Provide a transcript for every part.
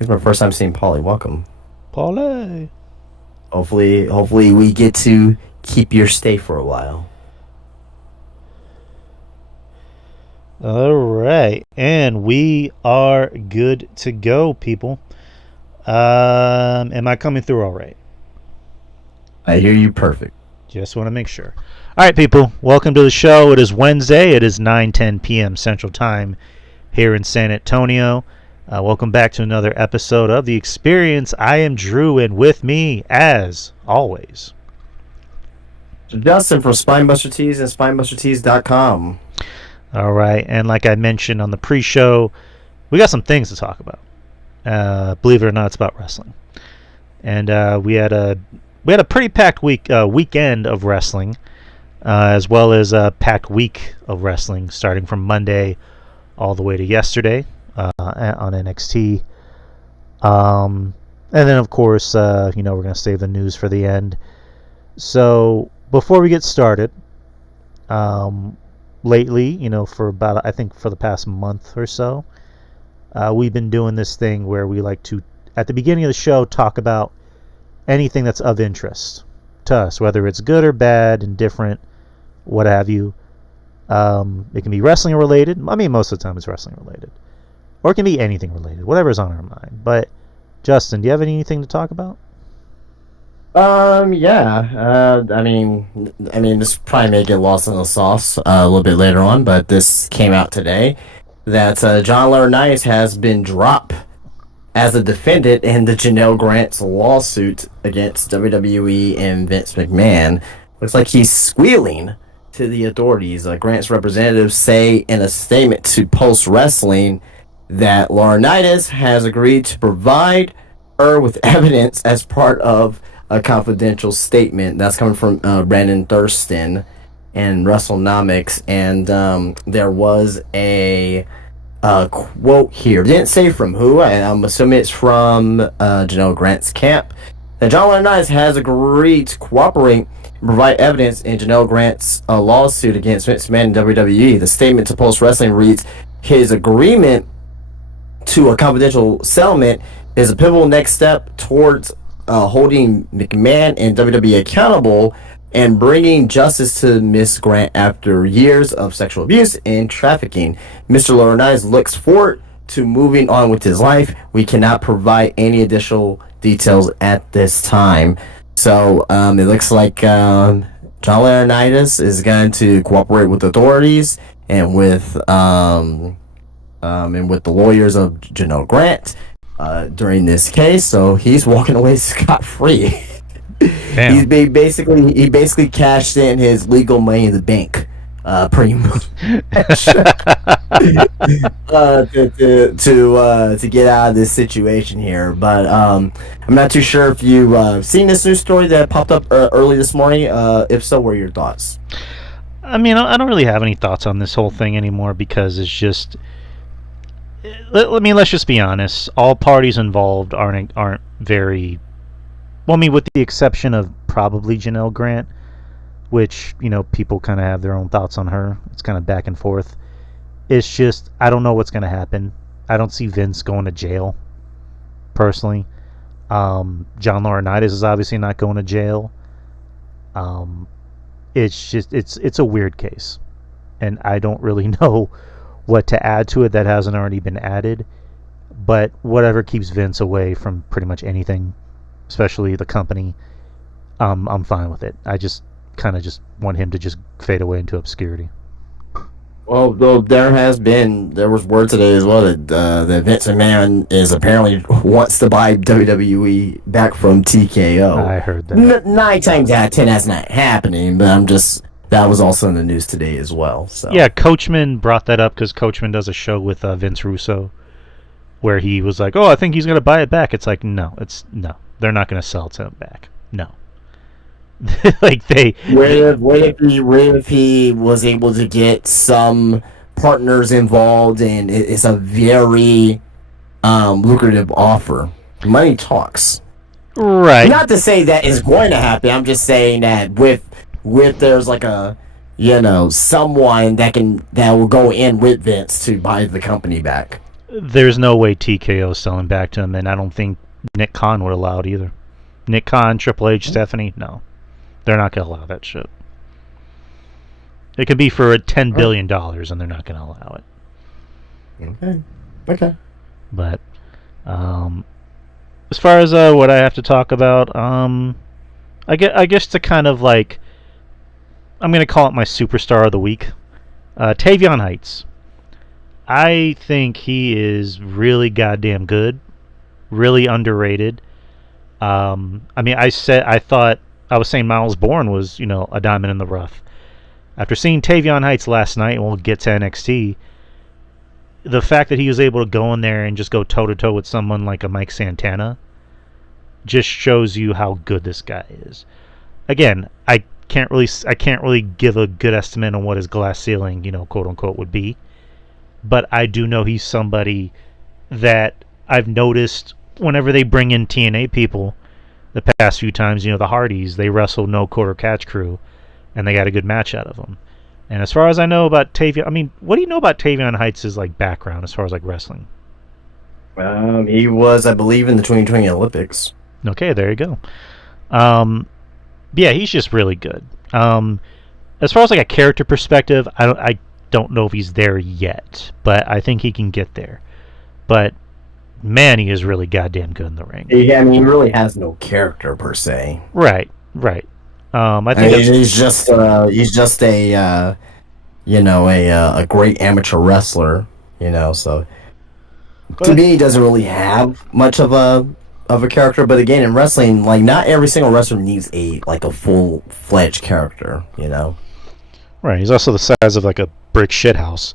It's my first time seeing Paulie. Welcome. Parlay. Hopefully we get to keep your stay for a while. All right, and we are good to go, people. Am I coming through all right? I hear you perfect. Just want to make sure. All right, people, welcome to the show. It is Wednesday. It is 9:10 p.m. Central Time here in San Antonio. Welcome back to another episode of The Experience. I am Drew, and with me, as always, Justin from Spinebuster Tees and SpinebusterTees.com. all right, and like I mentioned on the pre-show, we got some things to talk about. Believe it or not, it's about wrestling, and we had a pretty packed weekend of wrestling, as well as a packed week of wrestling, starting from Monday all the way to yesterday on NXT. And then, of course, we're going to save the news for the end. So before we get started, lately, for about, I think for the past month or so, we've been doing this thing where we like to, at the beginning of the show, talk about anything that's of interest to us, whether it's good or bad, indifferent, what have you. It can be wrestling related. I mean, most of the time it's wrestling related. Or it can be anything related, whatever's on our mind. But, Justin, do you have anything to talk about? Yeah. I mean, this probably may get lost in the sauce a little bit later on, but this came out today that John Laurinaitis has been dropped as a defendant in the Janelle Grant's lawsuit against WWE and Vince McMahon. Looks like he's squealing to the authorities. Grant's representatives say in a statement to Post Wrestling that Laurinaitis has agreed to provide her with evidence as part of a confidential statement. That's coming from Brandon Thurston and WrestleNomics, and there was a quote here. Didn't say from who. I'm assuming it's from Janelle Grant's camp. That John Laurinaitis has agreed to cooperate and provide evidence in Janelle Grant's lawsuit against Vince McMahon and WWE. The statement to Post Wrestling reads, his agreement to a confidential settlement is a pivotal next step towards holding McMahon and WWE accountable and bringing justice to Miss Grant after years of sexual abuse and trafficking. Mr. Laurinaitis looks forward to moving on with his life. We cannot provide any additional details at this time. So it looks like John Laurinaitis is going to cooperate with authorities and with the lawyers of Janelle Grant during this case. So he's walking away scot-free. He basically cashed in his legal money in the bank, pretty much, to get out of this situation here. But I'm not too sure if you've seen this news story that popped up early this morning. If so, what are your thoughts? I mean, I don't really have any thoughts on this whole thing anymore because it's just. Let's just be honest. All parties involved aren't very. Well, I mean, with the exception of probably Janelle Grant, which, people kind of have their own thoughts on her. It's kind of back and forth. It's just, I don't know what's going to happen. I don't see Vince going to jail, personally. John Laurinaitis is obviously not going to jail. It's just, it's a weird case. And I don't really know what to add to it that hasn't already been added. But whatever keeps Vince away from pretty much anything, especially the company, I'm fine with it. I just kind of just want him to just fade away into obscurity. Well, though there was word today as well that Vince McMahon is apparently wants to buy WWE back from TKO. I heard that. 9 times out of 10 that's not happening, but that was also in the news today as well. So yeah, Coachman brought that up because Coachman does a show with Vince Russo where he was like, "Oh, I think he's going to buy it back." It's like, no, they're not going to sell it to him back. No. Like What if he was able to get some partners involved and it's a very lucrative offer? Money talks. Right. Not to say that is going to happen. I'm just saying that with there's like a someone that will go in with Vince to buy the company back. there's no way TKO is selling back to him, and I don't think Nick Khan would allow it either. Nick Khan, Triple H, Stephanie, no, they're not gonna allow that shit. It could be for $10 billion, and they're not gonna allow it. Okay. Okay. But as far as what I have to talk about, I guess to kind of like, I'm gonna call it my superstar of the week, Tavion Heights. I think he is really goddamn good, really underrated. I mean, I was saying Miles Bourne was, a diamond in the rough. After seeing Tavion Heights last night, and we'll get to NXT, the fact that he was able to go in there and just go toe to toe with someone like a Mike Santana just shows you how good this guy is. Again, I can't really give a good estimate on what his glass ceiling, quote unquote, would be. But I do know he's somebody that I've noticed whenever they bring in TNA people the past few times, the Hardys, they wrestled no quarter catch crew, and they got a good match out of them. And as far as I know about Tavion, I mean, what do you know about Tavion Heights' like background as far as like wrestling? He was, I believe, in the 2020 Olympics. Okay, there you go. Yeah, he's just really good. As far as like a character perspective, I don't know if he's there yet, but I think he can get there. But man, he is really goddamn good in the ring. Yeah, I mean, he really has no character per se. Right. I think he's just a a great amateur wrestler. So to me, he doesn't really have much of a character. But again, in wrestling, like not every single wrestler needs a full-fledged character. Right. He's also the size of like a brick shithouse,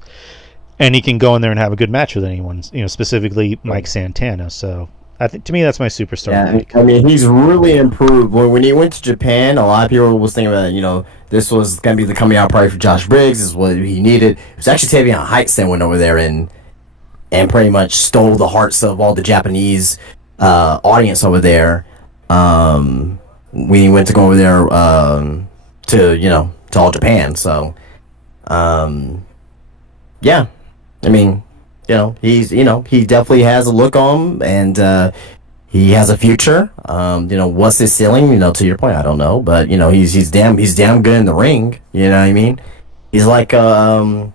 and he can go in there and have a good match with anyone. Specifically Mike Santana. So I think to me that's my superstar. Yeah, I mean he's really improved. When he went to Japan, a lot of people was thinking about this was gonna be the coming out party for Josh Briggs. This is what he needed. It was actually Tavion Heights that went over there and pretty much stole the hearts of all the Japanese audience over there. When he went to go over there to all Japan. So yeah, I mean. He's he definitely has a look on him, and he has a future. What's his ceiling? To your point, I don't know, but he's damn good in the ring. You know what I mean? He's like not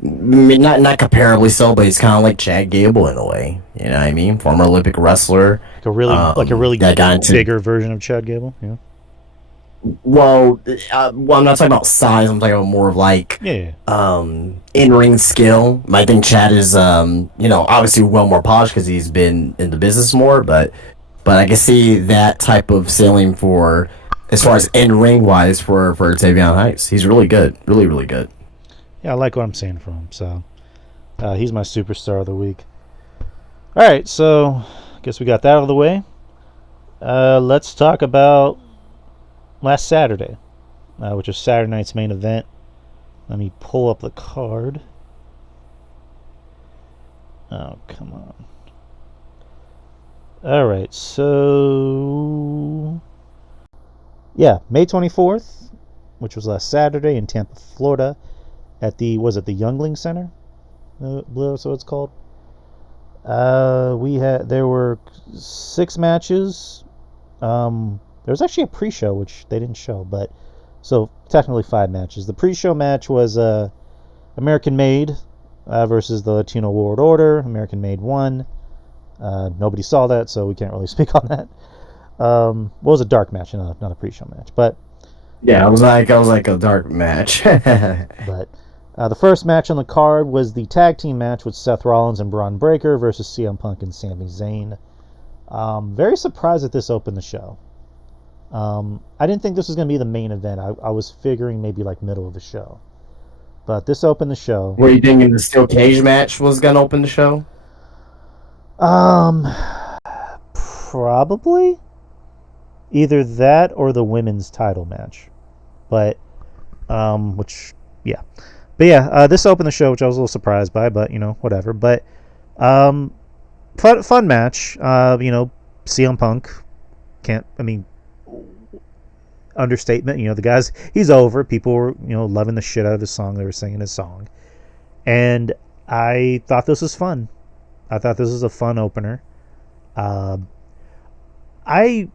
comparably so, but he's kind of like Chad Gable in a way. You know what I mean? Former Olympic wrestler, like a really bigger version of Chad Gable. Yeah. Well, I'm not talking about size. I'm talking about more of like in-ring skill. I think Chad is obviously well more polished because he's been in the business more. But I can see that type of ceiling for as far as in-ring wise for Tavion Heights. He's really good, really really good. Yeah, I like what I'm seeing from him. So he's my superstar of the week. All right, so I guess we got that out of the way. Let's talk about last Saturday, which was Saturday night's main event. Let me pull up the card. Oh, come on. Alright, so yeah, May 24th, which was last Saturday in Tampa, Florida, at the Youngling Center? I believe that's what it's called. There were 6 matches. There was actually a pre-show, which they didn't show, but so technically 5 matches. The pre-show match was American Made versus the Latino World Order. American Made won. Nobody saw that, so we can't really speak on that. It was a dark match, not a pre-show match, but yeah, it was like a dark match. But the first match on the card was the tag team match with Seth Rollins and Braun Breaker versus CM Punk and Sami Zayn. Very surprised that this opened the show. I didn't think this was going to be the main event. I was figuring maybe like middle of the show. But this opened the show. Were you thinking the steel cage match was going to open the show? Probably. Either that or the women's title match. But, this opened the show, which I was a little surprised by, but, whatever. But, fun match. CM Punk understatement. The guys, he's over. People were, loving the shit out of his song. They were singing his song. And I thought this was fun. I thought this was a fun opener. Uh, I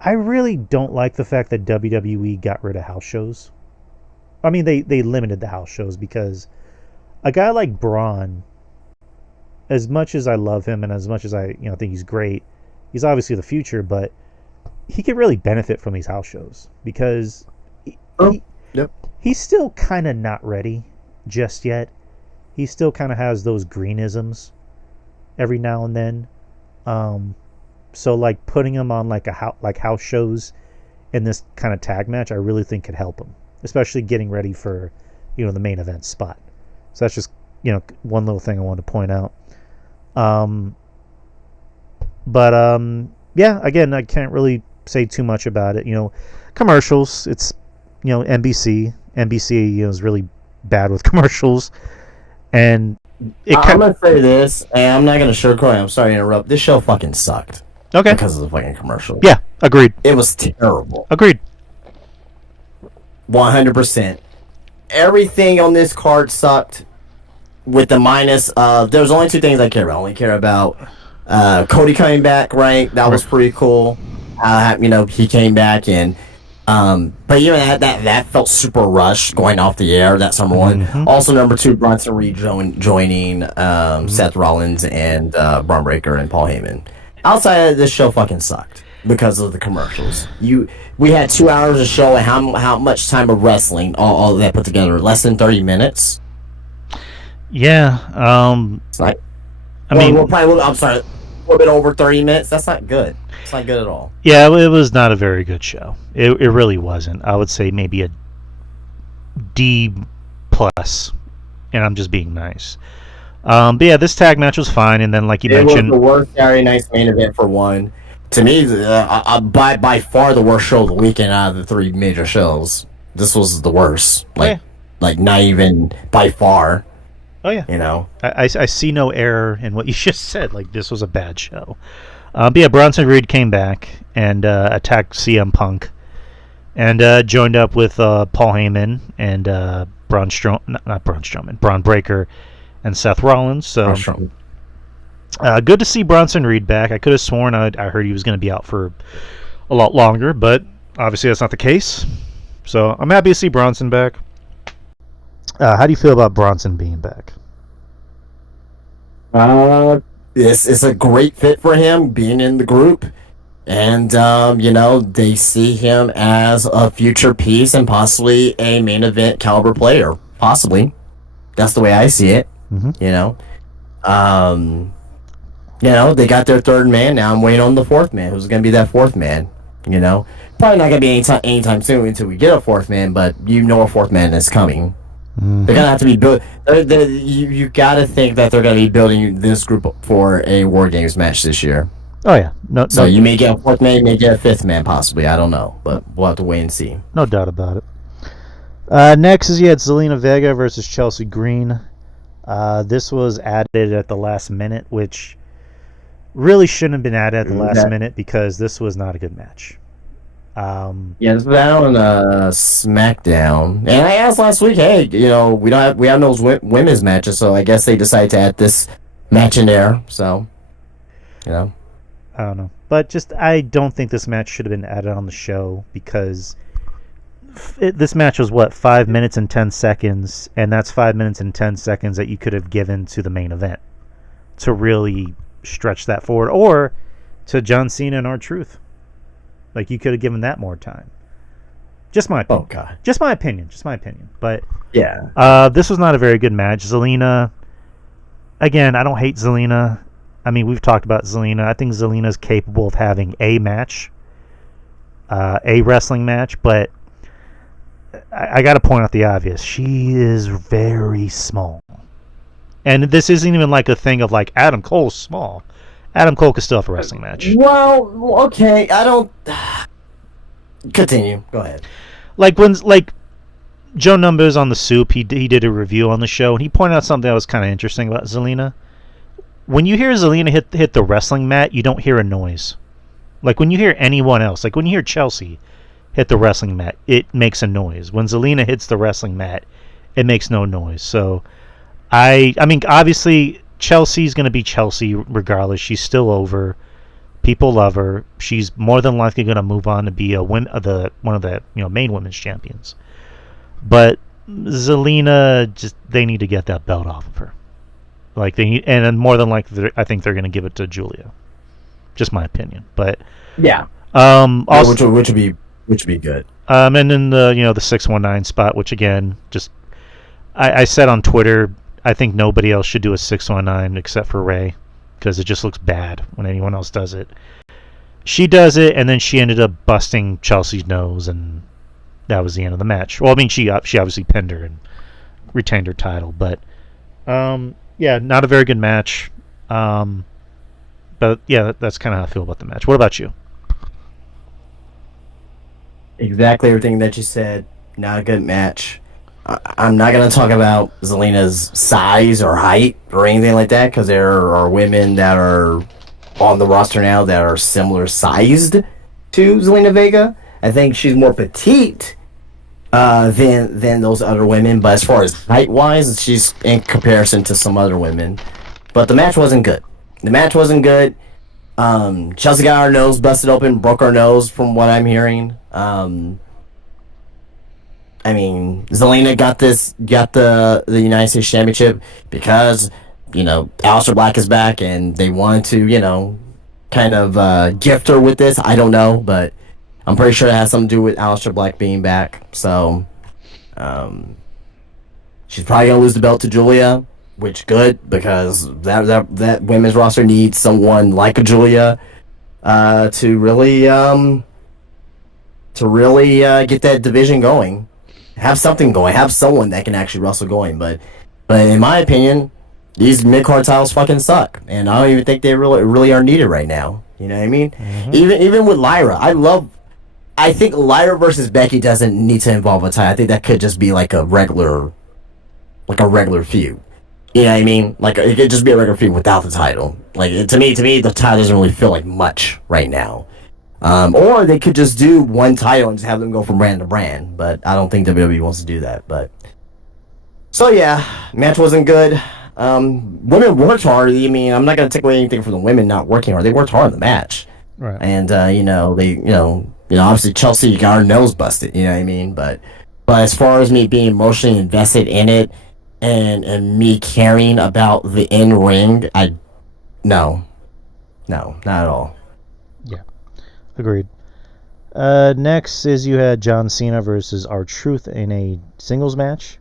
I really don't like the fact that WWE got rid of house shows. I mean, they limited the house shows because a guy like Braun, as much as I love him and as much as I think he's great, he's obviously the future, but he could really benefit from these house shows because he, Yep. he's still kind of not ready just yet. He still kind of has those greenisms every now and then. So like putting him on like house shows in this kind of tag match, I really think could help him, especially getting ready for the main event spot. So that's just one little thing I wanted to point out. But yeah, again, I can't really say too much about it. Commercials. It's NBC. NBC is really bad with commercials, and I'm gonna say this, and I'm not gonna sugarcoat it. I'm sorry to interrupt. This show fucking sucked. Okay. Because of the fucking commercial. Yeah, agreed. It was terrible. Agreed. 100%. Everything on this card sucked. With the minus of, there's only two things I care about. I only care about Cody coming back, right? That was pretty cool. He came back and but that felt super rushed going off the air. That's number one. Mm-hmm. Also, number two, Bronson Reed joining Seth Rollins and Braun Breaker and Paul Heyman. Outside of this show, fucking sucked because of the commercials. We had 2 hours of show and how much time of wrestling all that put together? Less than 30 minutes. Yeah. It's not, I'm sorry, a little bit over 30 minutes. That's not good. It's not good at all. Yeah, it was not a very good show. It really wasn't. I would say maybe a D plus, and I'm just being nice. But yeah, this tag match was fine, and then like you mentioned, it was the worst Saturday night's main event for one. To me, by far the worst show of the weekend out of the three major shows. This was the worst. Like not even by far. Oh yeah. I see no error in what you just said. Like this was a bad show. But yeah, Bronson Reed came back and attacked CM Punk, and joined up with Paul Heyman and Braun Breaker, and Seth Rollins. So good to see Bronson Reed back. I could have sworn I heard he was going to be out for a lot longer, but obviously that's not the case. So I'm happy to see Bronson back. How do you feel about Bronson being back? This is a great fit for him being in the group, and they see him as a future piece and possibly a main event caliber player. Possibly, that's the way I see it. Mm-hmm. They got their third man now. I'm waiting on the fourth man. Who's going to be that fourth man? Probably not going to be anytime soon until we get a fourth man, but a fourth man is coming. Mm-hmm. They're gonna have to be built. You gotta think that they're gonna be building this group for a War Games match this year. Oh yeah, so you may get a fourth man, you may get a fifth man, possibly. I don't know, but we'll have to wait and see. No doubt about it. Next is you had Zelina Vega versus Chelsea Green. This was added at the last minute, which really shouldn't have been added at the last minute because this was not a good match. This was on SmackDown, and I asked last week, hey, we have those women's matches, so I guess they decided to add this match in there. So, I don't know, but I don't think this match should have been added on the show because this match was 5 minutes and 10 seconds, and that's 5 minutes and 10 seconds that you could have given to the main event to really stretch that forward, or to John Cena and R-Truth. Like, you could have given that more time. Just my opinion. Oh, God. Just my opinion. But yeah, this was not a very good match. Zelina, again, I don't hate Zelina. I mean, we've talked about Zelina. I think Zelina's capable of having a match, a wrestling match, but I got to point out the obvious. She is very small. And this isn't even like a thing of like Adam Cole's small. Adam Cole could still have a wrestling match. Well, okay, I don't... Continue. Go ahead. Like Joe Numbers on the Soup, he did a review on the show, and he pointed out something that was kind of interesting about Zelina. When you hear Zelina hit the wrestling mat, you don't hear a noise. Like when you hear anyone else, like when you hear Chelsea hit the wrestling mat, it makes a noise. When Zelina hits the wrestling mat, it makes no noise. So, I mean, obviously, Chelsea's going to be Chelsea regardless. She's still over. People love her. She's more than likely going to move on to be one of the main women's champions. But Zelina, just they need to get that belt off of her. Like they need, and more than likely, I think they're going to give it to Julia. Just my opinion, but Yeah. also Which would be good. and then the 619 spot, which again, just I said on Twitter, I think nobody else should do a 619 except for Ray, because it just looks bad when anyone else does it. She does it, and then she ended up busting Chelsea's nose, and that was the end of the match. Well, I mean, she obviously pinned her and retained her title, but yeah, not a very good match. But yeah, that's kind of how I feel about the match. What about you? Exactly everything that you said. Not a good match. I'm not going to talk about Zelina's size or height or anything like that, because there are women that are on the roster now that are similar sized to Zelina Vega. I think she's more petite than those other women, but as far as height wise, she's in comparison to some other women. But the match wasn't good. Chelsea got her nose busted open, broke her nose, from what I'm hearing. I mean, Zelina got the United States Championship because, Aleister Black is back, and they wanted to, kind of gift her with this. I don't know, but I'm pretty sure it has something to do with Aleister Black being back. So, she's probably gonna lose the belt to Julia, which good, because that women's roster needs someone like a Julia to really get that division going. Have something going. Have someone that can actually wrestle going. But in my opinion, these mid-card titles fucking suck, and I don't even think they really are needed right now. You know what I mean? Mm-hmm. Even with Lyra, I think Lyra versus Becky doesn't need to involve a title. I think that could just be like a regular feud. You know what I mean? Like, it could just be a regular feud without the title. Like, to me, the title doesn't really feel like much right now. Or they could just do one title and just have them go from brand to brand. But I don't think WWE wants to do that. But so yeah, match wasn't good. Women worked hard. I mean, I'm not gonna take away anything from the women not working hard. They worked hard in the match. Right. And obviously Chelsea got her nose busted. You know what I mean? But as far as me being emotionally invested in it, and me caring about the in-ring, no, not at all. Yeah, agreed. Next is you had John Cena versus R-Truth in a singles match,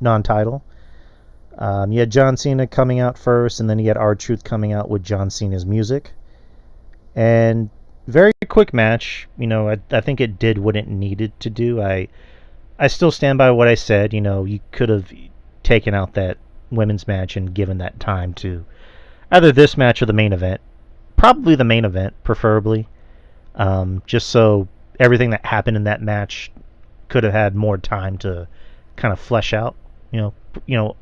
non-title. You had John Cena coming out first, and then you had R-Truth coming out with John Cena's music. And very quick match. I think it did what it needed to do. I still stand by what I said. You could have taken out that women's match and given that time to either this match or the main event. Probably the main event, preferably. Just so everything that happened in that match could have had more time to kind of flesh out.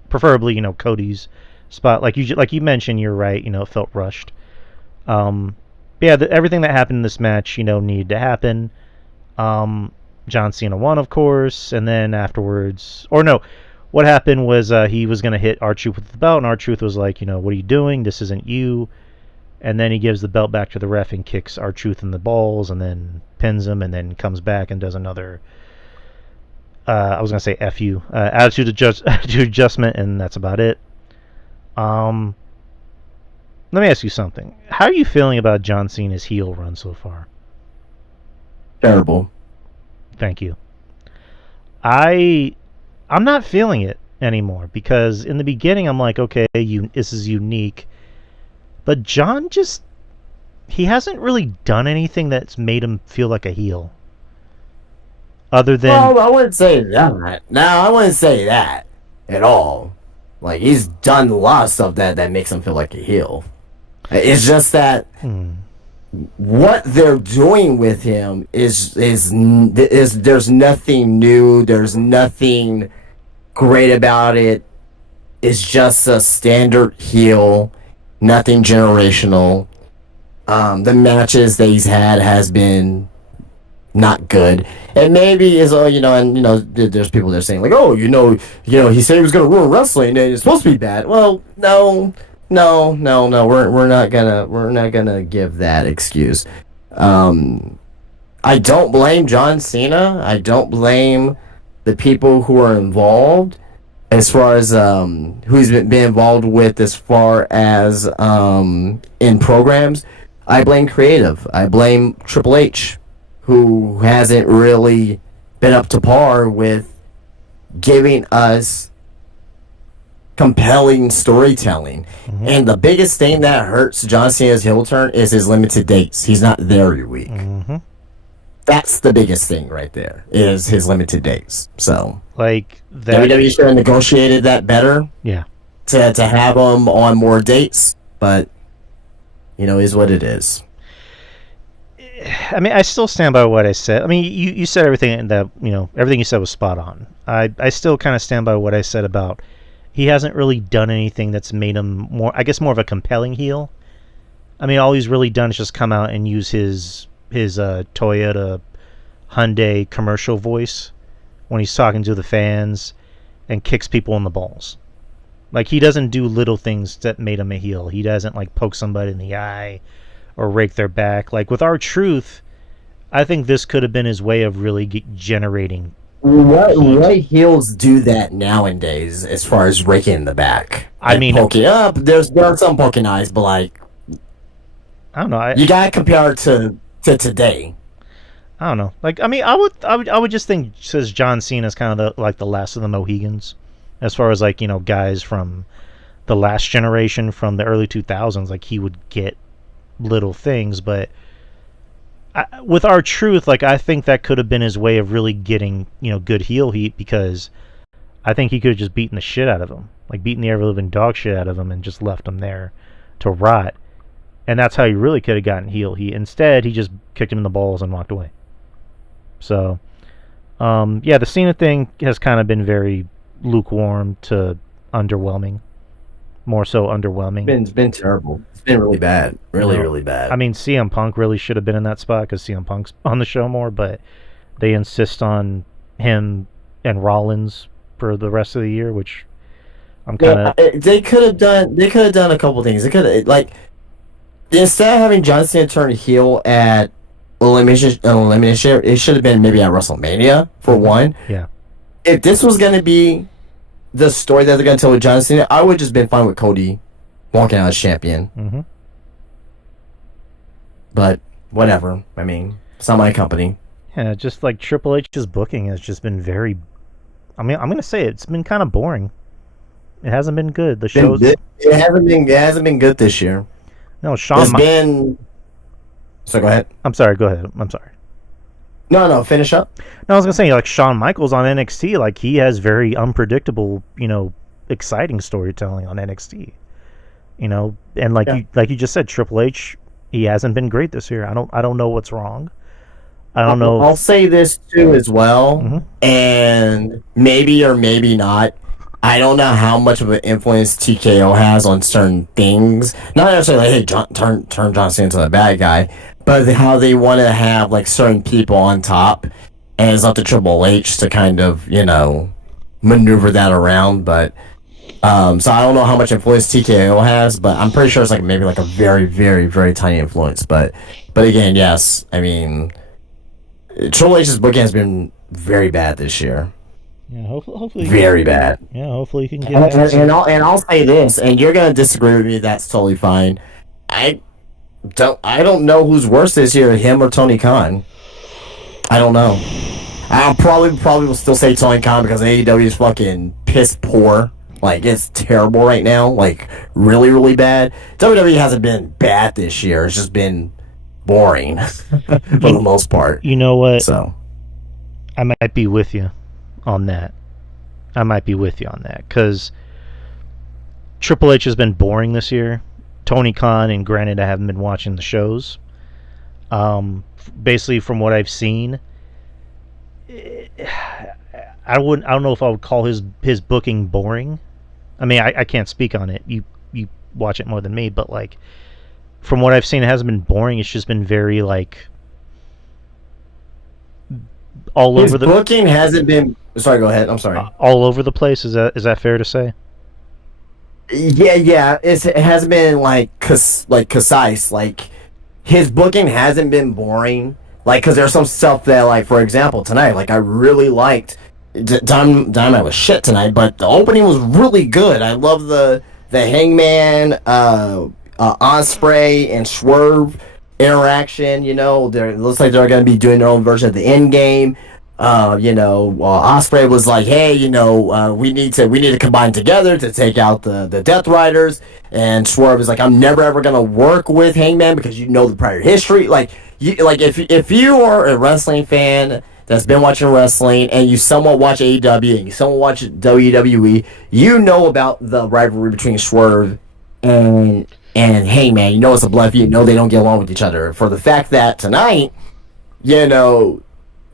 Preferably, Cody's spot. Like you mentioned, you're right. It felt rushed. Everything that happened in this match, needed to happen. John Cena won, of course, and then afterwards, what happened was he was going to hit R-Truth with the belt, and R-Truth was like, what are you doing? This isn't you. And then he gives the belt back to the ref and kicks R-Truth in the balls, and then pins him, and then comes back and does another, I was going to say F you, attitude adjustment, and that's about it. Let me ask you something. How are you feeling about John Cena's heel run so far? Terrible. Thank you. I'm not feeling it anymore, because in the beginning I'm like, okay, this is unique. But John he hasn't really done anything that's made him feel like a heel. Other than... Well, I wouldn't say that. No, I wouldn't say that at all. Like, he's done a lot of stuff that makes him feel like a heel. It's just that what they're doing with him is there's nothing new. There's nothing great about it. It's just a standard heel, nothing generational. The matches that he's had has been not good, and maybe is there's people that are saying like, he said he was gonna ruin wrestling and it's supposed to be bad. Well, no, no. We're not gonna give that excuse. Um, I don't blame John Cena. I don't blame the people who are involved as far as who's been involved with as far as in programs. I blame creative. I blame Triple H, who hasn't really been up to par with giving us compelling storytelling. Mm-hmm. And the biggest thing that hurts John Cena's heel turn is his limited dates. He's not there every week. Mm-hmm. That's the biggest thing right there is his limited dates. So Like that. WWE should have negotiated that better Yeah. to have him on more dates, but is what it is. I mean, I still stand by what I said. I mean, you said everything that everything you said was spot on. I still kind of stand by what I said about he hasn't really done anything that's made him more, I guess, more of a compelling heel. I mean, all he's really done is just come out and use his Toyota Hyundai commercial voice when he's talking to the fans and kicks people in the balls. Like, he doesn't do little things that made him a heel. He doesn't like poke somebody in the eye or rake their back. Like with R-Truth, I think this could have been his way of really generating. What heels do that nowadays as far as raking the back? I mean, poking up. There are some poking eyes, but like, I don't know. You gotta compare it to today. I don't know. Like, I mean, I would just think, says John Cena is kind of the last of the Mohegans, as far as like guys from the last generation, from the early 2000s. Like, he would get little things, but with R-Truth, like, I think that could have been his way of really getting good heel heat, because I think he could have just beaten the shit out of him, like beaten the ever living dog shit out of him, and just left him there to rot. And that's how he really could have gotten heel heat. Instead, he just kicked him in the balls and walked away. So, yeah, the Cena thing has kind of been very lukewarm to underwhelming. More so underwhelming. It's been terrible. It's been really bad. Really bad. I mean, CM Punk really should have been in that spot because CM Punk's on the show more, but they insist on him and Rollins for the rest of the year, which I'm kind of... They could have done a couple things. They could have, like, instead of having John Cena turn heel at Elimination, it should have been maybe at WrestleMania, for one. Yeah. If this was going to be the story that they're going to tell with John Cena, I would just been fine with Cody walking out as champion. Mm-hmm. But whatever. I mean, it's not my company. Yeah, just like Triple H's booking has just been very... I mean, I'm going to say it's been kind of boring. It hasn't been good. The shows... It hasn't been good this year. No, Shawn... So go ahead. I'm sorry, go ahead. I'm sorry. No, finish up. No, I was gonna say, like, Shawn Michaels on NXT, like, he has very unpredictable, exciting storytelling on NXT. And like you just said, Triple H, he hasn't been great this year. I don't know what's wrong. I don't know. I'll say this too as well, Mm-hmm. and maybe or maybe not. I don't know how much of an influence TKO has on certain things. Not necessarily like, hey, turn John Cena into the bad guy, but how they want to have like certain people on top, and it's up to Triple H to kind of maneuver that around. But so I don't know how much influence TKO has, but I'm pretty sure it's like maybe like a very, very, very tiny influence. But again, yes, I mean, Triple H's booking has been very bad this year. Yeah, hopefully. Very bad. Yeah, hopefully you can get. And I'll say this, and you're gonna disagree with me. That's totally fine. I don't know who's worse this year, him or Tony Khan. I don't know. I'll probably will still say Tony Khan because AEW is fucking piss poor. Like, it's terrible right now. Like, really, really bad. WWE hasn't been bad this year. It's just been boring for the most part. You know what? So I might be with you on that. Because Triple H has been boring this year. Tony Khan, and granted, I haven't been watching the shows. Basically, from what I've seen, I don't know if I would call his booking boring. I mean, I can't speak on it. You watch it more than me, but like, from what I've seen, it hasn't been boring. It's just been very like all over the... His booking hasn't been... Sorry, go ahead. I'm sorry. All over the place. Is that fair to say? Yeah. It hasn't been like concise. Like his booking hasn't been boring. Like, cause there's some stuff that, like, for example, tonight, like I really liked. Dynamite was shit tonight, but the opening was really good. I love the Hangman, Osprey and Swerve interaction. It looks like they're going to be doing their own version of the end game. Osprey was like, "Hey, we need to combine together to take out the Death Riders." And Swerve is like, "I'm never ever gonna work with Hangman because you know the prior history." If you are a wrestling fan that's been watching wrestling and you somewhat watch AEW and you somewhat watch WWE, you know about the rivalry between Swerve and Hangman. You know it's a blood feud. You know they don't get along with each other. For the fact that tonight, you know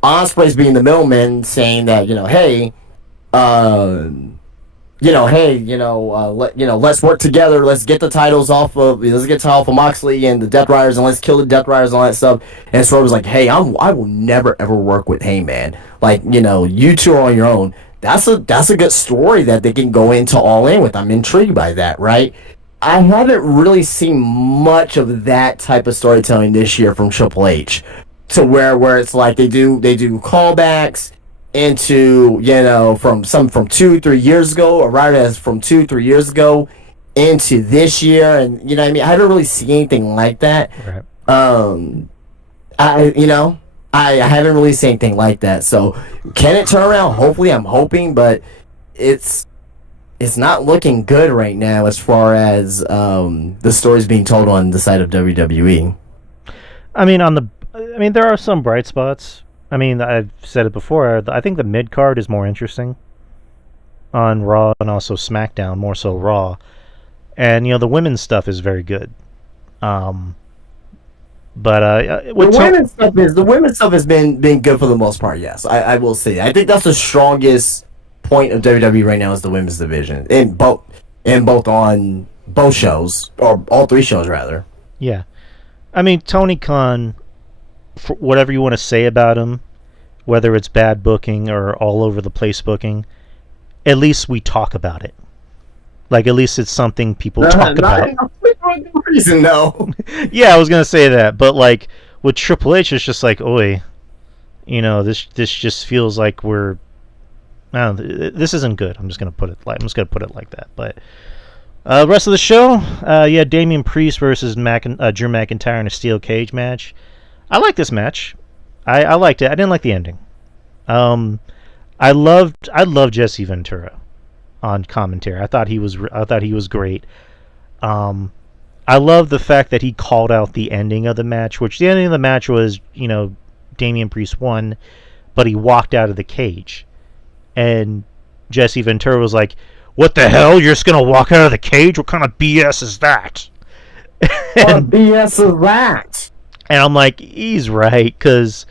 Osprey's being the middleman, saying that hey, uh, let's work together. Let's get the title off of Moxley and the Death Riders, and let's kill the Death Riders and all that stuff. And Swerve was like, hey, I will never ever work with Heyman. Like, you two are on your own. That's a good story that they can go into All In with. I'm intrigued by that, right? I haven't really seen much of that type of storytelling this year from Triple H, to where it's like they do callbacks into from 2-3 years ago, or rather as from 2-3 years ago into this year, and what I mean. I haven't really seen anything like that. Right. I haven't really seen anything like that. So can it turn around? Hopefully, I'm hoping, but it's not looking good right now as far as the stories being told on the side of WWE. There are some bright spots. I've said it before. I think the mid card is more interesting on Raw and also SmackDown, more so Raw. And the women's stuff is very good. The women's stuff has been good for the most part. Yes, I will say. I think that's the strongest point of WWE right now is the women's division in both on both shows, or all three shows rather. Yeah. Tony Khan, for whatever you want to say about him, whether it's bad booking or all over the place booking, at least we talk about it. Like, at least it's something people talk about. No reason, no. Yeah, I was gonna say that, but like with Triple H, it's just like, oi, this just feels like I don't know, this isn't good. I'm just gonna put it like that. But rest of the show, Damian Priest versus Drew McIntyre in a steel cage match. I like this match. I liked it. I didn't like the ending. I loved Jesse Ventura on commentary. I thought he was great. I love the fact that he called out the ending of the match, which the ending of the match was, Damian Priest won, but he walked out of the cage. And Jesse Ventura was like, "What the hell? You're just gonna walk out of the cage? What kind of BS is that?" What BS is that? And I'm like, he's right, because,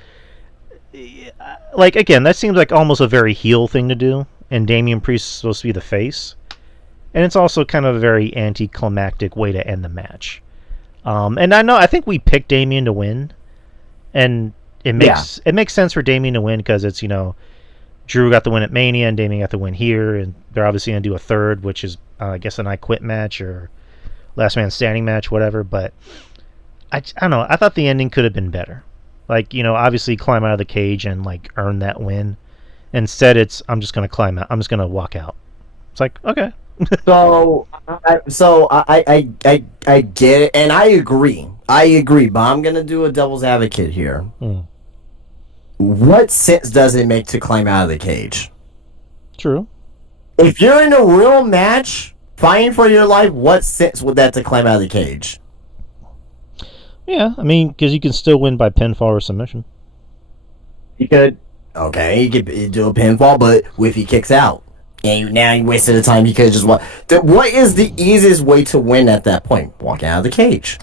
like, again, that seems like almost a very heel thing to do, and Damian Priest is supposed to be the face. And it's also kind of a very anticlimactic way to end the match. And I think we picked Damian to win, and it makes sense for Damian to win because it's, Drew got the win at Mania and Damian got the win here, and they're obviously going to do a third, which is, I guess, an I Quit match or last man standing match, whatever. But I don't know. I thought the ending could have been better. Like, obviously climb out of the cage and like earn that win. Instead, it's I'm just going to climb out. I'm just going to walk out. It's like, okay. I get it, and I agree, but I'm gonna do a devil's advocate here. What sense does it make to climb out of the cage? True. If you're in a real match fighting for your life, what sense would that to climb out of the cage? Yeah, because you can still win by pinfall or submission. You could do a pinfall, but if he kicks out and now you wasted the time, you could just walk. What is the easiest way to win at that point? Walking out of the cage.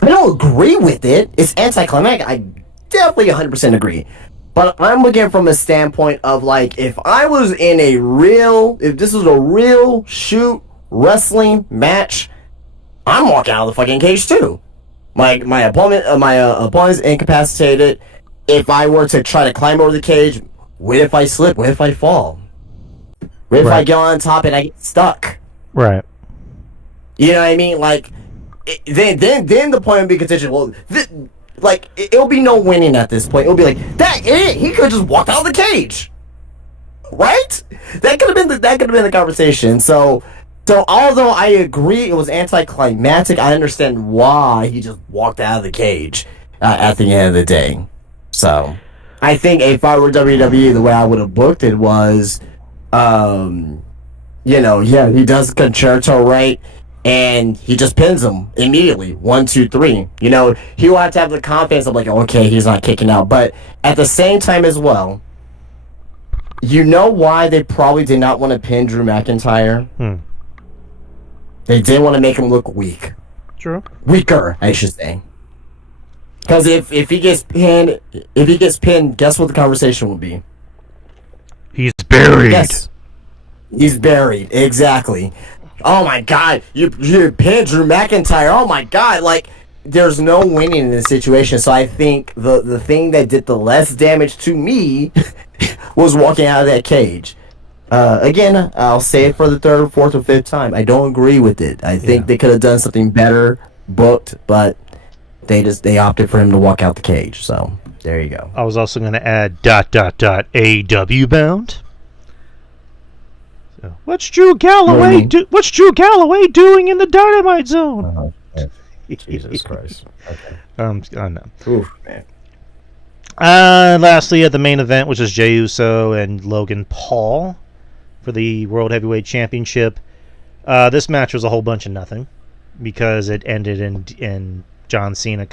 I don't agree with it. It's anticlimactic. I definitely 100% agree. But I'm looking from a standpoint of, like, if this was a real shoot wrestling match, I'm walking out of the fucking cage too. My opponent's incapacitated. If I were to try to climb over the cage, what if I slip? What if I fall? What if I get on top and I get stuck? Right. You know what I mean? Like, then the point would be contention. Well, like it'll be no winning at this point. It'll be like that. He could have just walked out of the cage, right? That could have been the conversation. So although I agree it was anticlimactic, I understand why he just walked out of the cage at the end of the day. So I think if I were WWE, the way I would have booked it was, yeah, he does concerto right, and he just pins him immediately. 1, 2, 3. He will have to have the confidence of like, okay, he's not kicking out. But at the same time as well, you know why they probably did not want to pin Drew McIntyre? They didn't want to make him look weak. True. Weaker, I should say. Because if he gets pinned, guess what the conversation will be? He's buried. Yes. He's buried. Exactly. Oh my God, you pinned Drew McIntyre. Oh my God, like there's no winning in this situation. So I think the thing that did the less damage to me was walking out of that cage. Again, I'll say it for the third, fourth, or fifth time. I don't agree with it. I think they could have done something better, booked, but they opted for him to walk out the cage. So there you go. I was also going to add ... AW bound. So, what's Drew Galloway doing in the Dynamite Zone? Jesus Christ. Okay. I know. Oof, man. Lastly, at the main event, which is Jey Uso and Logan Paul for the World Heavyweight Championship. This match was a whole bunch of nothing because it ended in John Cena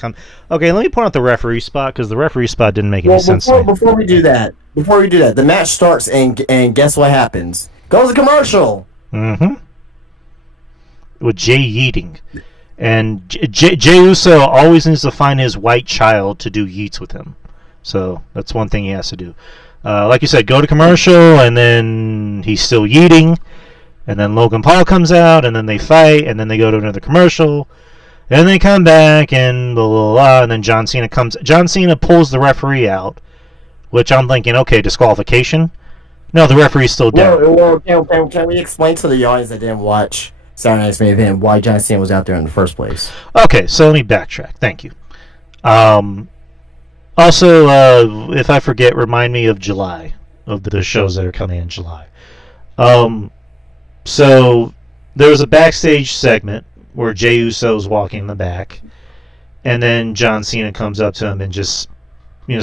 Okay, let me point out the referee spot because the referee spot didn't make any sense to me. Before we do that, the match starts and guess what happens? Goes to commercial. Mm-hmm. With Jey yeeting. And Jey Uso always needs to find his white child to do yeets with him. So that's one thing he has to do. Like you said, go to commercial, and then he's still yeeting. And then Logan Paul comes out, and then they fight, and then they go to another commercial. And they come back, and blah, blah, blah, and then John Cena comes. John Cena pulls the referee out, which I'm thinking, okay, disqualification. No, the referee's still down. Well, can we explain to the audience that didn't watch Saturday Night's Main Event why John Cena was out there in the first place? Okay, so let me backtrack. Thank you. Also, if I forget, remind me of July, of the shows that are coming in July. So there was a backstage segment where Jey Uso's walking in the back, and then John Cena comes up to him and just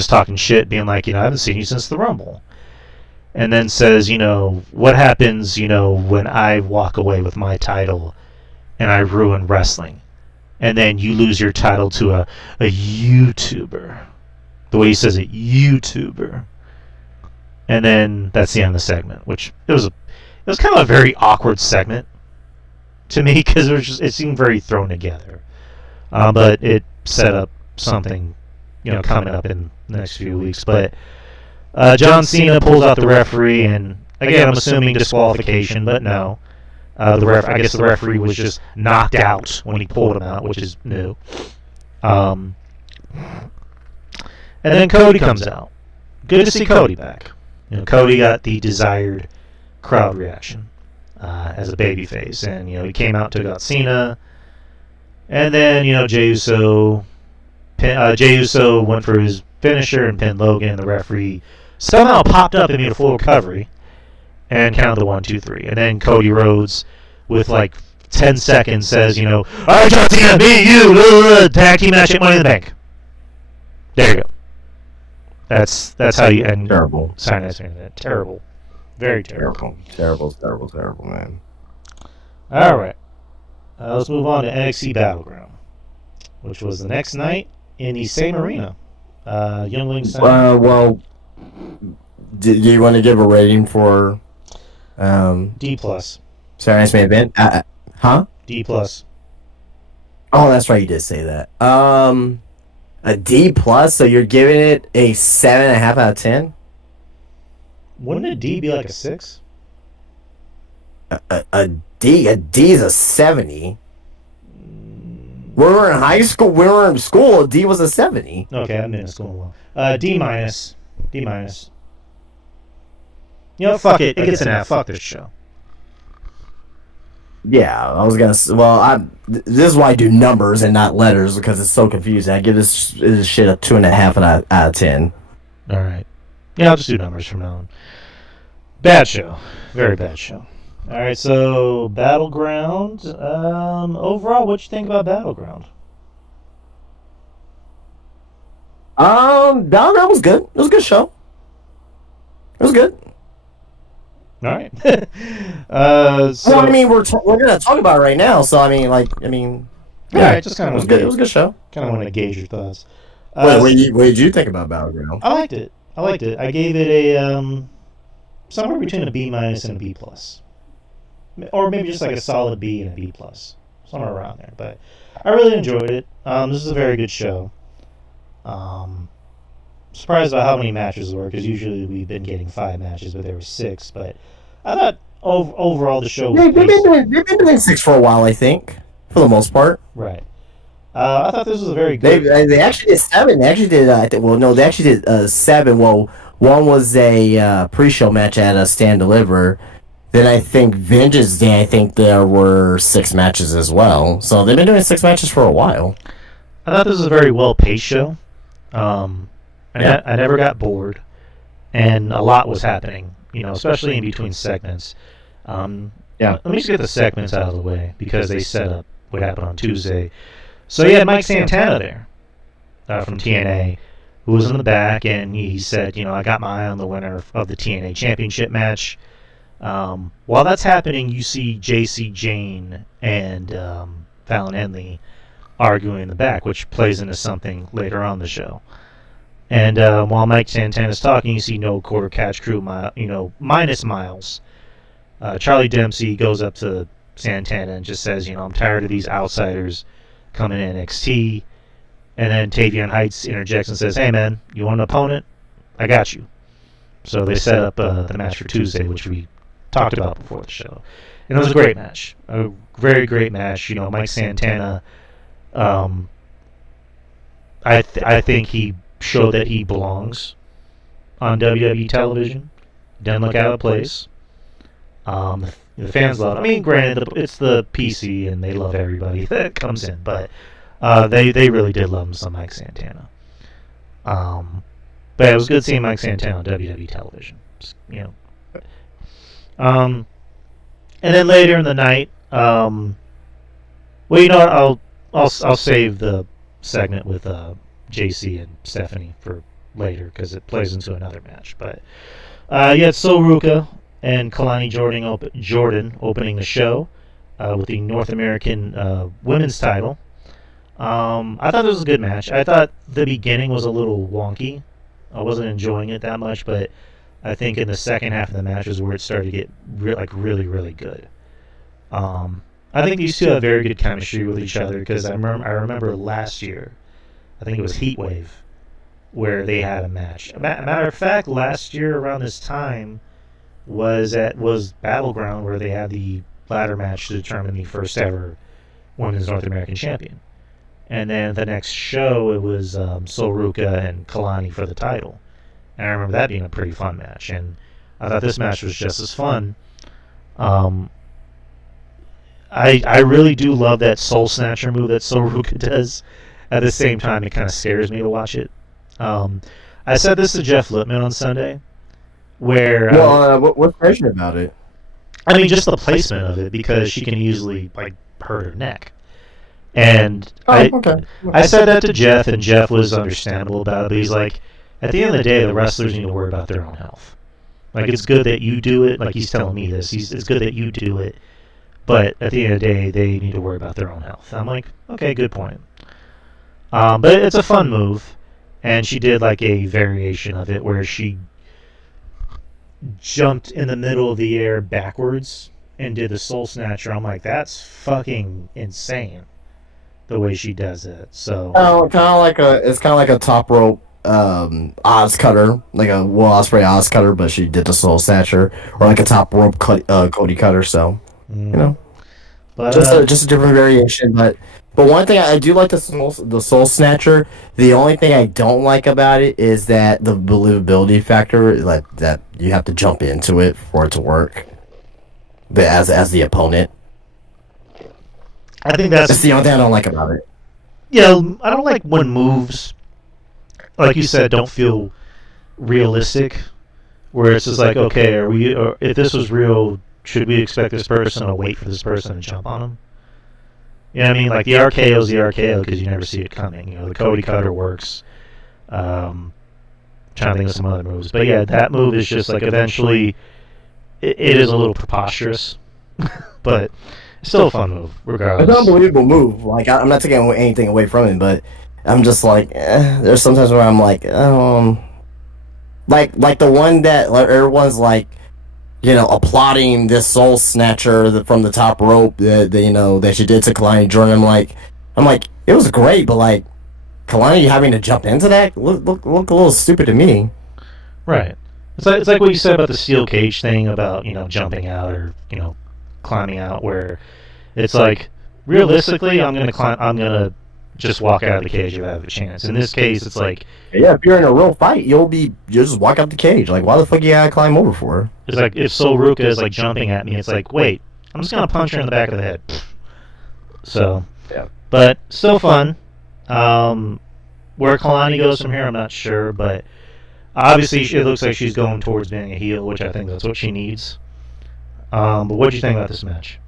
talking shit, being like, I haven't seen you since the Rumble. And then says, what happens, when I walk away with my title and I ruin wrestling? And then you lose your title to a YouTuber. The way he says it, YouTuber. And then that's the end of the segment, which it was kind of a very awkward segment to me because it seemed very thrown together. But it set up something, coming up in the next few weeks. But John Cena pulls out the referee, and again, I'm assuming disqualification, but no. I guess the referee was just knocked out when he pulled him out, which is new. And then Cody comes out. Good to see Cody back. Cody got the desired crowd reaction as a babyface, and he came out, took out Cena, and then Jey Uso went for his finisher and pinned Logan. The referee somehow popped up and made a full recovery and counted the 1, 2, 3. And then Cody Rhodes, with like 10 seconds, says, all right, John Cena, me, you, tag team match at Money in the Bank. There you go. That's how you end. Terrible. Terrible. Very terrible. Terrible, man. All right. Let's move on to NXT Battleground, which was the next night in the same arena. Youngling Center. Well, do you want to give a rating for D+. Saturday Night's Main Event? Huh? D+. Oh, that's right, you did say that. A D+, so you're giving it a 7.5 out of 10? Wouldn't a D be like a 6? A D is a 70. When we were in high school, when we were in school, a D was a 70. Okay, I've been in school a while. D-. D-. Fuck it. It gets an F. Fuck this show. Yeah, I was gonna. Well, this is why I do numbers and not letters because it's so confusing. I give this shit a 2.5 out of 10. All right. Yeah, I'll just do numbers from now on. Bad show. Very bad show. All right, so Battleground. Overall, what you think about Battleground? Battleground was good. It was a good show. It was good. All right. Well, I So mean, we're gonna talk about it right now. So I mean, yeah, yeah, I just kind it of was want to good. It gauge, was a good show. kind of want to gauge your thoughts. What Uh, what did you think about Battleground? I liked it. I liked it. I gave it a somewhere between a B minus and a B plus, or maybe just like a solid B and a B plus, somewhere around there. But I really enjoyed it. This is a very good show. Um, Surprised by how many matches there were because usually we've been getting 5 matches, but there were 6. But I thought overall the show was paced They've been doing 6 for a while, I think, for the most part. right. I thought this was a very They good. they actually did 7. They actually did. I think. Well, no, they actually did 7. Well, one was a pre-show match at a Stand Deliver. Then I think Vengeance Day. I think there were 6 matches as well. So they've been doing 6 matches for a while. I thought this was a very well paced show. Yeah. I never got bored, and a lot was happening. Especially in between segments. Yeah. Let me just get the segments out of the way because they set up what happened on Tuesday. So you had Mike Santana there from TNA, who was in the back, and he said, I got my eye on the winner of the TNA Championship match. While that's happening, you see JC Jane and Fallon Henley arguing in the back, which plays into something later on the show. And while Mike Santana's talking, you see no quarter catch crew, minus Miles. Charlie Dempsey goes up to Santana and just says, I'm tired of these outsiders coming in NXT. And then Tavion Heights interjects and says, hey, man, you want an opponent? I got you. So they set up the match for Tuesday, which we talked about before the show. And it was a great match. A very great match. Mike Santana, I think he showed that he belongs on WWE television. Doesn't look out of place. The fans love it. I mean, granted, it's the PC and they love everybody that comes in, but they really did love him some Mike Santana. But it was good seeing Mike Santana on WWE television. And then later in the night, well, you know what? I'll save the segment with JC and Stephanie for later because it plays into another match. But you had Sol Ruka and Kalani Jordan opening the show with the North American Women's title. I thought it was a good match. I thought the beginning was a little wonky. I wasn't enjoying it that much, but I think in the second half of the match is where it started to get really, really good. I think these two have very good chemistry with each other because I remember last year, I think it was Heatwave, where they had a match. Matter of fact, last year around this time was Battleground where they had the ladder match to determine the first ever Women's North American Champion. And then the next show, it was Sol Ruka and Kalani for the title. And I remember that being a pretty fun match. And I thought this match was just as fun. I really do love that Soul Snatcher move that Sol Ruka does. At the same time, it kind of scares me to watch it. I said this to Jeff Lippman on Sunday, where What's passionate about it? I mean, just the placement of it because she can easily hurt her neck. And Okay. I said that to Jeff, and Jeff was understandable about it. But he's like, at the end of the day, the wrestlers need to worry about their own health. It's good that you do it. He's telling me this. It's good that you do it. But at the end of the day, they need to worry about their own health. I'm like, okay, good point. But it's a fun move. And she did a variation of it where she jumped in the middle of the air backwards and did the Soul Snatcher. I'm like, that's fucking insane. The way she does it, so It's kind of like a top rope Oz cutter, like a Will Ospreay Oz cutter, but she did the Soul Snatcher, or like a top rope Cody cutter. So but just a different variation. But one thing I do like the Soul Snatcher. The only thing I don't like about it is that the believability factor, that you have to jump into it for it to work. But as the opponent. I think that's That's the only thing I don't like about it. yeah. I don't like when moves, like you said, don't feel realistic. Where it's just like, okay, or if this was real, should we expect this person to wait for this person to jump on him? You know what I mean? Like the RKO is the RKO because you never see it coming. You know, the Cody Cutter works. Trying to think of some other moves, but yeah, that move is just like eventually it is a little preposterous, but it's still a fun move It's an regardless. unbelievable move. Like I'm not taking anything away from it, but I'm just like, there's sometimes where I'm like, like the one that like, everyone's like, applauding this soul snatcher from the top rope that she did to Kalani Jordan. I'm like, it was great, but like Kalani having to jump into that look a little stupid to me. Right. It's like what you said about the steel cage thing about jumping out or climbing out, where it's like realistically I'm gonna climb, I'm gonna just walk out of the cage if I have a chance. In this case, it's like Yeah, if you're in a real fight, you'll just walk out the cage. Like, why the fuck you gotta climb over for? it's like if Sol Ruka is like jumping at me, it's like wait, I'm just gonna punch her in the back of the head. So, Yeah. but still fun. Where Kalani goes from here, I'm not sure, but obviously it looks like she's going towards being a heel, which I think that's what she needs. But what do you think about this match?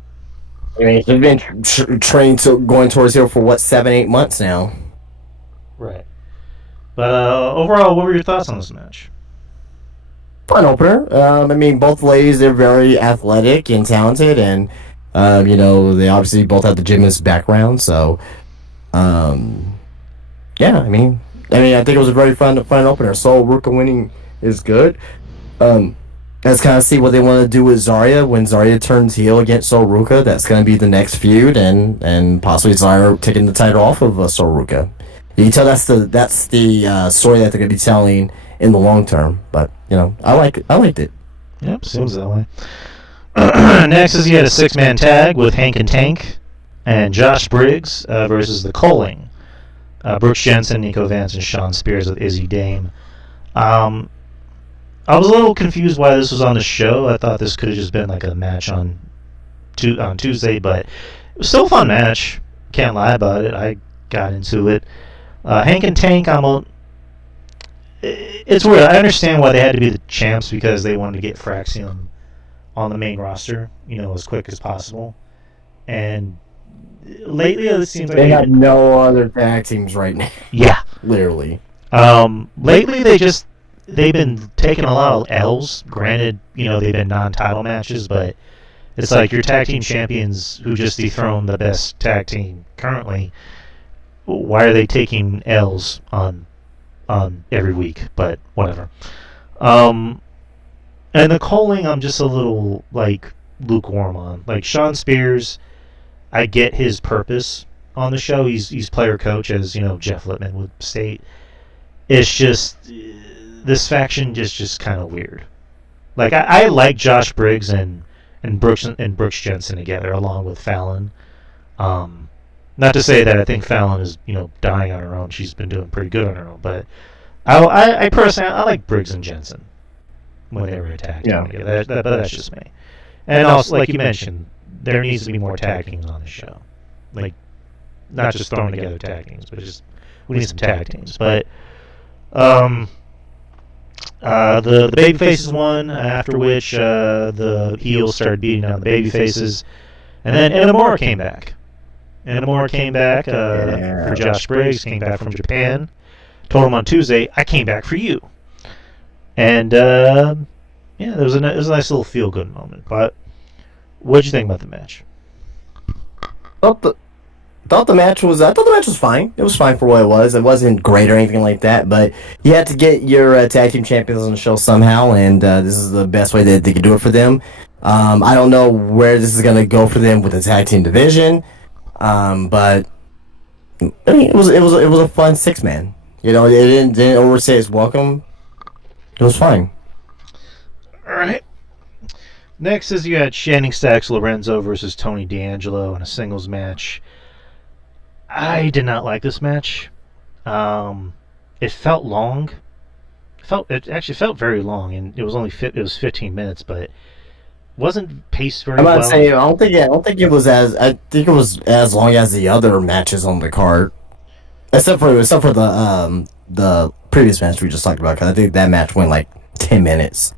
I mean, she's been trained to going towards here for what 7-8 months now. Right. But overall, what were your thoughts on this match? Fun opener. I mean, both ladies, they're very athletic and talented, and they obviously both have the gymnast background. So, yeah, I think it was a very fun opener. So Ruka winning is good. Let's kind of see what they want to do with Zarya when Zarya turns heel against Sol Ruka. That's going to be the next feud, and possibly Zarya taking the title off of Sol Ruka. You can tell that's the story that they're going to be telling in the long term. But I liked it. Yep, seems that way. Next is you had a 6-man tag with Hank and Tank and Josh Briggs versus the Coling. Brooks Jensen, Nico Vance, and Sean Spears with Izzy Dame. I was a little confused why this was on the show. I thought this could have just been like a match on Tuesday, but it was still a fun match. Can't lie about it. I got into it. Hank and Tank, it's weird. I understand why they had to be the champs because they wanted to get Fraxium on the main roster, as quick as possible. And lately, it seems like They have no other tag teams right now. yeah. Literally. Lately, they've been taking a lot of L's. Granted, they've been non-title matches, but it's like your tag team champions who just dethroned the best tag team currently. Why are they taking L's on every week? But whatever. And the Coling, I'm just a little like lukewarm on. Like Sean Spears, I get his purpose on the show. He's player coach, as Jeff Littman would state. It's just this faction just kind of weird. Like I like Josh Briggs and Brooks Jensen together along with Fallon. Not to say that I think Fallon is dying on her own. She's been doing pretty good on her own, but I personally I like Briggs and Jensen when they were attacked. Yeah. But that's just me. And also, like you mentioned, there needs to be more tag teams on the show. Like not just throwing together tag teams, but just we need some tag teams. But the baby faces won, after which the heels started beating down the baby faces, and then Inamura came back. Inamura came back for Josh Briggs, came back from Japan. Told him on Tuesday, I came back for you. And it was a nice little feel good moment. But what did you think about the match? Thought the match was fine. It was fine for what it was. It wasn't great or anything like that, but you had to get your tag team champions on the show somehow, and this is the best way that they could do it for them. I don't know where this is going to go for them with the tag team division, but it was a fun 6-man. It didn't overstay its welcome. It was fine. All right. Next is you had Channing Stacks Lorenzo versus Tony D'Angelo in a singles match. I did not like this match. It felt long. It actually felt very long, and it was 15 minutes. But wasn't paced very I'm not well. saying I don't think it was as I think it was as long as the other matches on the card, except for the previous match we just talked about. Because I think that match went like 10 minutes.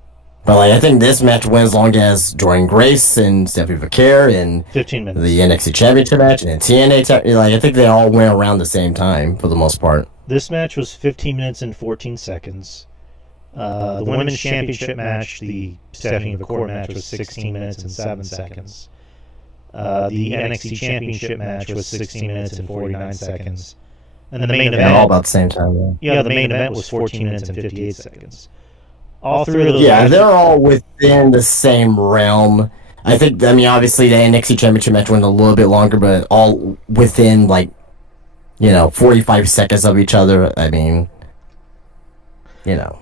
But like I think this match went as long as Jordan Grace and Stephanie Vaquer and 15 the minutes. NXT Championship match and TNA. Like I think they all went around the same time for the most part. This match was 15 minutes and 14 seconds. The women's championship match, the Stephanie McCourt match, was 16 minutes and 7 seconds. The NXT championship match was 16 minutes and 49 seconds. And the main Yeah, all event, about the same time. yeah, the main event was 14 minutes and 58 seconds. All three of those Yeah, matches, they're all within the same realm. I think. I mean, obviously the NXT Championship match went a little bit longer, but all within like 45 seconds of each other. I mean,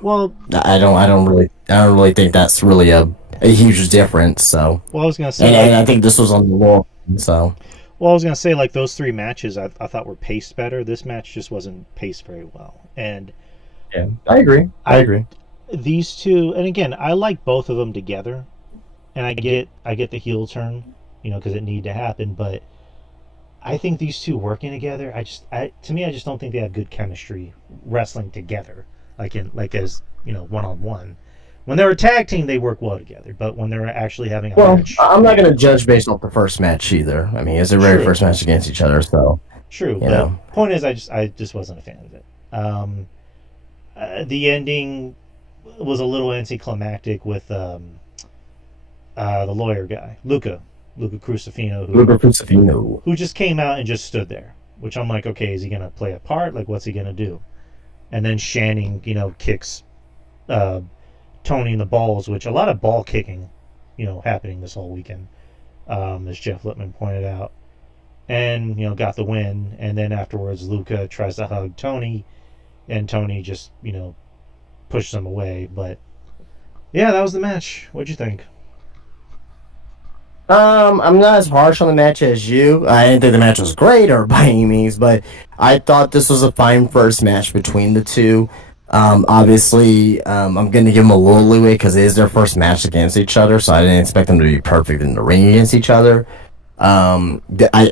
well, I don't really think that's really a huge difference. So, I was gonna say, and I think this was on the low. So, well, I was gonna say, like those three matches, I thought were paced better. This match just wasn't paced very well, and yeah, I agree. I agree. these two, and again, I like both of them together, and I get the heel turn, because it needed to happen, but I think these two working together, to me, I just don't think they have good chemistry wrestling together, as one on one. When they're a tag team, they work well together, but when they're actually having a Well, match, I'm not going to judge based off the first match either. I mean, it's their very true, first match against each other, so true. you But know. point is, I just wasn't a fan of it. The ending was a little anticlimactic with the lawyer guy, Luca Crucifino, Luger Crucifino. who just came out and just stood there. Which I'm like, okay, is he gonna play a part? Like, what's he gonna do? And then Shanning, kicks uh, Tony in the balls, which a lot of ball kicking, happening this whole weekend, as Jeff Lippman pointed out, and got the win. And then afterwards, Luca tries to hug Tony, and Tony just pushes him away. But yeah, that was the match. What'd you think? I'm not as harsh on the match as you. I didn't think the match was great or by any means, but I thought this was a fine first match between the two. Obviously, I'm going to give them a little leeway because it is their first match against each other, so I didn't expect them to be perfect in the ring against each other. I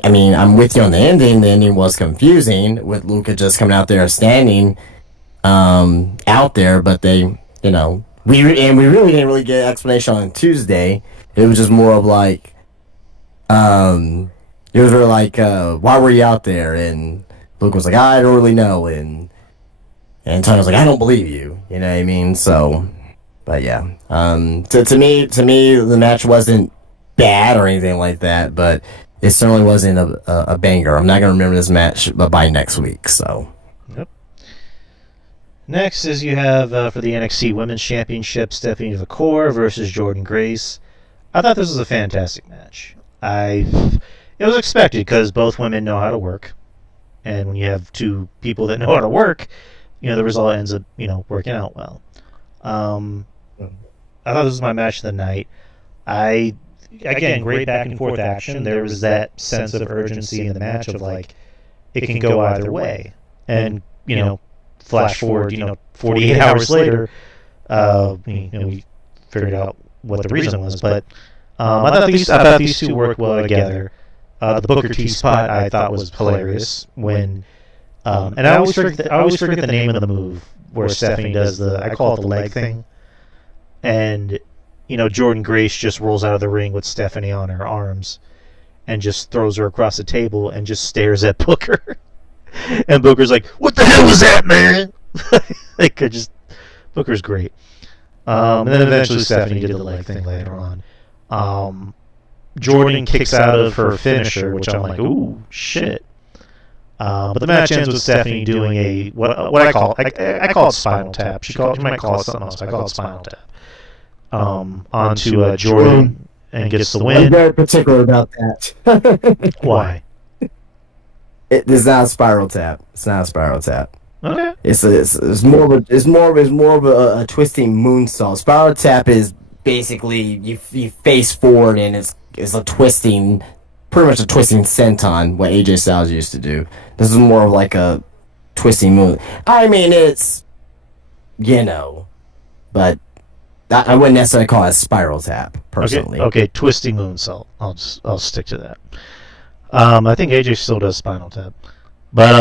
mean, I'm with you on the ending. The ending was confusing with Luca just coming out there standing out there, but we really didn't really get an explanation on Tuesday. It was just more of like, it was really like, why were you out there? And Luke was like, I don't really know. And Tony was like, I don't believe you. You know what I mean? So, but yeah. To me, the match wasn't bad or anything like that, but it certainly wasn't a banger. I'm not gonna remember this match by next week. So. Yep. Next is you have for the NXT Women's Championship, Stephanie Vaquer versus Jordan Grace. I thought this was a fantastic match. It was expected because both women know how to work, and when you have two people that know how to work, the result ends up working out well. I thought this was my match of the night. Again, great back and forth action. There was that sense of urgency in the match of like it can go either way, and flash forward 48 hours later, we figured out what the reason was, but I thought these two worked well together. The Booker T spot I thought was hilarious when, and I always forget the name of the move where Stephanie does I call it the leg thing, and Jordan Grace just rolls out of the ring with Stephanie on her arms, and just throws her across the table and just stares at Booker, and Booker's like, "What the hell was that, man?" Booker's great. And then eventually Stephanie did the leg thing later on. Jordan kicks out of her finisher, which I'm like, ooh, shit. But the match ends with Stephanie doing a what I call it spinal tap. She might call it something else. I call it spinal tap. Onto Jordan and gets the win. I'm very particular about that. Why? It's not a spiral tap. It's not a spiral tap. Okay. It's more of a twisting moonsault. Spiral tap is basically you face forward and it's a twisting, pretty much a twisting senton, what AJ Styles used to do. This is more of like a twisting moon. I mean, it's but I wouldn't necessarily call it a spiral tap Okay, personally. okay, twisting moonsault. I'll stick to that. I think AJ still does spinal tap, but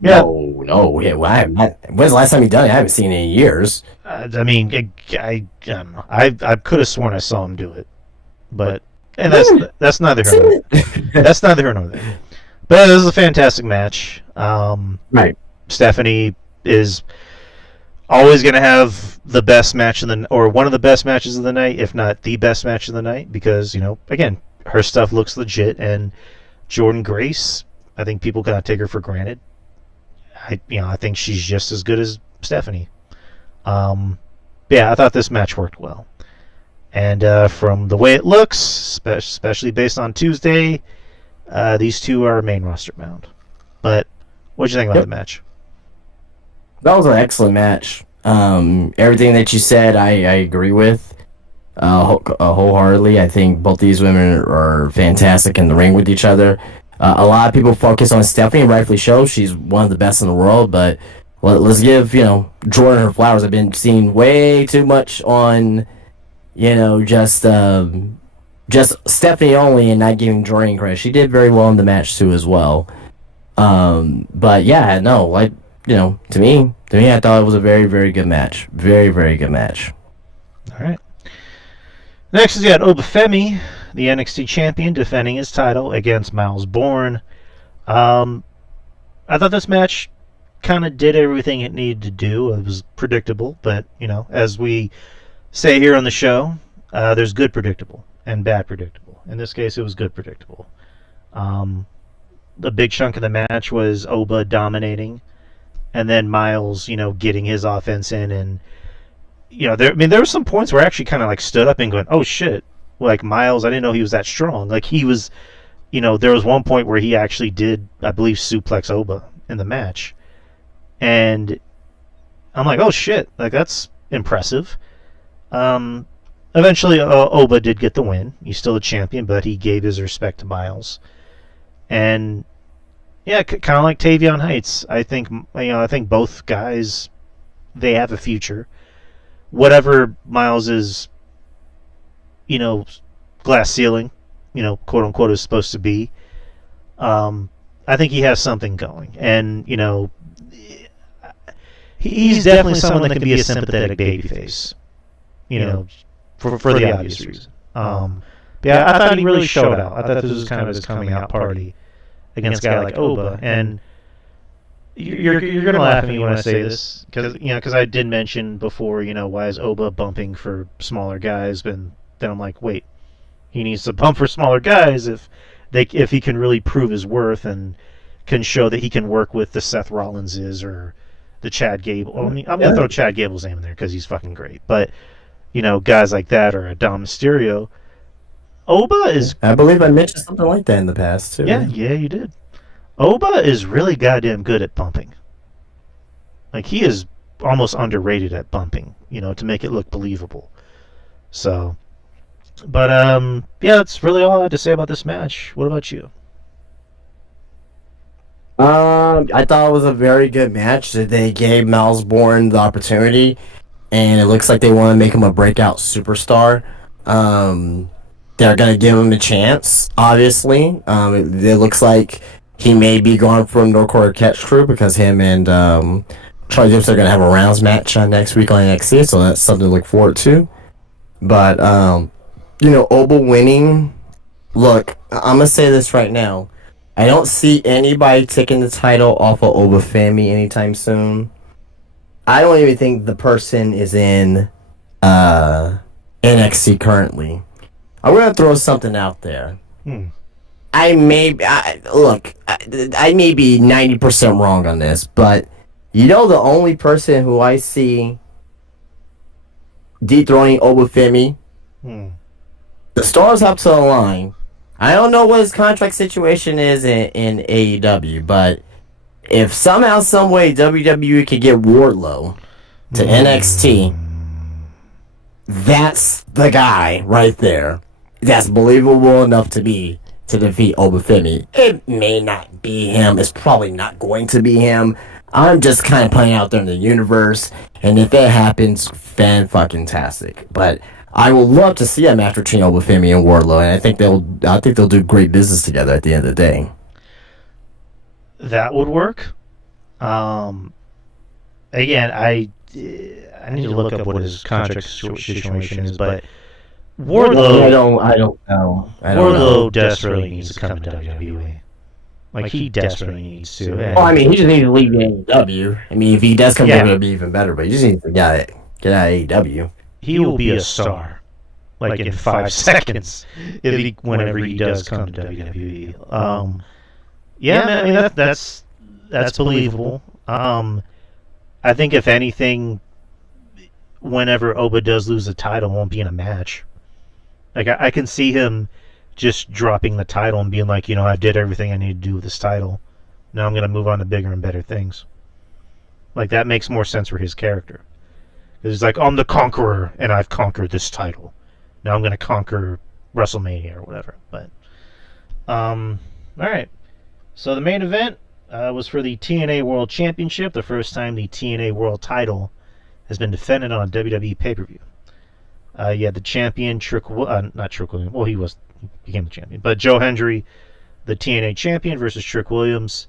yeah. No. Yeah, well, when's the last time you done it? I haven't seen it in years. I mean, I don't know. I could have sworn I saw him do it, but and that's neither here nor that's neither here nor there. But this is a fantastic match. Right. Stephanie is always going to have the best match of the or one of the best matches of the night, if not the best match of the night, because again, her stuff looks legit, and Jordan Grace, I think people cannot take her for granted. I think she's just as good as Stephanie. Yeah, I thought this match worked well, and from the way it looks, especially based on Tuesday, these two are main roster bound. But what do you think about the match? That was an excellent match. Everything that you said, I agree with wholeheartedly. I think both these women are fantastic in the ring with each other. A lot of people focus on Stephanie, rightfully so. She's one of the best in the world, but let's give Jordan her flowers. I've been seeing way too much on just Stephanie only and not giving Jordan credit. She did very well in the match too as well. But yeah, no, to me, I thought it was a very, very good match. Very, very good match. All right. Next is got Obafemi, the NXT champion, defending his title against Miles Bourne. I thought this match kind of did everything it needed to do. It was predictable, but as we say here on the show, there's good predictable and bad predictable. In this case, it was good predictable. The big chunk of the match was Oba dominating, and then Miles, getting his offense in, and there were some points where I actually kind of like stood up and going, "Oh shit!" Like Miles, I didn't know he was that strong. Like he was, there was one point where he actually did, I believe, suplex Oba in the match, and I'm like, "Oh shit!" Like that's impressive. Eventually, Oba did get the win. He's still a champion, but he gave his respect to Miles, and yeah, kind of like Tavion Heights. I think both guys, they have a future. Whatever Miles's, glass ceiling, quote unquote, is supposed to be. I think he has something going, and he's definitely someone that can be a sympathetic babyface. For the obvious reason. Yeah, I thought he really showed out. I thought this was kind of his coming out party against a guy like Oba, and you're gonna laugh at me when I say this because I did mention before, why is Oba bumping for smaller guys, and then I'm like, wait, he needs to bump for smaller guys if he can really prove his worth and can show that he can work with the Seth Rollinses or the Chad Gable. Well, I mean, I'm gonna throw Chad Gable's name in there because he's fucking great, but guys like that or a Dom Mysterio. Oba is. I believe I mentioned something like that in the past too. Yeah, you did. Oba is really goddamn good at bumping. Like he is almost underrated at bumping, to make it look believable. So, but yeah, that's really all I had to say about this match. What about you? I thought it was a very good match. They gave Miles Bourne the opportunity, and it looks like they want to make him a breakout superstar. They're gonna give him a chance. Obviously, it looks like he may be gone from North Korea Catch Crew because him and Charlie Dempsey are gonna have a rounds match next week on NXT, so that's something to look forward to. But Oba winning. Look, I'm gonna say this right now. I don't see anybody taking the title off of Obafemi anytime soon. I don't even think the person is in NXT currently. I'm gonna throw something out there. I may be 90% wrong on this, but the only person who I see dethroning Obafemi, the stars have to align. I don't know what his contract situation is in AEW, but if somehow, some way WWE could get Wardlow to NXT, that's the guy right there. That's believable enough to defeat Obafemi. It may not be him. It's probably not going to be him. I'm just kind of playing out there in the universe, and if it happens, fan-fucking-tastic. But I would love to see a match between Obafemi and Wardlow, and I think they'll do great business together at the end of the day. That would work. Um, Again, I need to look up what his contract situation is, but I don't know. I don't Wardlow know. desperately needs to come to WWE. Like he desperately needs to. Well, I mean, he just needs to leave AEW. I mean, if he does come back, it'll be even better. But he just needs to get out of AEW. He will be a star, like in 5 seconds, whenever he does come to WWE. Yeah, man, I mean that's believable. I think if anything, whenever Oba does lose the title, it won't be in a match. Like I can see him just dropping the title and being like, I did everything I need to do with this title. Now I'm gonna move on to bigger and better things. Like that makes more sense for his character. It's like I'm the conqueror and I've conquered this title. Now I'm gonna conquer WrestleMania or whatever. But all right. So the main event was for the TNA World Championship, the first time the TNA World title has been defended on a WWE pay-per-view. You had the champion, not Trick Williams. Well, he became the champion. But Joe Hendry, the TNA champion, versus Trick Williams.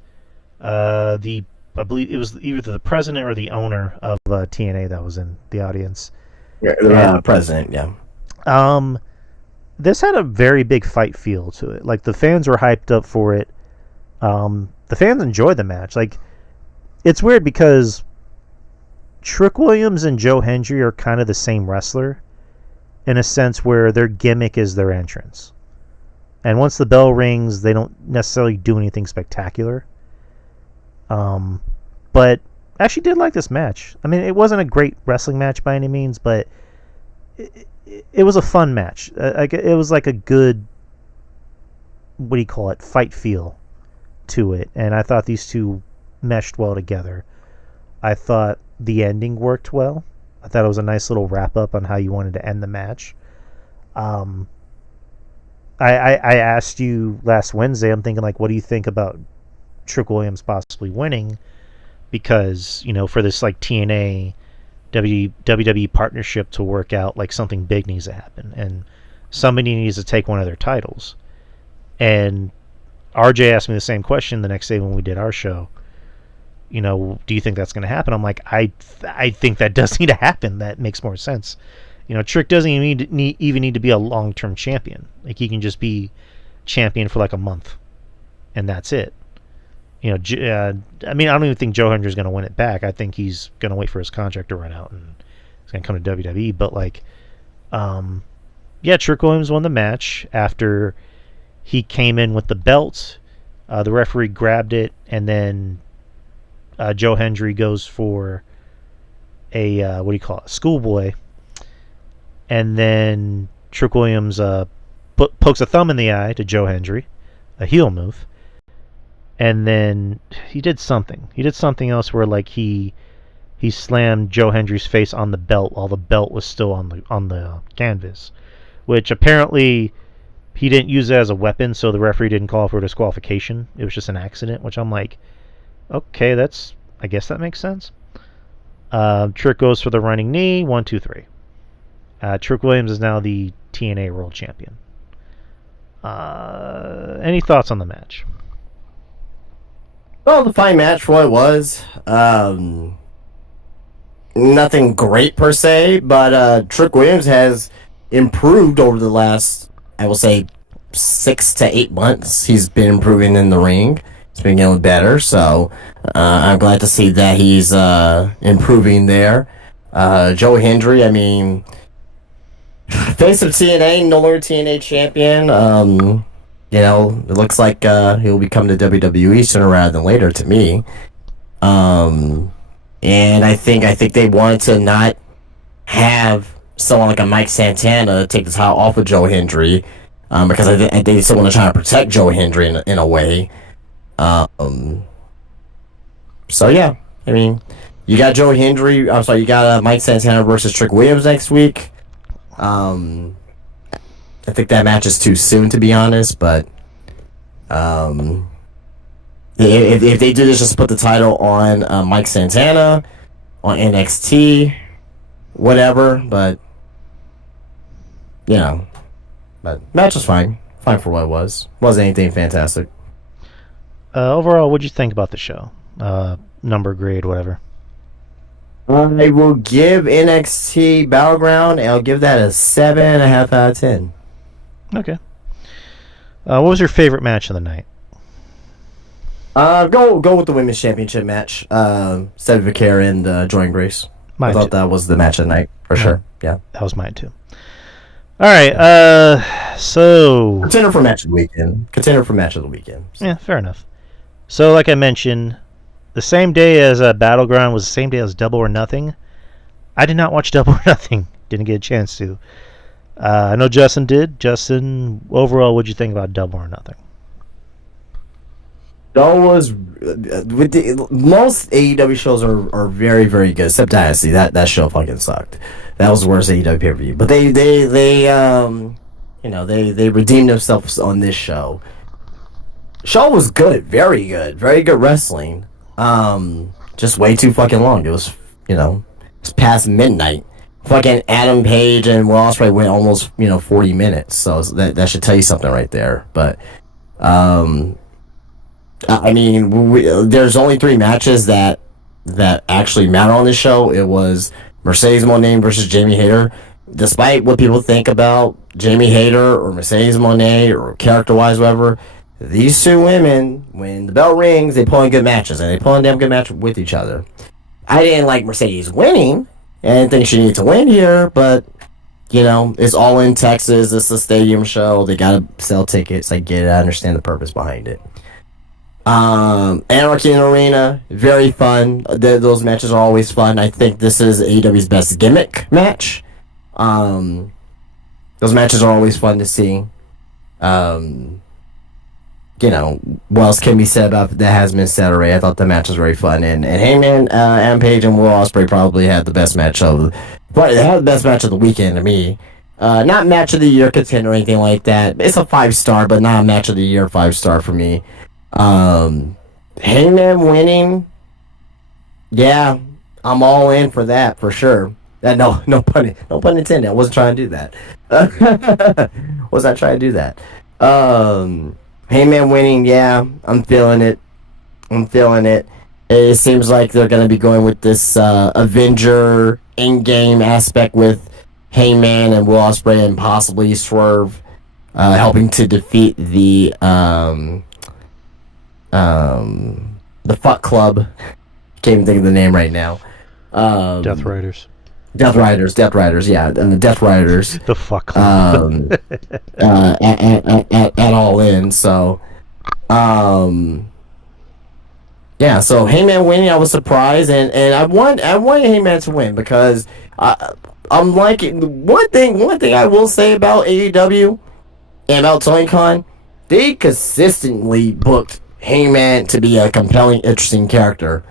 I believe it was either the president or the owner of TNA that was in the audience. Yeah, president, yeah. This had a very big fight feel to it. Like, the fans were hyped up for it. The fans enjoyed the match. Like, it's weird because Trick Williams and Joe Hendry are kind of the same wrestler in a sense where their gimmick is their entrance. And once the bell rings, they don't necessarily do anything spectacular. But I actually did like this match. I mean, it wasn't a great wrestling match by any means, but it was a fun match. It was like a good, what do you call it, fight feel to it. And I thought these two meshed well together. I thought the ending worked well. I thought it was a nice little wrap up on how you wanted to end the match. I asked you last Wednesday, I'm thinking, like, what do you think about Trick Williams possibly winning? Because, for this, like, TNA WWE partnership to work out, like, something big needs to happen. And somebody needs to take one of their titles. And RJ asked me the same question the next day when we did our show. Do you think that's going to happen? I'm like, I think that does need to happen. That makes more sense. Trick doesn't even need to be a long-term champion. Like, he can just be champion for like a month, and that's it. I mean, I don't even think Joe Hendry's going to win it back. I think he's going to wait for his contract to run out, and he's going to come to WWE. But, like, yeah, Trick Williams won the match after he came in with the belt. The referee grabbed it, and then Joe Hendry goes for a what do you call it, schoolboy, and then Trick Williams pokes a thumb in the eye to Joe Hendry, a heel move, and then he did something else where, like, he slammed Joe Hendry's face on the belt while the belt was still on the canvas, which apparently he didn't use it as a weapon, so the referee didn't call for disqualification. It was just an accident, which I'm like, okay, I guess that makes sense. Trick goes for the running knee. 1, 2, 3. Trick Williams is now the TNA World Champion. Any thoughts on the match? Well, the fine match for what it was. Nothing great per se, but Trick Williams has improved over the last, I will say, 6 to 8 months. He's been improving in the ring. He's been getting better, so I'm glad to see that he's improving there. Joe Hendry, I mean, face of TNA, no longer TNA champion. It looks like he'll be coming to WWE sooner rather than later to me. And I think they wanted to not have someone like a Mike Santana take the title off of Joe Hendry, because they still want to try to protect Joe Hendry in a way. So yeah, I mean, you got Joe Hendry. I'm sorry, you got Mike Santana versus Trick Williams next week. I think that match is too soon, to be honest, but yeah, If they do this, just put the title on Mike Santana on NXT, whatever. But but match was fine for what it was. Wasn't anything fantastic. Overall, what'd you think about the show? Number, grade, whatever. I will give NXT Battleground, and I'll give that a 7.5 out of 10. Okay. What was your favorite match of the night? Go with the women's championship match. Cedric Vicaire and Jordan Grace. Mine I thought too. that was the match of the night for sure. Yeah. That was mine too. All right. So Contender for match of the weekend. Contender for match of the weekend. yeah, fair enough. So like I mentioned, the same day as Battleground was the same day as Double or Nothing. I did not watch Double or Nothing. Didn't get a chance to. I know Justin did. Justin, overall, what'd you think about Double or Nothing? That was most AEW shows are very, very good, except Dynasty. That show fucking sucked. That was the worst AEW pay per view. But they redeemed themselves on this show. Show was good, very good wrestling. Just way too fucking long. It was it's past midnight. Fucking Adam Page and Will Ospreay went almost 40 minutes. So that should tell you something right there. But I mean, there's only 3 matches that actually matter on this show. It was Mercedes Moné versus Jamie Hayter. Despite what people think about Jamie Hayter or Mercedes Moné or character-wise, whatever, these 2 women, when the bell rings, they pull in good matches, and they pull in damn good matches with each other. I didn't like Mercedes winning. I didn't think she needed to win here, but it's all in Texas. It's a stadium show. They gotta sell tickets. I get it. I understand the purpose behind it. Anarchy in the Arena, very fun. Those matches are always fun. I think this is AEW's best gimmick match. Those matches are always fun to see. What else can be said about that has been said already. I thought the match was very fun. And Heyman, Adam Page, and Will Ospreay probably had the best match they had the best match of the weekend to me. Not match of the year contender or anything like that. It's a 5-star, but not a match of the year 5-star for me. Hangman winning, yeah, I'm all in for that for sure. No pun intended. I wasn't trying to do that. Was not trying to do that. Hangman winning, yeah, I'm feeling it. It seems like they're gonna be going with this Avenger in-game aspect with Hangman and Will Ospreay and possibly Swerve, helping to defeat the Fuck Club. Can't even think of the name right now. Death Riders. Death Riders, yeah, the Death Riders. The Fuck Club. At All In, so, yeah, so Heyman winning, I was surprised, and I wanted Heyman to win because I'm liking one thing I will say about AEW and about Tony Khan, they consistently booked Heyman to be a compelling, interesting character.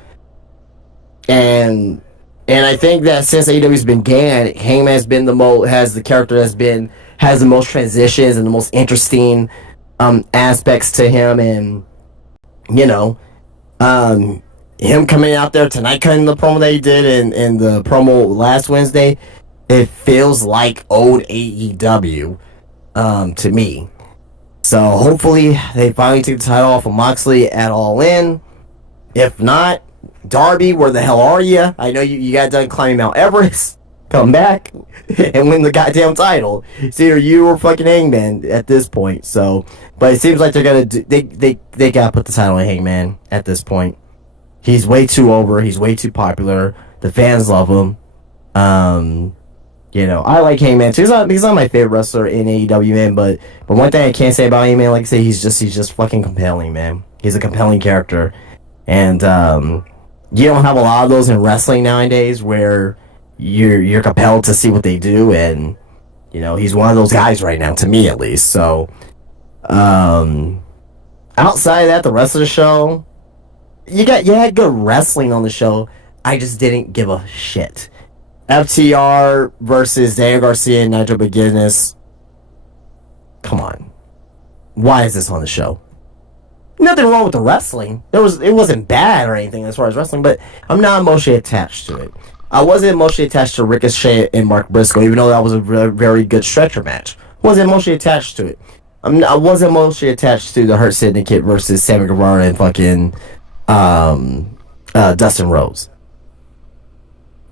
And I think that since AEW's been Gan, Heyman has been has the character has the most transitions and the most interesting aspects to him, and him coming out there tonight, cutting the promo that he did in the promo last Wednesday, it feels like old AEW to me. So hopefully they finally take the title off of Moxley at All In. If not, Darby, where the hell are you? I know you got done climbing Mount Everest. Come back and win the goddamn title. It's either you or fucking Hangman at this point. So, but it seems like they're gonna they gotta put the title on Hangman at this point. He's way too over. He's way too popular. The fans love him. I like Hangman too. He's not my favorite wrestler in AEW, man. But one thing I can't say about Hangman, like I say, he's just fucking compelling, man. He's a compelling character, and you don't have a lot of those in wrestling nowadays where you're compelled to see what they do, and he's one of those guys right now, to me at least. So outside of that, the rest of the show, you had good wrestling on the show. I just didn't give a shit. FTR versus Daniel Garcia and Nigel McGuinness. Come on, why is this on the show? Nothing wrong with the wrestling. It wasn't bad or anything as far as wrestling, but I'm not emotionally attached to it. I wasn't emotionally attached to Ricochet and Mark Briscoe, even though that was a very good stretcher match. Wasn't emotionally attached to it. I wasn't emotionally attached to the Hurt Syndicate versus Sammy Guevara and fucking Dustin Rhodes.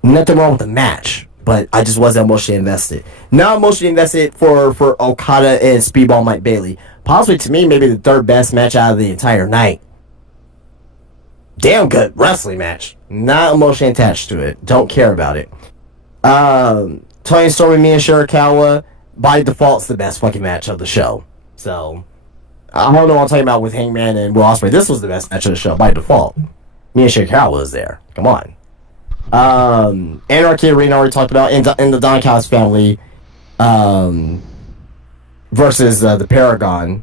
Nothing wrong with the match, but I just wasn't emotionally invested. Not emotionally invested for Okada and Speedball Mike Bailey. Possibly to me, maybe the third best match out of the entire night. Damn good wrestling match. Not emotionally attached to it. Don't care about it. Tony Storm and Mia Shirakawa, by default, it's the best fucking match of the show. So, I don't know what I'm talking about with Hangman and Will Ospreay. This was the best match of the show by default. Mia Shirakawa was there. Come on. Anarchy Arena already talked about in the Don Callis family versus the Paragon.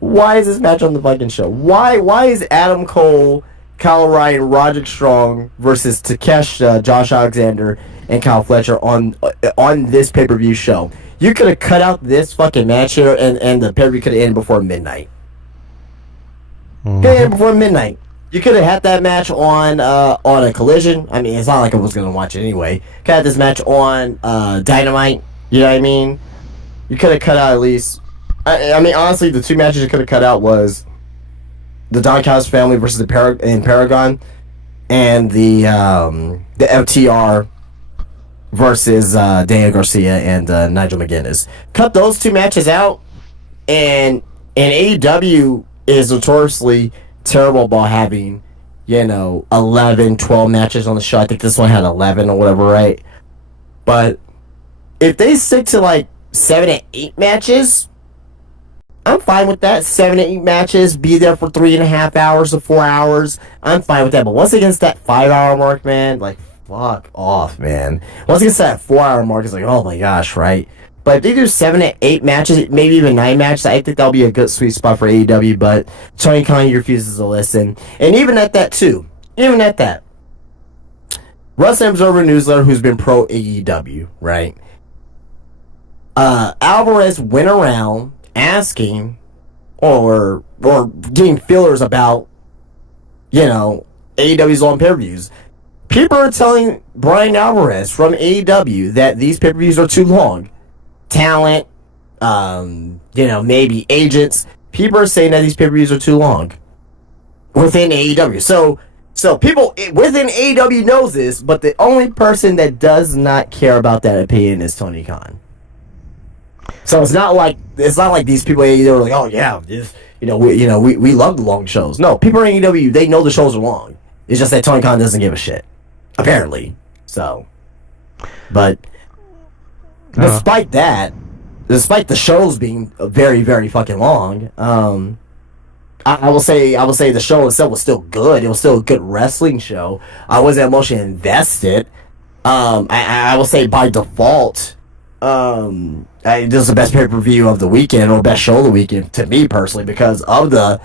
Why is this match on the fucking show? Why is Adam Cole, Kyle Ryan, Roderick Strong versus Takeshita, Josh Alexander, and Kyle Fletcher on this pay-per-view show? You could have cut out this fucking match here and the pay-per-view could have ended before midnight. Mm-hmm. Could have ended before midnight. You could have had that match on a Collision. I mean, it's not like I was gonna watch it anyway. Could have had this match on Dynamite. You know what I mean? You could have cut out at least. I mean, honestly, the two matches you could have cut out was the Don Callis family versus the Paragon, and the FTR versus Daniel Garcia and Nigel McGuinness. Cut those two matches out, and AEW is notoriously terrible about having, 11, 12 matches on the show. I think this one had 11 or whatever, right? But if they stick to like 7 and 8 matches, I'm fine with that. 7 to 8 matches, be there for 3.5 hours to 4 hours. I'm fine with that. But once it gets that 5-hour mark, man, like, fuck off, man. Once it gets that 4-hour mark, it's like, oh my gosh, right? But if they do 7 to 8 matches, maybe even 9 matches, I think that'll be a good sweet spot for AEW. But Tony Khan refuses to listen. And even at that, too. Even at that. Wrestling Observer Newsletter, who's been pro AEW, right? Alvarez went around asking or getting feelers about, AEW's on pay-per-views. People are telling Brian Alvarez from AEW that these pay-per-views are too long. Talent, maybe agents. People are saying that these pay-per-views are too long within AEW. So people within AEW knows this, but the only person that does not care about that opinion is Tony Khan. So it's not like these people at AEW are like, oh yeah, we love the long shows. No, people in AEW, they know the shows are long. It's just that Tony Khan doesn't give a shit, apparently. So, but despite the shows being very, very fucking long, I will say the show itself was still good. It was still a good wrestling show. I wasn't emotionally invested. I will say by default, this is the best pay-per-view of the weekend or best show of the weekend to me personally because of the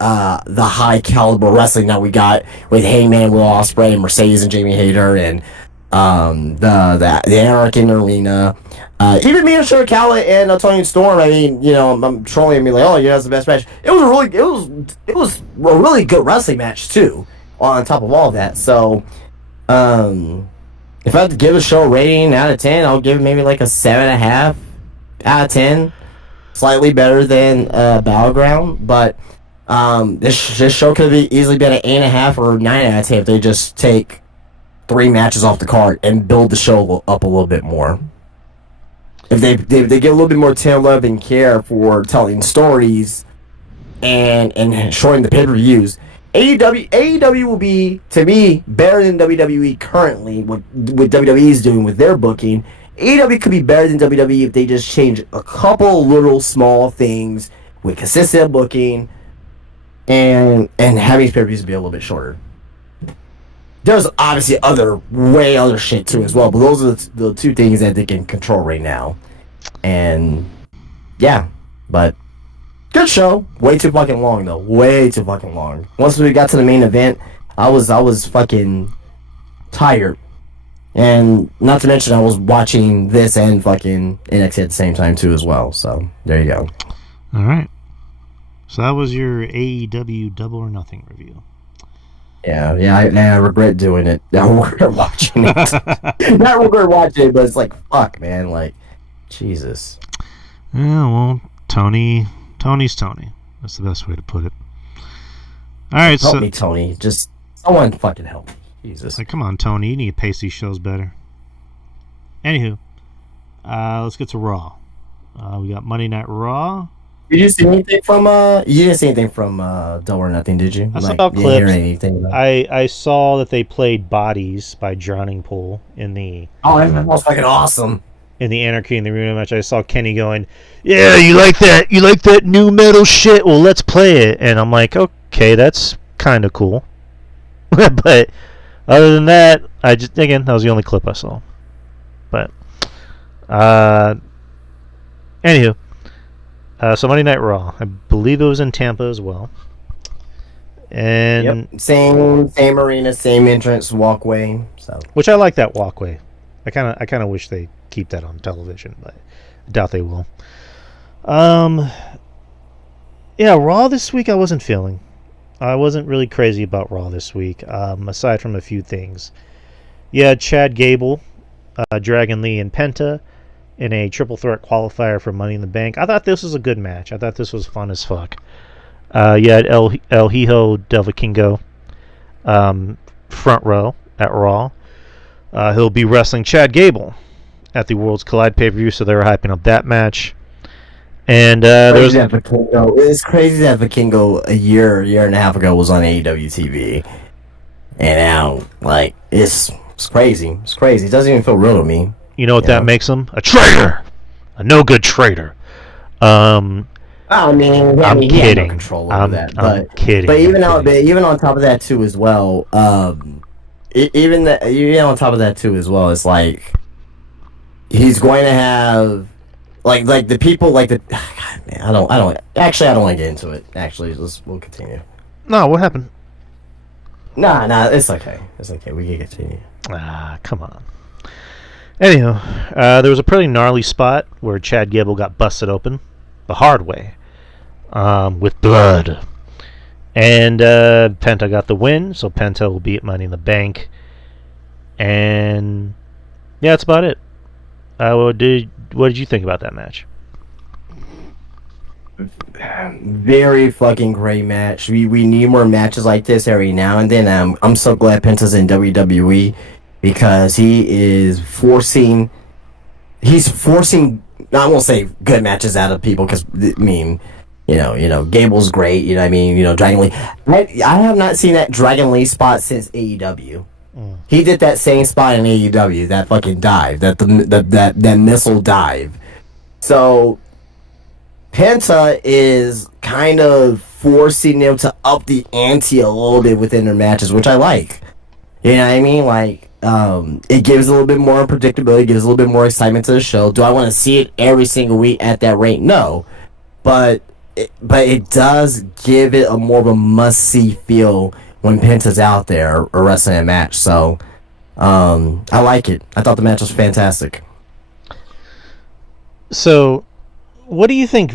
high caliber wrestling that we got with Hangman, Will Ospreay, and Mercedes and Jamie Hayter and the Anarchy in the Arena. Even me and Shirakawa and Tony Storm. I mean, I'm trolling me like, oh, that's the best match. It was a really good wrestling match too. On top of all that, so if I had to give a show a rating out of 10, I'll give it maybe like a 7.5 out of 10. Slightly better than Battleground, but this show could have easily been an 8.5 or 9 out of 10 if they just take 3 matches off the card and build the show up a little bit more. If they get a little bit more love and care for telling stories and showing the pay-per-views, AEW will be, to me, better than WWE currently, what WWE's doing with their booking. AEW could be better than WWE if they just change a couple little small things with consistent booking and having pay-per-views be a little bit shorter. There's obviously other shit too as well, but those are the 2 things that they can control right now. And yeah, but good show. Way too fucking long though. Way too fucking long. Once we got to the main event, I was fucking tired. And not to mention I was watching this and fucking NXT at the same time too as well. So there you go. All right. So that was your AEW Double or Nothing review. I regret doing it. I regret watching it. Not regret watching it, but it's like, fuck, man. Like, Jesus. Yeah, well, Tony's Tony. That's the best way to put it. All right, help me, Tony. Just someone fucking help me. Jesus. Like, come on, Tony. You need to pace these shows better. Anywho, let's get to Raw. We got Monday Night Raw. Did you see anything from You didn't see anything from Double or Nothing, did you? I saw clips. Hear anything about I saw that they played Bodies by Drowning Pool in the. Oh, that was fucking awesome. In the Anarchy in the Arena match, I saw Kenny going, "Yeah, you like that? You like that new metal shit? Well, let's play it." And I'm like, "Okay, that's kind of cool." But other than that, that was the only clip I saw. But anywho, so Monday Night Raw, I believe it was in Tampa as well. And yep. Same arena, same entrance walkway. So which I like that walkway. I kind of wish they keep that on television, but I doubt they will. Yeah, Raw this week I wasn't feeling. I wasn't really crazy about Raw this week, aside from a few things. Yeah, Chad Gable, Dragon Lee, and Penta in a triple threat qualifier for Money in the Bank. I thought this was a good match. I thought this was fun as fuck. You had El Hijo Del Vikingo front row at Raw. He'll be wrestling Chad Gable at the Worlds Collide pay-per-view, so they were hyping up that match. And it's crazy that Vikingo a year and a half ago was on AEW TV, and now it's crazy. It's crazy. It doesn't even feel real to me. You know what that makes him? A traitor, a no good traitor. I'm kidding. He had no control over that. I'm kidding. But even on top of that too, as well. Even on top of that too, as well. It's like he's going to have like the people like the. God, man, I don't want to get into it. Actually, we'll continue. No, what happened? Nah, it's okay. It's okay. We can continue. Come on. Anyhow, there was a pretty gnarly spot where Chad Gable got busted open the hard way, with blood. And Penta got the win, so Penta will be at Money in the Bank. And yeah, that's about it. What did you think about that match? Very fucking great match. We need more matches like this every now and then. I'm so glad Penta's in WWE because he's forcing. I won't say good matches out of people because Gable's great. You know what I mean? Dragon Lee. I have not seen that Dragon Lee spot since AEW. He did that same spot in AEW. That fucking dive. That missile dive. So Penta is kind of forcing them to up the ante a little bit within their matches, which I like. You know what I mean? It gives a little bit more predictability, gives a little bit more excitement to the show. Do I want to see it every single week at that rate? No. But it does give it a more of a must-see feel when Penta's out there or wrestling a match. So, I like it. I thought the match was fantastic. So, what do you think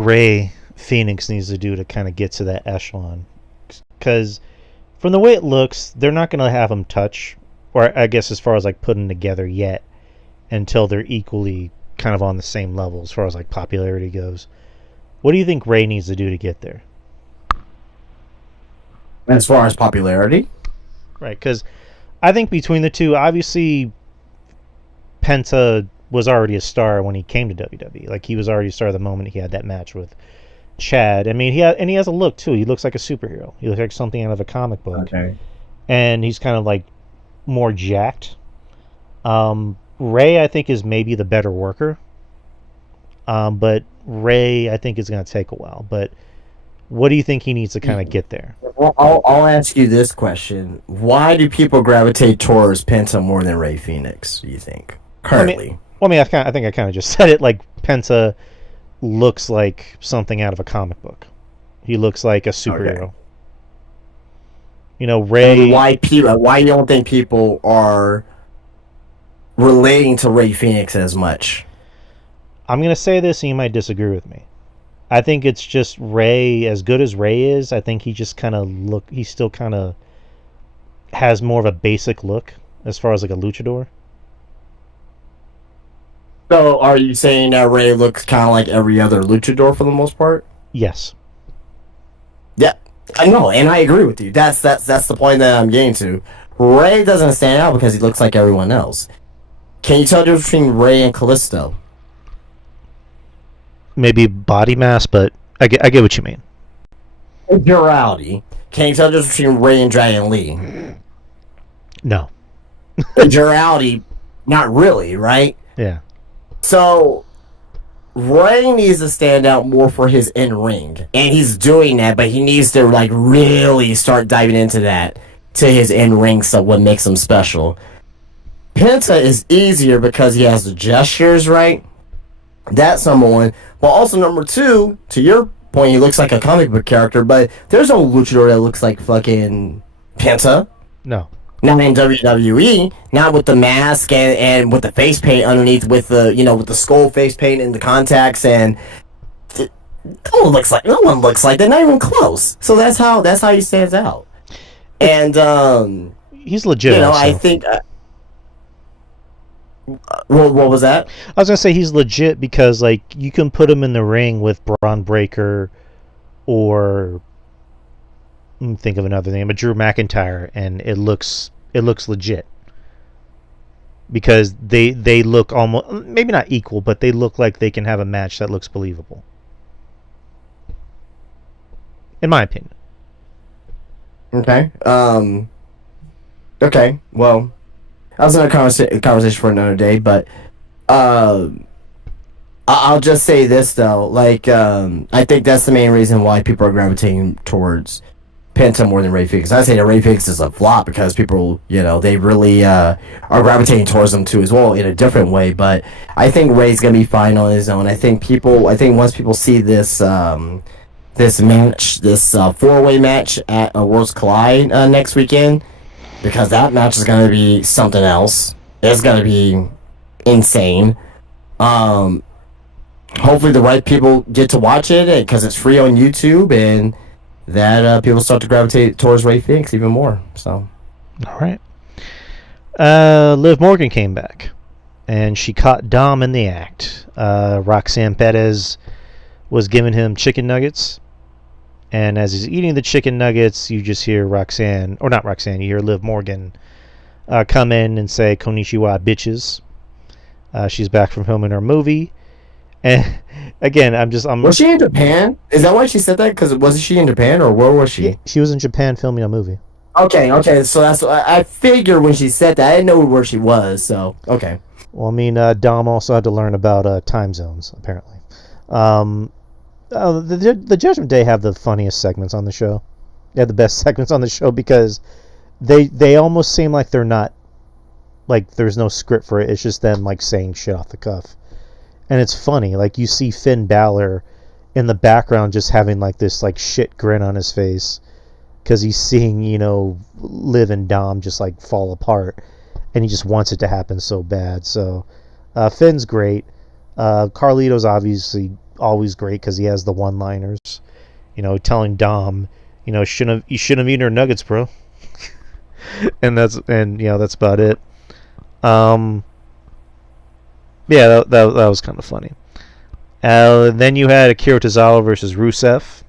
Rey Fénix needs to do to kind of get to that echelon? Because from the way it looks, they're not going to have him touch, or I guess as far as like putting together yet, until they're equally kind of on the same level as far as like popularity goes. What do you think Rey needs to do to get there? As far as popularity? Right, because I think between the two, obviously, Penta was already a star when he came to WWE. Like, he was already a star the moment he had that match with Chad. I mean, he has a look, too. He looks like a superhero. He looks like something out of a comic book. Okay. And he's kind of, like, more jacked. Rey, I think, is maybe the better worker. But Rey, I think, is going to take a while. But what do you think he needs to kind of get there? Well, I'll ask you this question. Why do people gravitate towards Penta more than Rey Fénix, do you think, currently? I think I kind of just said it. Like, Penta looks like something out of a comic book. He looks like a superhero. Okay. Rey... And why you don't think people are relating to Rey Fénix as much? I'm going to say this, and you might disagree with me. I think it's just Ray. As good as Ray is, I think he just kind of look. He still kind of has more of a basic look as far as like a luchador. So, are you saying that Ray looks kind of like every other luchador for the most part? Yes. Yeah, I know, and I agree with you. That's the point that I'm getting to. Ray doesn't stand out because he looks like everyone else. Can you tell the difference between Ray and Callisto? Maybe body mass, but I get what you mean. Durality. Can you tell the difference between Ray and Dragon Lee? No. Durality, not really, right? Yeah. So Ray needs to stand out more for his in ring, and he's doing that, but he needs to like really start diving into that to his in ring stuff. What makes him special? Penta is easier because he has the gestures, right? That's number one. But also number two, to your point, he looks like a comic book character, but there's no luchador that looks like fucking Penta. No. Not in WWE, not with the mask and with the face paint underneath, with the with the skull face paint and the contacts, and no one looks like that, not even close. So that's how he stands out. And he's legit. I think. What was that? I was gonna say he's legit because like you can put him in the ring with Braun Breaker, or think of another name, but Drew McIntyre, and it looks legit because they look almost, maybe not equal, but they look like they can have a match that looks believable, in my opinion. Okay. Okay. Well, that was another conversation for another day, but I'll just say this though, like I think that's the main reason why people are gravitating towards Penta more than Ray Fix. I say that Ray Fix is a flop because people, they really are gravitating towards them too as well in a different way. But I think Ray's gonna be fine on his own. I think once people see this this match, this 4-way match at Worlds Collide next weekend, because that match is gonna be something else. It's gonna be insane. Hopefully the right people get to watch it because it's free on YouTube, and that people start to gravitate towards Ray Fix even more. So, all right. Liv Morgan came back, and she caught Dom in the act. Roxanne Perez was giving him chicken nuggets, and as he's eating the chicken nuggets, you just hear Roxanne, or not Roxanne, you hear Liv Morgan come in and say, "Konnichiwa, bitches." She's back from filming her movie. And again, Was she in Japan? Is that why she said that? Because wasn't she in Japan, or where was she? She was in Japan filming a movie. Okay. So that's what I figured when she said that. I didn't know where she was. So okay. Well, I mean, Dom also had to learn about time zones apparently. The Judgment Day have the funniest segments on the show. They have the best segments on the show because they almost seem like they're not, like there's no script for it. It's just them like saying shit off the cuff. And it's funny, like you see Finn Balor in the background just having like this like shit grin on his face because he's seeing, Liv and Dom just like fall apart, and he just wants it to happen so bad. So Finn's great. Carlito's obviously always great because he has the one-liners, telling Dom, you shouldn't have eaten her nuggets, bro. and that's about it. Yeah, that was kind of funny. Then you had Akira Tozawa versus Rusev.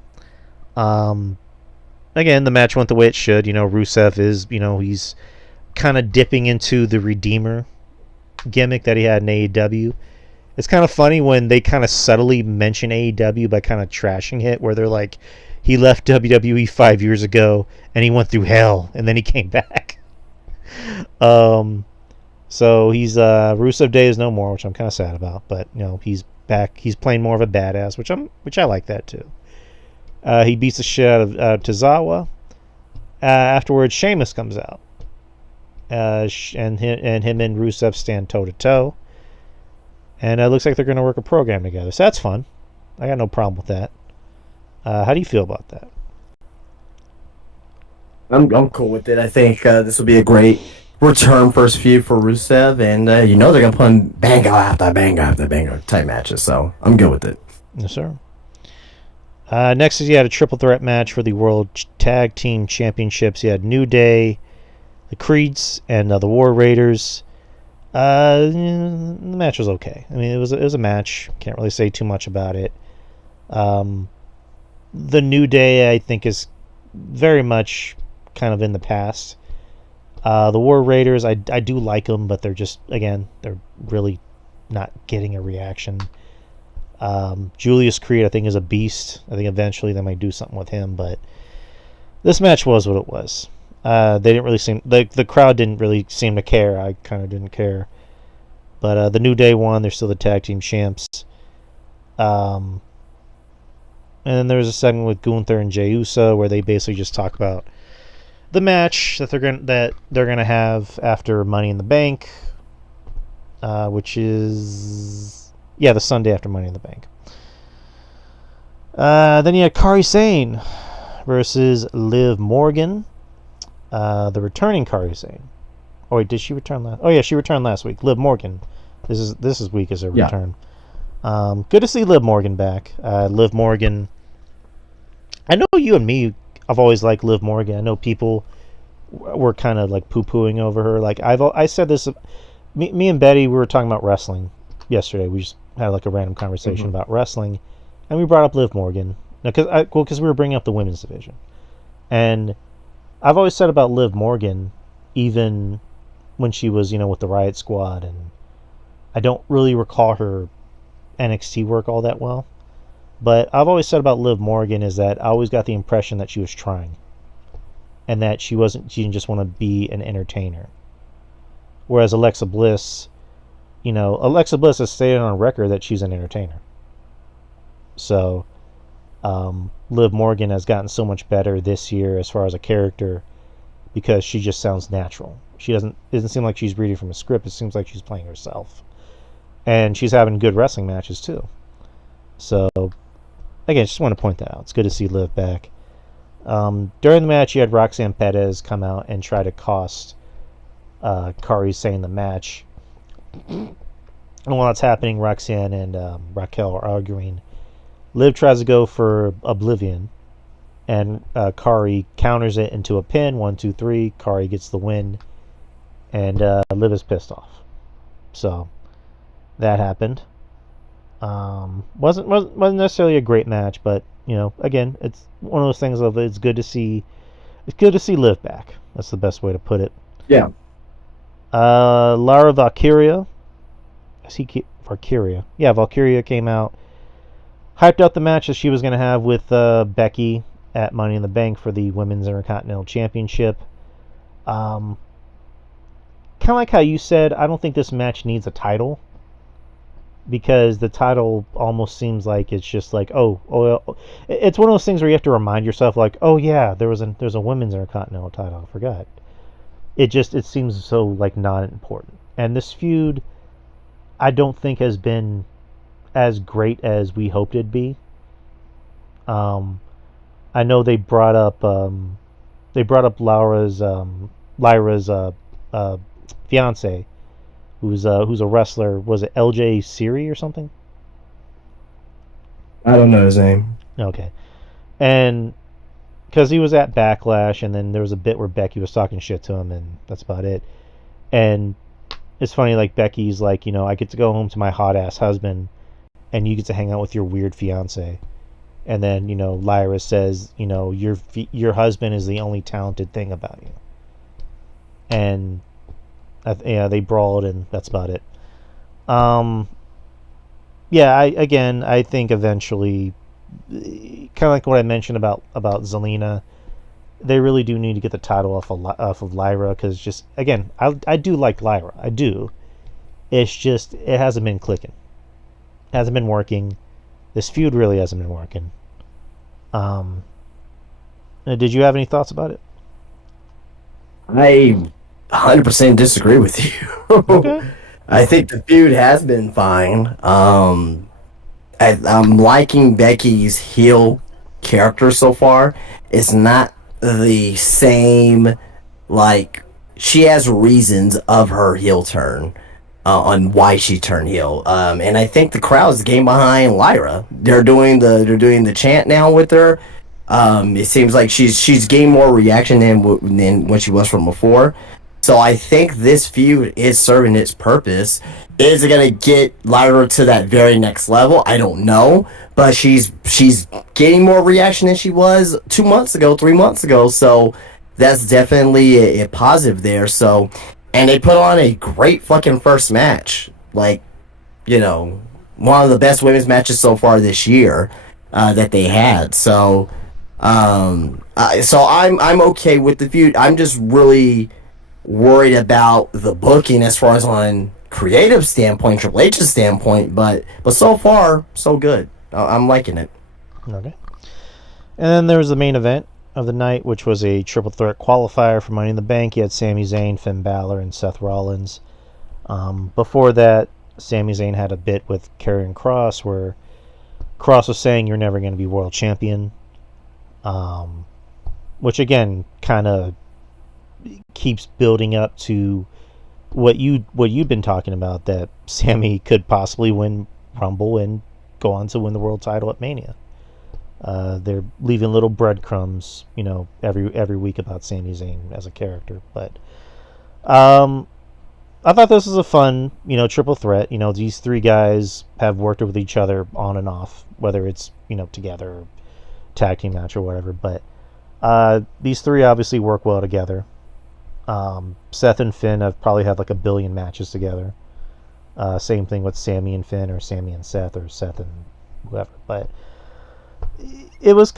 Again, the match went the way it should. Rusev is, he's kind of dipping into the Redeemer gimmick that he had in AEW. It's kind of funny when they kind of subtly mention AEW by kind of trashing it, where they're like, he left WWE 5 years ago and he went through hell and then he came back. So he's Rusev Day is no more, which I'm kind of sad about. But he's back. He's playing more of a badass, which I like that too. He beats the shit out of Tozawa. Afterwards, Sheamus comes out, and him and Rusev stand toe to toe. And it looks like they're going to work a program together. So that's fun. I got no problem with that. How do you feel about that? I'm cool with it. I think this will be a great return first feud for Rusev, and they're gonna put banger after banger after banger type matches. So I'm good with it. Yes, sir. Next is you had a triple threat match for the World Tag Team Championships. You had New Day, the Creeds, and the War Raiders. The match was okay. I mean, it was a match. Can't really say too much about it. The New Day, I think, is very much kind of in the past. The War Raiders, I do like them, but they're really not getting a reaction. Julius Creed, I think, is a beast. I think eventually they might do something with him, but this match was what it was. They didn't really seem the crowd didn't really seem to care. I kind of didn't care, but the New Day won. They're still the tag team champs. And then there was a segment with Gunther and Jey Uso where they basically just talk about the match that they're gonna have after Money in the Bank, which is the Sunday after Money in the Bank. Then you had Kairi Sane versus Liv Morgan, the returning Kairi Sane. Oh wait, did she return last? Oh yeah, she returned last week. Liv Morgan. This is week as a return. Good to see Liv Morgan back. Liv Morgan. I know you and me. I've always liked Liv Morgan. I know people were kind of like poo-pooing over her. Like I said this. Me and Betty, we were talking about wrestling yesterday. We just had like a random conversation about wrestling, and we brought up Liv Morgan because we were bringing up the women's division, and I've always said about Liv Morgan, even when she was with the Riot Squad, and I don't really recall her NXT work all that well. But I've always said about Liv Morgan is that I always got the impression that she was trying, and that she didn't just want to be an entertainer. Whereas Alexa Bliss has stated on record that she's an entertainer. So Liv Morgan has gotten so much better this year as far as a character because she just sounds natural. It doesn't seem like she's reading from a script. It seems like she's playing herself. And she's having good wrestling matches too. So again, just want to point that out. It's good to see Liv back. During the match, you had Roxanne Perez come out and try to cost Kairi Sane the match. And while that's happening, Roxanne and Raquel are arguing. Liv tries to go for Oblivion, and Kairi counters it into a pin. 1, 2, 3. Kairi gets the win, and Liv is pissed off. So that happened. Wasn't necessarily a great match, but again, it's one of those things of it's good to see Liv back. That's the best way to put it. Yeah. Lara Valkyria. Valkyria. Yeah, Valkyria came out, hyped up the match that she was going to have with Becky at Money in the Bank for the Women's Intercontinental Championship. Kind of like how you said, I don't think this match needs a title, because the title almost seems like it's just like it's one of those things where you have to remind yourself like, oh yeah, there's a Women's Intercontinental title, I forgot. It seems so like not important. And this feud, I don't think has been as great as we hoped it'd be. I know they brought up Lyra's fiance, who's a wrestler. Was it LJ Siri or something? I don't know his name. Okay, and because he was at Backlash, and then there was a bit where Becky was talking shit to him, and that's about it. And it's funny, like Becky's like, I get to go home to my hot ass husband, and you get to hang out with your weird fiance. And then Lyra says, your husband is the only talented thing about you. And they brawled, and that's about it. I think eventually, kind of like what I mentioned about Zelina, they really do need to get the title off of Lyra, because just again, I do like Lyra, I do. It's just it hasn't been clicking, hasn't been working. This feud really hasn't been working. Did you have any thoughts about it? I 100% disagree with you. Okay. I think the feud has been fine. I'm liking Becky's heel character so far. It's not the same, like, she has reasons of her heel turn. on why she turned heel. And I think the crowd's getting behind Lyra. They're doing the chant now with her. It seems like she's gained more reaction than what she was from before. So I think this feud is serving its purpose. Is it gonna get Lyra to that very next level? I don't know, but she's getting more reaction than she was 2 months ago, 3 months ago. So that's definitely a positive there. So, and they put on a great fucking first match, like one of the best women's matches so far this year that they had. So I'm okay with the feud. I'm just really worried about the booking as far as on creative standpoint, Triple H's standpoint. But so far, so good. I'm liking it. Okay. And then there was the main event of the night, which was a triple threat qualifier for Money in the Bank. You had Sami Zayn, Finn Balor, and Seth Rollins. Before that, Sami Zayn had a bit with Karrion Kross where Kross was saying you're never going to be world champion, which again kind of keeps building up to what you've been talking about, that Sami could possibly win Rumble and go on to win the world title at Mania. They're leaving little breadcrumbs, every week about Sami Zayn as a character. But I thought this was a fun, triple threat. These three guys have worked with each other on and off, whether it's, together, or tag team match or whatever. But these three obviously work well together. Seth and Finn have probably had like a billion matches together. Same thing with Sami and Finn, or Sami and Seth, or Seth and whoever. But it was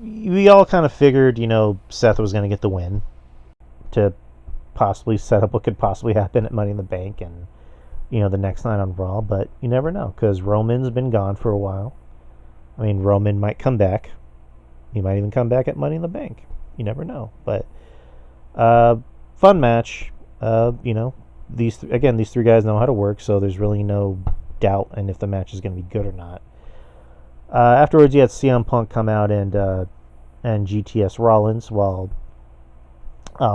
we all kind of figured, Seth was going to get the win to possibly set up what could possibly happen at Money in the Bank and, the next night on Raw. But you never know, because Roman's been gone for a while. I mean, Roman might come back. He might even come back at Money in the Bank. You never know. But fun match. These three guys know how to work, so there's really no doubt in if the match is going to be good or not. Afterwards, you had CM Punk come out and GTS Rollins, while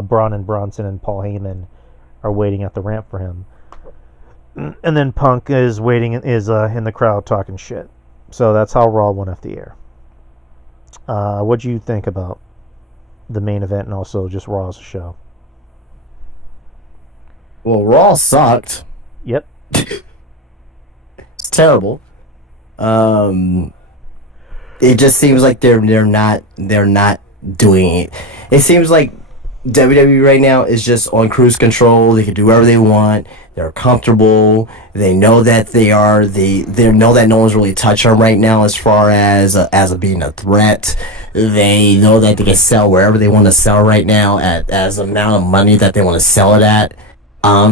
Braun and Bronson and Paul Heyman are waiting at the ramp for him. And then Punk is in the crowd talking shit. So that's how Raw went off the air. What do you think about the main event and also just Raw as a show? Well, Raw sucked. Yep. It's terrible. It just seems like they're not doing it. It seems like WWE right now is just on cruise control. They can do whatever they want. They're comfortable. They know that they know that no one's really touching them right now as far as being a threat. They know that they can sell wherever they want to sell right now as the amount of money that they want to sell it at.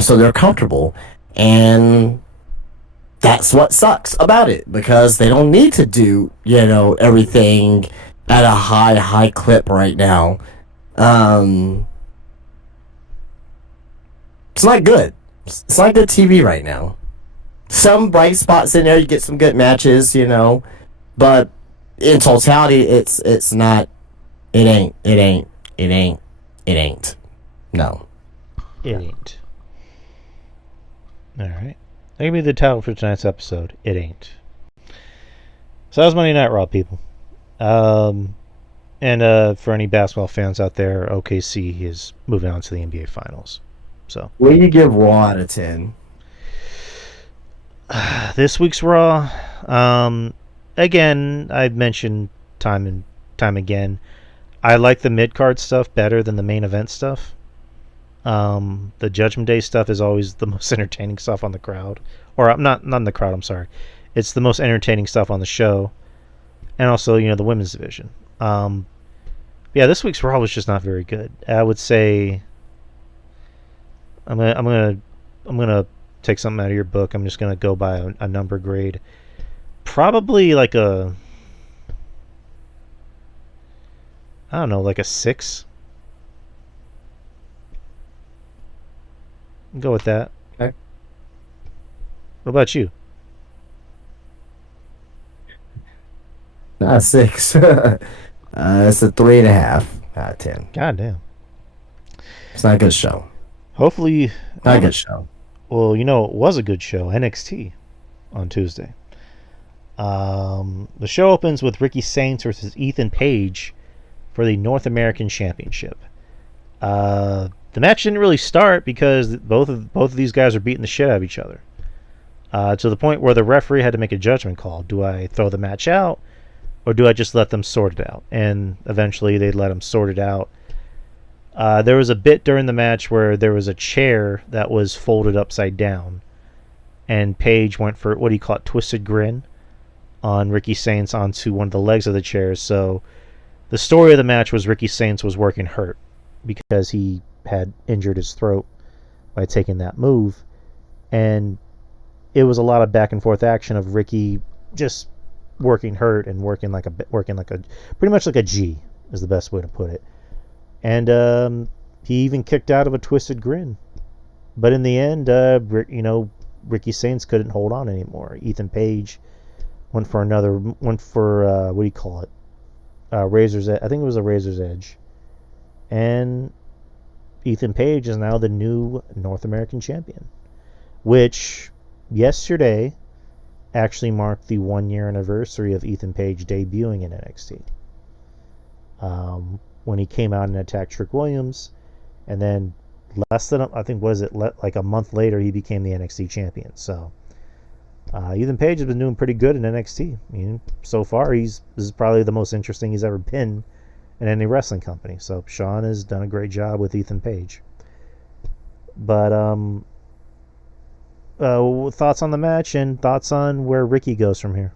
So they're comfortable, and that's what sucks about it, because they don't need to do everything at a high clip right now. It's not good. It's not good TV right now. Some bright spots in there, you get some good matches, but in totality, it's not. It ain't. No. It ain't. All right. That can be the title for tonight's episode. It ain't. So that was Monday Night Raw, people. And for any basketball fans out there, OKC is moving on to the NBA Finals. So, what do you give Raw out of 10? This week's Raw, again, I've mentioned time and time again, I like the mid-card stuff better than the main event stuff. The Judgment Day stuff is always the most entertaining stuff on the crowd. Or not in the crowd, I'm sorry. It's the most entertaining stuff on the show. And also, the women's division. Yeah, this week's Raw was just not very good. I would say I'm gonna take something out of your book. I'm just gonna go by a number grade. Probably like a, I don't know, like a 6. Go with that. Okay. What about you? Not a 6. It's a 3.5 out of 10. God damn. It's not a good show. Hopefully, Not a good show. Well, you know, it was a good show, NXT, on Tuesday. The show opens with Ricky Saints versus Ethan Page for the North American Championship. The match didn't really start because both of these guys are beating the shit out of each other. To the point where the referee had to make a judgment call. Do I throw the match out, or do I just let them sort it out? And eventually they let them sort it out. There was a bit during the match where there was a chair that was folded upside down, and Page went for, what do you call it, twisted grin on Ricky Saints onto one of the legs of the chair. So the story of the match was Ricky Saints was working hurt because he had injured his throat by taking that move. And it was a lot of back and forth action of Ricky just working hurt and working like a pretty much like a G is the best way to put it. And he even kicked out of a twisted grin. But in the end, Ricky Saints couldn't hold on anymore. Ethan Page went for what do you call it? Razor's Edge. I think it was a Razor's Edge. And Ethan Page is now the new North American champion, which yesterday actually marked the 1-year anniversary of Ethan Page debuting in NXT. When he came out and attacked Trick Williams, and then like a month later, he became the NXT champion. So Ethan Page has been doing pretty good in NXT. I mean, so far, this is probably the most interesting he's ever been in any wrestling company. So Sean has done a great job with Ethan Page. But thoughts on the match and thoughts on where Ricky goes from here?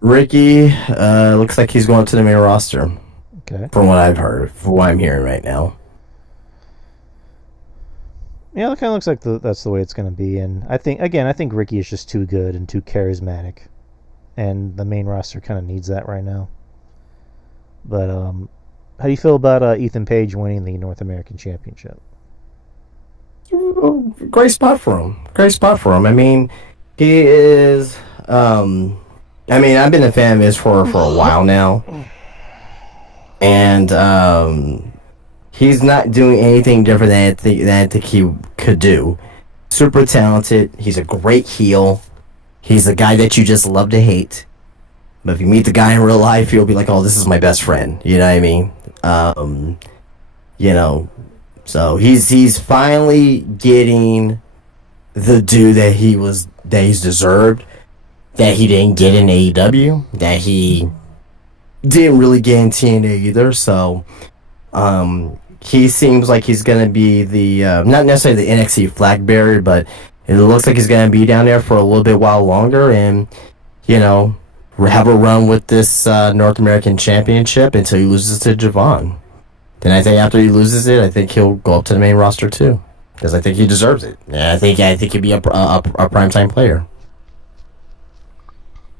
Ricky looks like he's going to the main roster. Okay. From what I've heard, from what I'm hearing right now. Yeah, it kind of looks like that's the way it's going to be. And I think Ricky is just too good and too charismatic. And the main roster kind of needs that right now. But how do you feel about Ethan Page winning the North American Championship? Great spot for him. I mean, he is... I've been a fan of his for a while now. And he's not doing anything different than I think he could do. Super talented. He's a great heel. He's a guy that you just love to hate. But if you meet the guy in real life, you'll be like, oh, this is my best friend. You know what I mean? So he's finally getting the due that he's deserved, that he didn't get in AEW, that he didn't really get in TNA either. So he seems like he's gonna be the not necessarily the NXT flag bearer, but it looks like he's gonna be down there for a little bit while longer, and have a run with this North American Championship until he loses to Javon. Then I think after he loses it, I think he'll go up to the main roster too, because I think he deserves it. Yeah, I think he'd be a primetime player.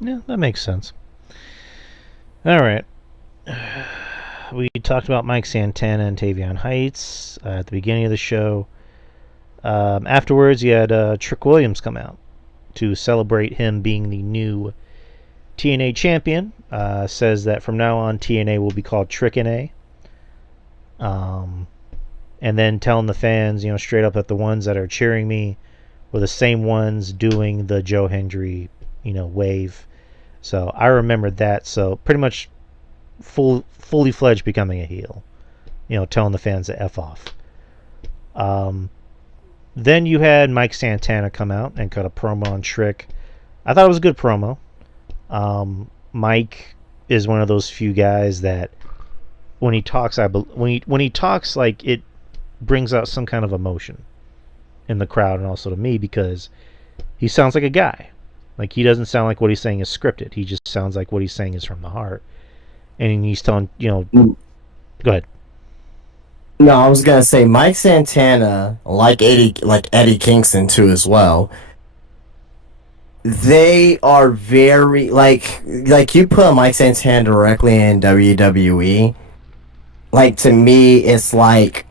Yeah, that makes sense. All right. We talked about Mike Santana and Tavion Heights at the beginning of the show. Afterwards, you had Trick Williams come out to celebrate him being the new TNA champion. Says that from now on, TNA will be called Trick-N-A. And then telling the fans, straight up that the ones that are cheering me were the same ones doing the Joe Hendry, wave. So I remembered that. So pretty much fully fledged becoming a heel, telling the fans to F off. Then you had Mike Santana come out and cut a promo on Trick. I thought it was a good promo. Mike is one of those few guys that when he talks, when he talks, like, it brings out some kind of emotion in the crowd and also to me, because he sounds like a guy. Like, he doesn't sound like what he's saying is scripted. He just sounds like what he's saying is from the heart. And he's telling, go ahead. No, I was gonna say Mike Santana, like Eddie Kingston too as well. They are very like you put Mike Santana directly in WWE. Like, to me, it's like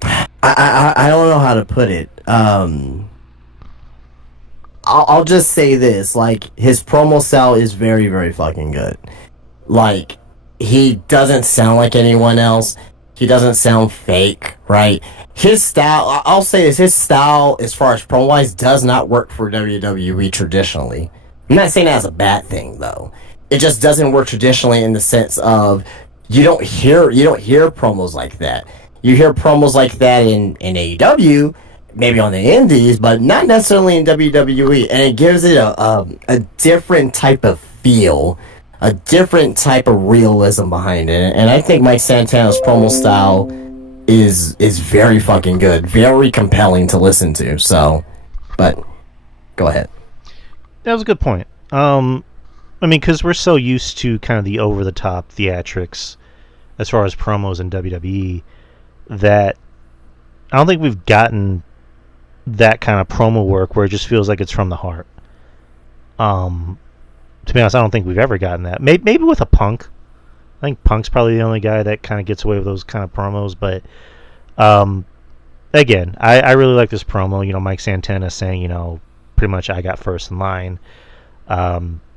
I don't know how to put it. I'll just say this: like, his promo style is very, very fucking good. Like, he doesn't sound like anyone else. He doesn't sound fake, right? His style, I'll say this, his style, as far as promo wise, does not work for WWE traditionally. I'm not saying that's a bad thing, though. It just doesn't work traditionally in the sense of you don't hear promos like that. You hear promos like that in AEW, maybe on the indies, but not necessarily in WWE, and it gives it a different type of feel, a different type of realism behind it. And I think Mike Santana's promo style is very fucking good, very compelling to listen to. So, but go ahead. That was a good point. I mean, because we're so used to kind of the over-the-top theatrics as far as promos in WWE that I don't think we've gotten that kind of promo work where it just feels like it's from the heart. To be honest, I don't think we've ever gotten that. Maybe with a Punk. I think Punk's probably the only guy that kind of gets away with those kind of promos. But again, I really like this promo. You know, Mike Santana saying, you know, pretty much I got first in line.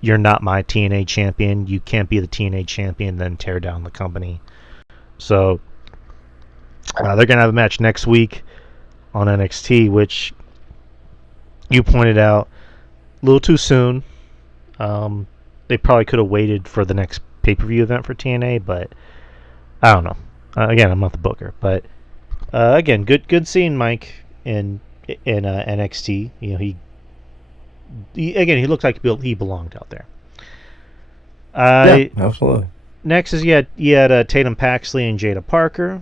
You're not my TNA champion. You can't be the TNA champion, then tear down the company. So they're going to have a match next week on NXT, which you pointed out a little too soon. They probably could have waited for the next pay-per-view event for TNA, but I don't know. Again, I'm not the booker, but again, good seeing Mike in NXT. You know, he looked like he belonged out there. Yeah, absolutely. Next is you had Tatum Paxley and Jada Parker.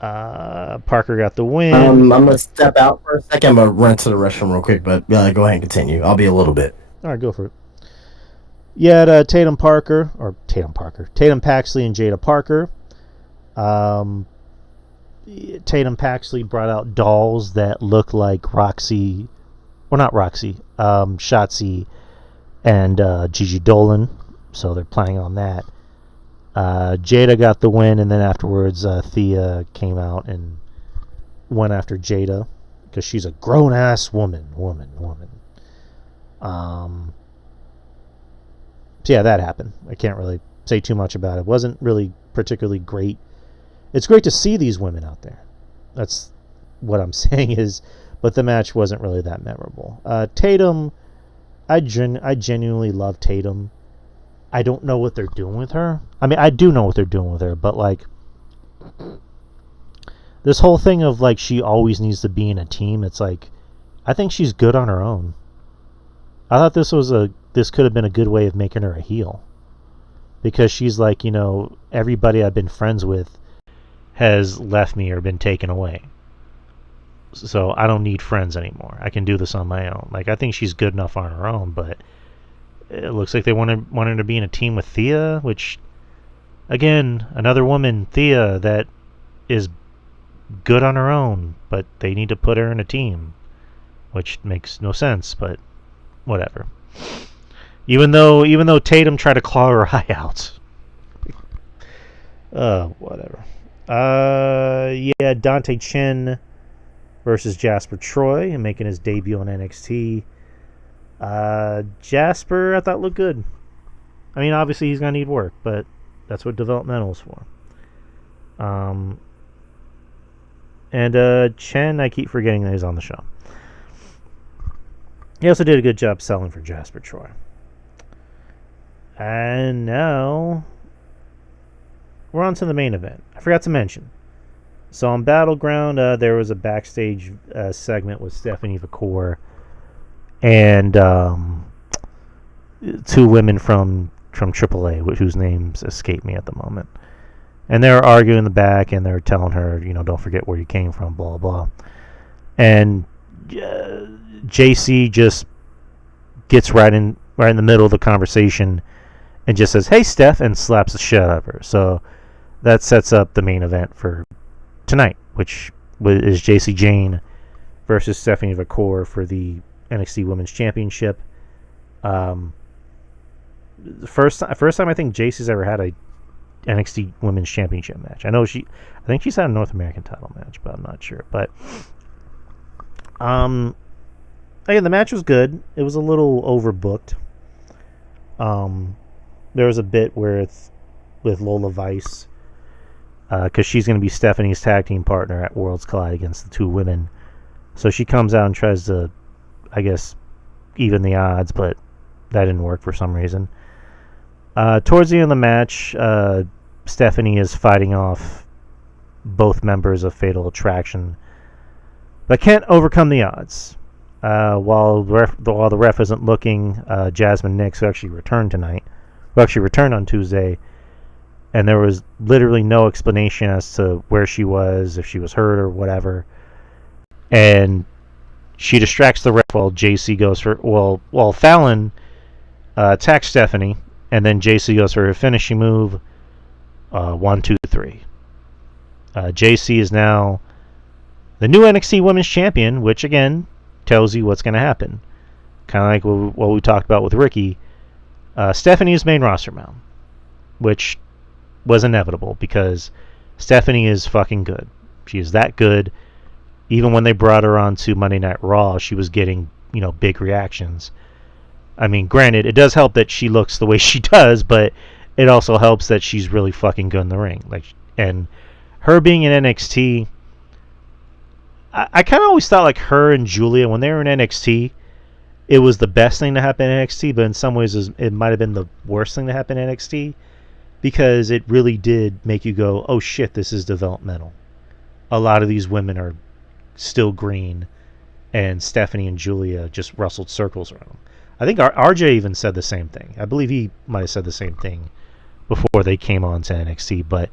Parker got the win. I'm gonna step out for a second. I'm gonna run to the restroom real quick, but go ahead and continue. I'll be a little bit. All right, go for it. You had Tatum Paxley and Jada Parker. Tatum Paxley brought out dolls that look like Roxy, well, not Roxy, Shotzi and Gigi Dolan, so they're playing on that. Jada got the win, and then afterwards Thea came out and went after Jada because she's a grown-ass woman. So yeah, that happened. I can't really say too much about it. It wasn't really particularly great. It's great to see these women out there. That's what I'm saying is, but the match wasn't really that memorable. Tatum, I genuinely love Tatum. I don't know what they're doing with her. I mean, I do know what they're doing with her, but like this whole thing of like she always needs to be in a team, it's like I think she's good on her own. I thought this could have been a good way of making her a heel. Because she's like, you know, everybody I've been friends with has left me or been taken away. So I don't need friends anymore. I can do this on my own. Like, I think she's good enough on her own, but it looks like they want her to be in a team with Thea, which, again, another woman, Thea, that is good on her own, but they need to put her in a team, which makes no sense, but whatever. Even though Tatum tried to claw her eye out. Whatever. Yeah, Dante Chen versus Jasper Troy, and making his debut on NXT. Jasper, I thought looked good. I mean, obviously he's gonna need work, but that's what developmental is for. And Chen, I keep forgetting that he's on the show. He also did a good job selling for Jasper Troy. And now we're on to the main event. I forgot to mention. So on Battleground, there was a backstage segment with Stephanie Vacour and two women from AAA, whose names escape me at the moment. And they were arguing in the back, and they were telling her, you know, don't forget where you came from, blah, blah. And JC just gets right in the middle of the conversation and just says, "Hey, Steph," and slaps the shit out of her. So that sets up the main event for tonight, which is JC Jane versus Stephanie Vacour for the NXT Women's Championship. The first time I think JC's ever had a NXT Women's Championship match. I think she's had a North American title match, but I'm not sure. But again, the match was good. It was a little overbooked. There was a bit with Lola Vice because she's going to be Stephanie's tag team partner at Worlds Collide against the two women. So she comes out and tries to, I guess, even the odds, but that didn't work for some reason. Towards the end of the match, Stephanie is fighting off both members of Fatal Attraction, but can't overcome the odds. While the ref isn't looking, Jasmine Nix, who actually returned on Tuesday, and there was literally no explanation as to where she was, if she was hurt or whatever. And she distracts the ref while JC goes for while Fallon attacks Stephanie, and then JC goes for her finishing move. 1, 2, 3. JC is now the new NXT Women's Champion, which again tells you what's going to happen. Kind of like what we talked about with Ricky. Stephanie's main roster bound, which was inevitable because Stephanie is fucking good. She is that good. Even when they brought her on to Monday Night Raw, she was getting, big reactions. I mean, granted, it does help that she looks the way she does, but it also helps that she's really fucking good in the ring. And her being in NXT, I kind of always thought like her and Julia, when they were in NXT, it was the best thing to happen in NXT, but in some ways it might have been the worst thing to happen in NXT because it really did make you go, oh shit, this is developmental. A lot of these women are still green, and Stephanie and Julia just rustled circles around them. I think RJ even said the same thing. I believe he might have said the same thing before they came on to NXT, but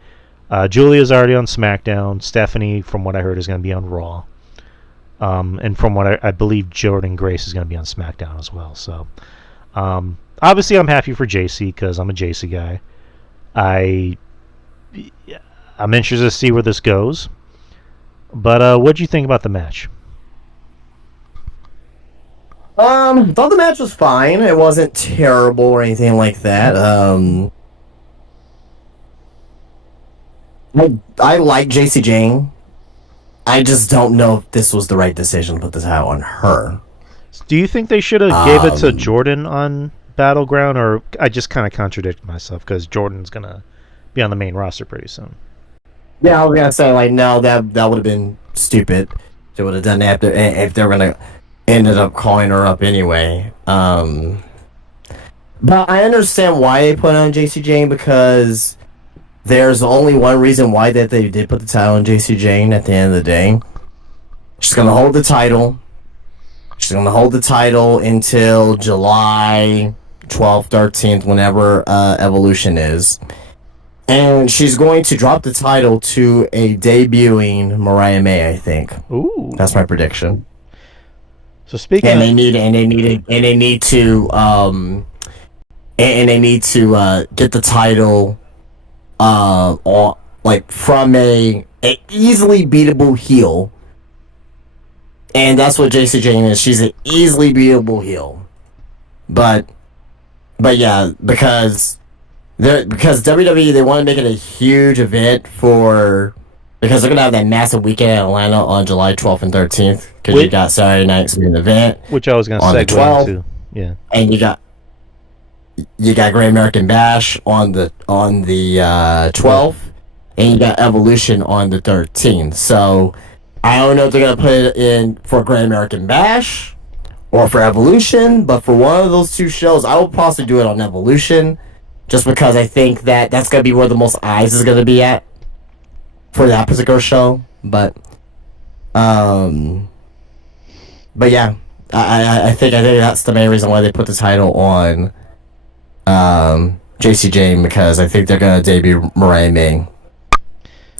Julia's already on SmackDown. Stephanie, from what I heard, is going to be on Raw. And from what I believe, Jordan Grace is going to be on SmackDown as well. So, obviously, I'm happy for JC because I'm a JC guy. I'm interested to see where this goes. But what do you think about the match? Thought the match was fine. It wasn't terrible or anything like that. I like JC Jane. I just don't know if this was the right decision to put the title on her. Do you think they should have gave it to Jordan on Battleground, or I just kind of contradicted myself because Jordan's gonna be on the main roster pretty soon? Yeah, I was gonna say no, that would have been stupid. They would have done that if they were gonna ended up calling her up anyway. But I understand why they put on JC Jane because there's only one reason why that they did put the title on JC Jane at the end of the day. She's gonna hold the title. She's gonna hold the title until July 12th, 13th, whenever Evolution is. And she's going to drop the title to a debuting Mariah May, I think. Ooh. That's my prediction. So speaking and they need to get the title from a easily beatable heel. And that's what JC Jane is. She's an easily beatable heel. But yeah, because WWE, they want to make it a huge event because they're going to have that massive weekend in Atlanta on July 12th and 13th. Because you got Saturday night's main event. Which I was going to segue into. Yeah. And you got Great American Bash on the 12th. And you got Evolution on the 13th. So I don't know if they're going to put it in for Great American Bash or for Evolution. But for one of those two shows, I will possibly do it on Evolution. Just because I think that's going to be where the most eyes is going to be at for that particular show. But yeah, I think that's the main reason why they put the title on JC Jane, because I think they're going to debut Mariah May,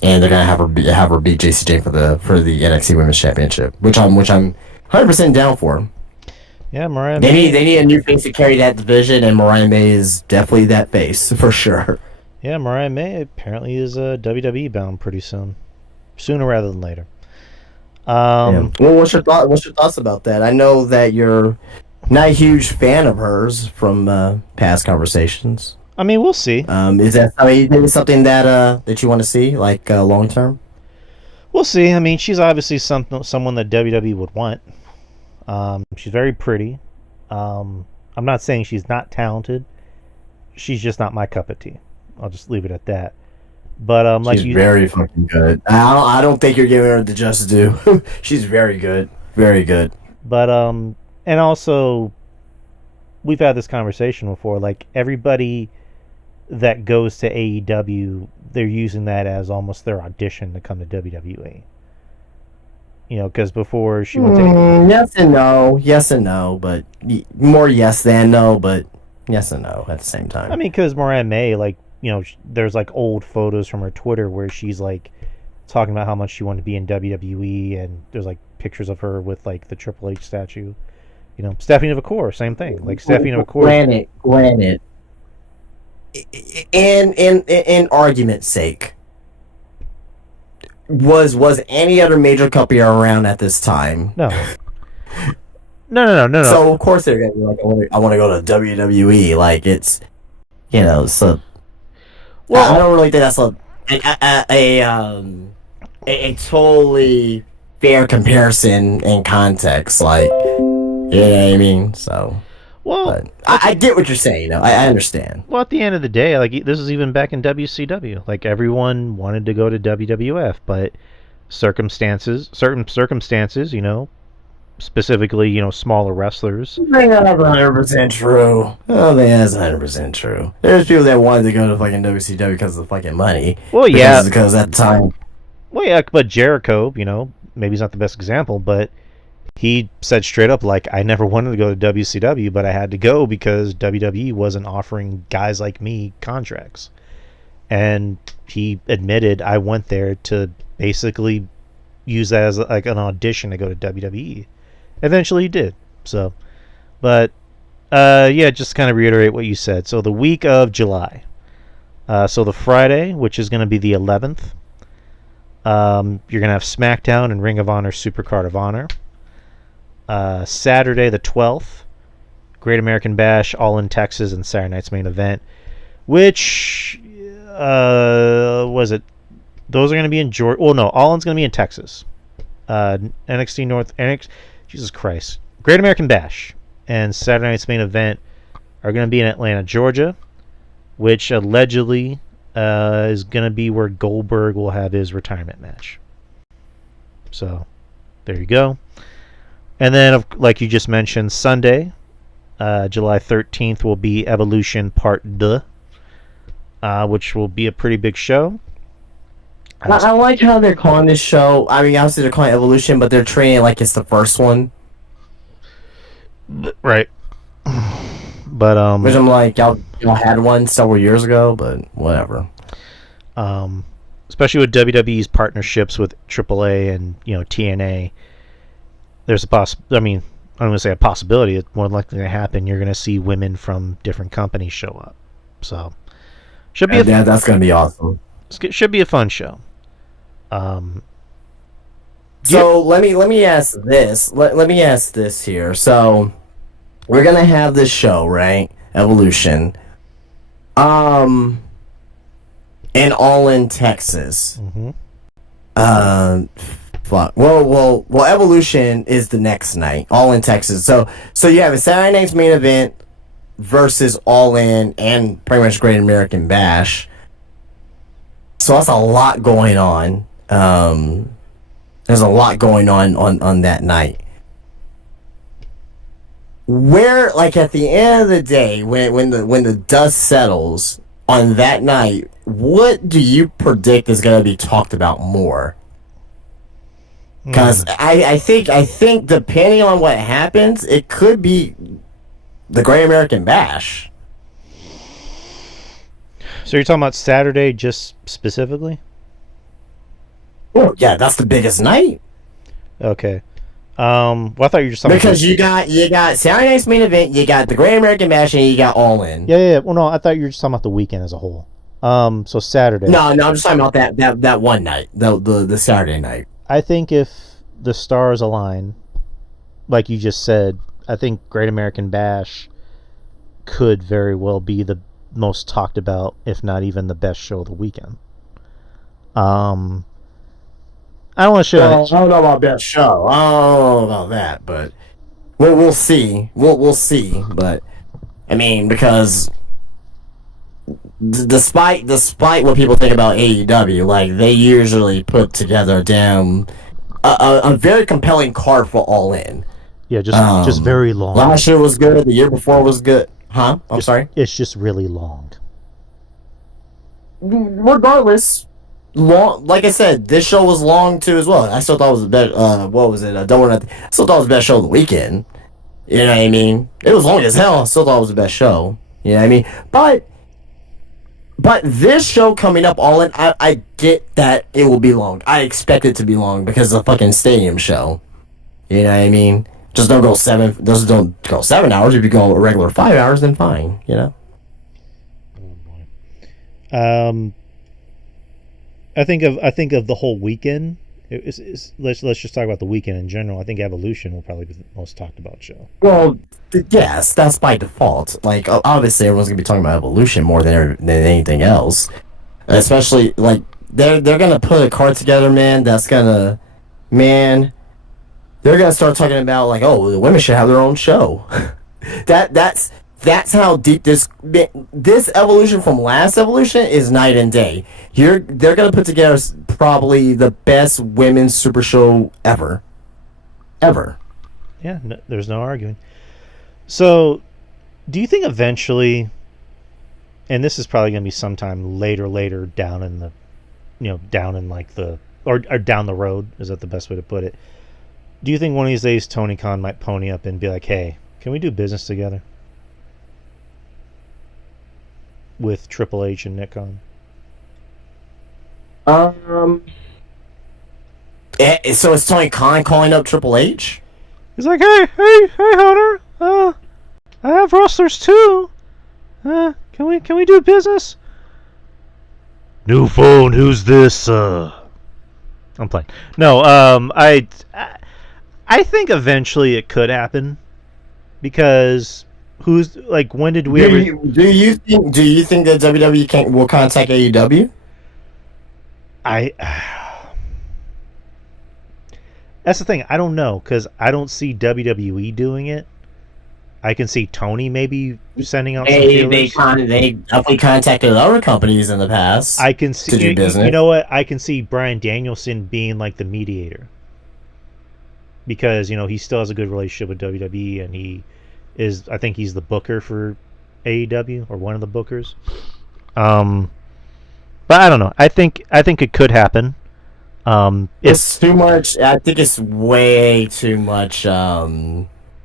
and they're going to have her beat JC Jane for the NXT Women's Championship, which I'm 100% down for. Yeah, Mariah May. They need a new face to carry that division, and Mariah May is definitely that face for sure. Yeah, Mariah May apparently is WWE bound pretty soon, sooner rather than later. Yeah. Well, what's your thoughts about that? I know that you're not a huge fan of hers from past conversations. I mean, we'll see. Is that maybe something that you want to see, like long term? We'll see. I mean, she's obviously someone that WWE would want. She's very pretty. I'm not saying she's not talented. She's just not my cup of tea. I'll just leave it at that. But like She's you, very fucking good. I don't think you're giving her the justice due. She's very good. Very good. but and also we've had this conversation before. Like everybody that goes to AEW, they're using that as almost their audition to come to WWE. You know, because before she went to, Yes and no. Yes and no, but more yes than no, but yes and no at the same I time. mean, because Moran May, like, you know, there's like old photos from her Twitter where she's like talking about how much she wanted to be in WWE, and there's like pictures of her with like the Triple H statue. You know, Stephanie Vacour, same thing. Like Stephanie Vacour. Granted. In argument's sake, was any other major company around at this time? No, no. So of course they're gonna be like, I want to go to WWE. Like it's, so I Well, don't really think that's a totally fair comparison in context. Like, you know what I mean? So, well, but I get what you're saying. I understand. well. At the end of the day, like this is even back in WCW. Like everyone wanted to go to WWF, but certain circumstances, you know, specifically, you know, smaller wrestlers. I think that's 100% true. Oh, man, that's 100% true. There's people that wanted to go to fucking WCW because of the fucking money. Well, yeah, Because at the time. well, yeah, but Jericho, you know, maybe he's not the best example, but he said straight up, like, I never wanted to go to WCW, but I had to go because WWE wasn't offering guys like me contracts. And he admitted I went there to basically use that as like an audition to go to WWE. Eventually he did. So, but yeah, just kind of reiterate what you said. So the week of July. So the Friday, which is going to be the 11th, you're going to have SmackDown and Ring of Honor Supercard of Honor. Saturday the 12th, Great American Bash, All in Texas, and Saturday Night's Main Event. Which was it? Those are going to be in Georgia. Well, no, All In's going to be in Texas. NXT North, Jesus Christ, Great American Bash and Saturday Night's Main Event are going to be in Atlanta, Georgia, which allegedly is going to be where Goldberg will have his retirement match. So, there you go. And then, like you just mentioned, Sunday, July 13th, will be Evolution Part 2, which will be a pretty big show. I like how they're calling this show. I mean, obviously they're calling it Evolution, but they're treating it like it's the first one. Right. But which I'm like, y'all had one several years ago, but whatever. Especially with WWE's partnerships with AAA and TNA, there's I mean, I'm going to say a possibility. It's more likely to happen. You're going to see women from different companies show up. So should be that's going to be awesome. Should be a fun show. So let me ask this. Let me ask this here. So we're gonna have this show, right? Evolution. And All in Texas. Mm-hmm. Fuck. Well. Evolution is the next night. All in Texas. So you have a Saturday night's main event versus All In and pretty much Great American Bash. So that's a lot going on. There's a lot going on that night. Where, like, at the end of the day, when the dust settles on that night, what do you predict is going to be talked about more? Because I think depending on what happens, it could be the Great American Bash. So you're talking about Saturday just specifically? Oh yeah, that's the biggest night. Okay. Well, I thought you were just talking because you got Saturday night's main event, you got the Great American Bash, and you got All In. Yeah. Well, no, I thought you were just talking about the weekend as a whole. So Saturday. No, I'm just talking about that one night, the Saturday night. I think if the stars align, like you just said, I think Great American Bash could very well be the most talked about, if not even the best show of the weekend. I don't want to show. Well, I don't know about best show. I don't know about that, but we'll see. We'll see. But I mean, because despite what people think about AEW, like they usually put together a very compelling card for All In. Yeah, just very long. Last year was good. The year before was good. Huh? I'm sorry. It's just really long. Regardless, long. Like I said, this show was long too as well. I still thought it was the best. What was it? I still thought it was the best show of the weekend. You know what I mean? It was long as hell. I still thought it was the best show. You know what I mean? But this show coming up, All In, I get that it will be long. I expect it to be long because it's a fucking stadium show. You know what I mean? Just don't go 7 hours. If you go a regular 5 hours, then fine. You know. I think of the whole weekend. Let's just talk about the weekend in general. I think Evolution will probably be the most talked about show. Well, yes, that's by default. Like, obviously, everyone's gonna be talking about Evolution more than anything else. Especially, like, they're gonna put a card together, man. They're gonna start talking about like, oh, the women should have their own show. That's how deep this evolution from last evolution is night and day. They're gonna put together probably the best women's super show ever. Yeah, no, there's no arguing. So, do you think eventually, and this is probably gonna be sometime later down in the, down in like the or down the road, is that the best way to put it? Do you think one of these days Tony Khan might pony up and be like, hey, can we do business together? With Triple H and Nick Khan? So it's Tony Khan calling up Triple H? He's like, hey, Hunter, I have wrestlers too. Can we do business? New phone, who's this? I'm playing. No, I think eventually it could happen because who's like when did we do you think that WWE will contact AEW? That's the thing. I don't know because I don't see WWE doing it. I can see Tony maybe sending out some feelers. They definitely contacted other companies in the past. I can see to do business. You know what? I can see Bryan Danielson being like the mediator because he still has a good relationship with WWE and I think he's the booker for AEW or one of the bookers. But I don't know. I think it could happen. It's too much. I think it's way too much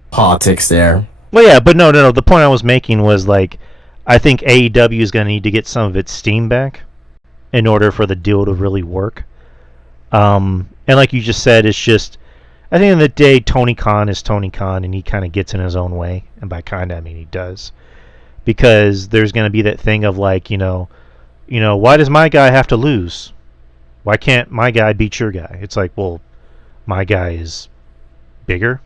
politics there. Well, yeah, but no. The point I was making was like, I think AEW is going to need to get some of its steam back in order for the deal to really work. And like you just said, it's just at the end of the day, Tony Khan is Tony Khan, and he kind of gets in his own way. And by kind, I mean he does, because there's going to be that thing of like, why does my guy have to lose? Why can't my guy beat your guy? It's like, well, my guy is bigger.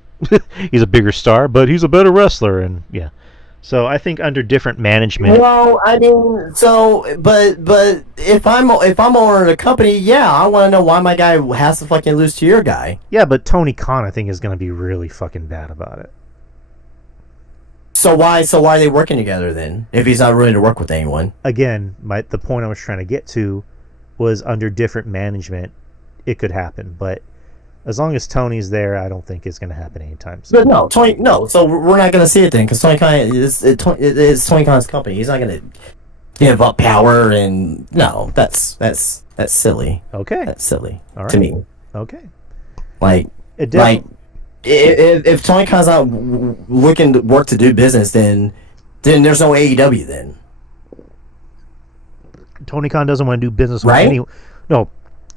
He's a bigger star, but he's a better wrestler, and yeah. So I think under different management. Well, I mean, but if I'm owner of the company, yeah, I want to know why my guy has to fucking lose to your guy. Yeah, but Tony Khan, I think, is going to be really fucking bad about it. So why are they working together then? If he's not willing to work with anyone. Again, the point I was trying to get to was under different management, it could happen, but as long as Tony's there, I don't think it's going to happen anytime soon. But no. So we're not going to see it then, because Tony Khan is Tony Khan's company. He's not going to give up power, and no, that's silly. Okay, that's silly. All right. To me. Okay. If Tony Khan's not looking to work to do business, then there's no AEW then. Tony Khan doesn't want to do business with anyone. No,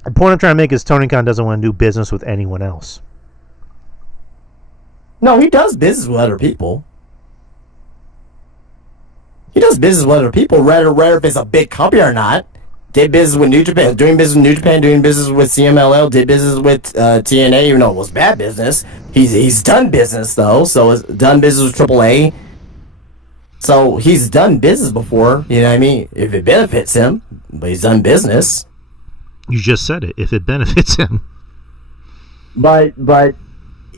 the point I'm trying to make is Tony Khan doesn't want to do business with anyone else. No, he does business with other people. He does business with other people, rather if it's a big company or not. Did business with New Japan, doing business with New Japan, doing business with CMLL, did business with TNA, even though it was bad business. He's done business though, so it's done business with AAA. So he's done business before, you know what I mean? If it benefits him, but he's done business. You just said it, if it benefits him. But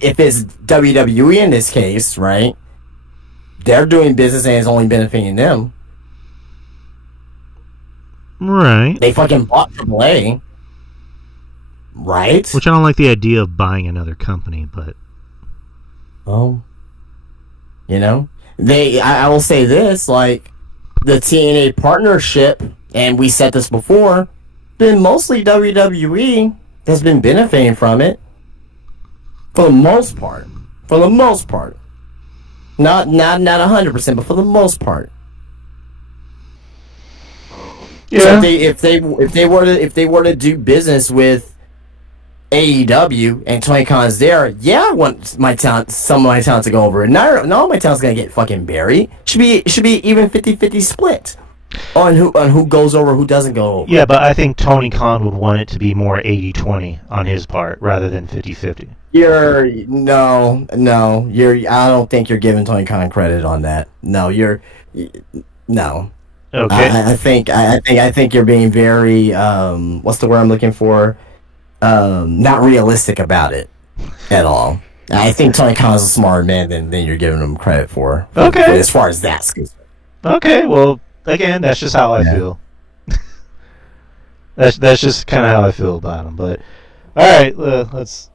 if it's WWE in this case, right? They're doing business and it's only benefiting them. Right. They fucking bought AAA, right? Which I don't like the idea of buying another company, but Oh, you know, I will say this, like the TNA partnership, and we said this before, been mostly WWE that's been benefiting from it for the most part. For the most part, not 100%, but for the most part. So yeah. if they were to do business with AEW and Tony Khan's there, yeah, I want my talent, some of my talent to go over. Not all my talent's gonna get fucking buried. Should be even 50-50 split on who goes over, who doesn't go over. Yeah, but I think Tony Khan would want it to be more 80-20 on his part rather than 50-50. You're no, you're. I don't think you're giving Tony Khan credit on that. No, you're no. Okay. I think you're being very what's the word I'm looking for? Not realistic about it at all. I think Tony Khan's a smarter man than you're giving him credit for. Okay. As far as that's concerned. Okay. Well, again, that's just how I feel. That's just kind of how I feel about him. But all right, let's.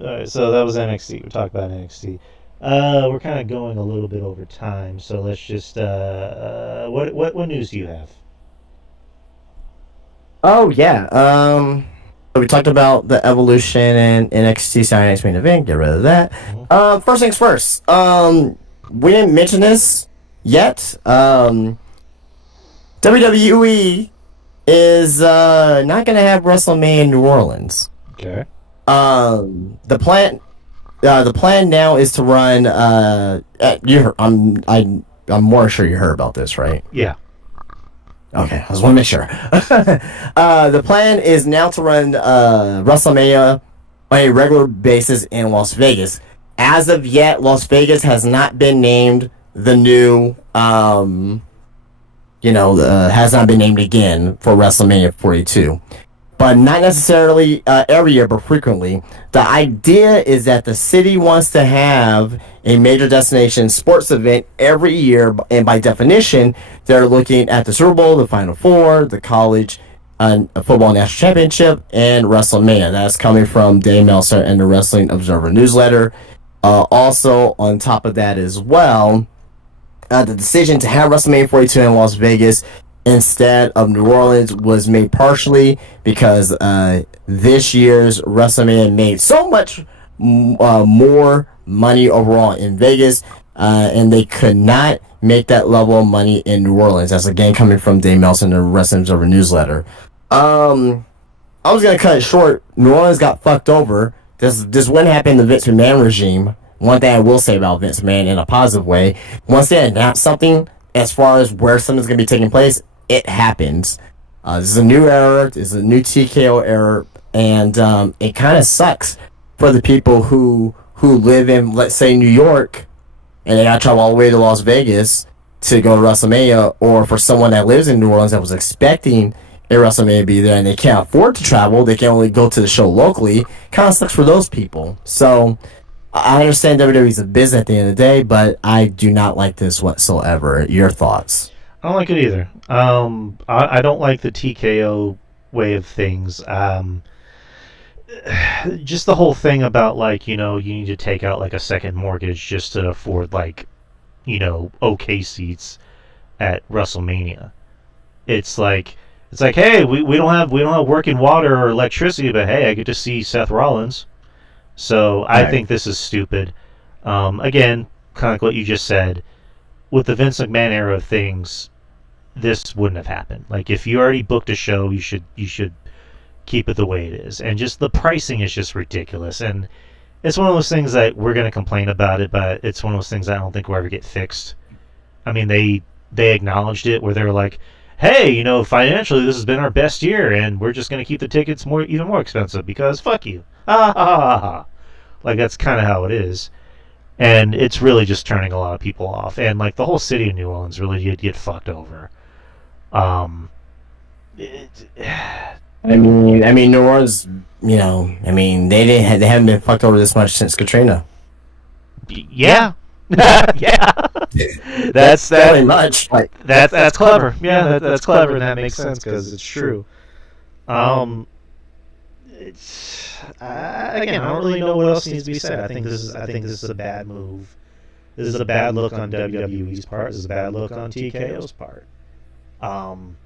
All right, so that was NXT. We talked about NXT. We're kind of going a little bit over time, so let's just. What news do you have? Oh yeah. So we talked about the Evolution and NXT Saturday Night's Main Event. Get rid of that. First things first. We didn't mention this yet. WWE is not gonna have WrestleMania in New Orleans. Okay. The plan now is to run. I'm more sure you heard about this, right? Yeah. Okay, I just want to make sure. The plan is now to run WrestleMania on a regular basis in Las Vegas. As of yet, Las Vegas has not been named the new, has not been named again for WrestleMania 42. But not necessarily every year, but frequently. The idea is that the city wants to have a major destination sports event every year, and by definition, they're looking at the Super Bowl, the Final Four, the college football national championship, and WrestleMania. That's coming from Dave Meltzer and the Wrestling Observer newsletter. Also, on top of that as well, the decision to have WrestleMania 42 in Las Vegas instead of New Orleans was made partially because this year's WrestleMania made so much more money overall in Vegas, and they could not make that level of money in New Orleans. That's again coming from Dave Meltzer and the Wrestling Observer newsletter. I was gonna cut it short. New Orleans got fucked over. This wouldn't happen in the Vince McMahon regime. One thing I will say about Vince McMahon in a positive way, once they announce something as far as where something's gonna be taking place, it happens. This is a new era. This is a new TKO era, and it kind of sucks for the people who live in, let's say, New York, and they got to travel all the way to Las Vegas to go to WrestleMania, or for someone that lives in New Orleans that was expecting a WrestleMania to be there and they can't afford to travel, they can only go to the show locally. Kind of sucks for those people. So I understand WWE's a business at the end of the day, but I do not like this whatsoever. Your thoughts? I don't like it either. I don't like the TKO way of things. Just the whole thing about, like, you need to take out like a second mortgage just to afford, like, okay seats at WrestleMania. It's like, hey, we don't have working water or electricity, but hey, I get to see Seth Rollins. So I think this is stupid. Again, kind of like what you just said, with the Vince McMahon era of things, this wouldn't have happened. Like, if you already booked a show, you should keep it the way it is. And just the pricing is just ridiculous. And it's one of those things that we're going to complain about it, but it's one of those things I don't think will ever get fixed. I mean, they acknowledged it where they were like, hey, financially this has been our best year, and we're just going to keep the tickets even more expensive because fuck you. Ha ha ha ha. Like, that's kind of how it is. And it's really just turning a lot of people off. And, like, the whole city of New Orleans really did get fucked over. I mean, New Orleans, they haven't been fucked over this much since Katrina. Yeah. Yeah, that's Very much like that's clever. Yeah, that's clever, and that makes sense because it's true. Um, again, I don't really know what else needs to be said. I think this is a bad move. This is a bad look on WWE's part. This is a bad look on TKO's part. Um,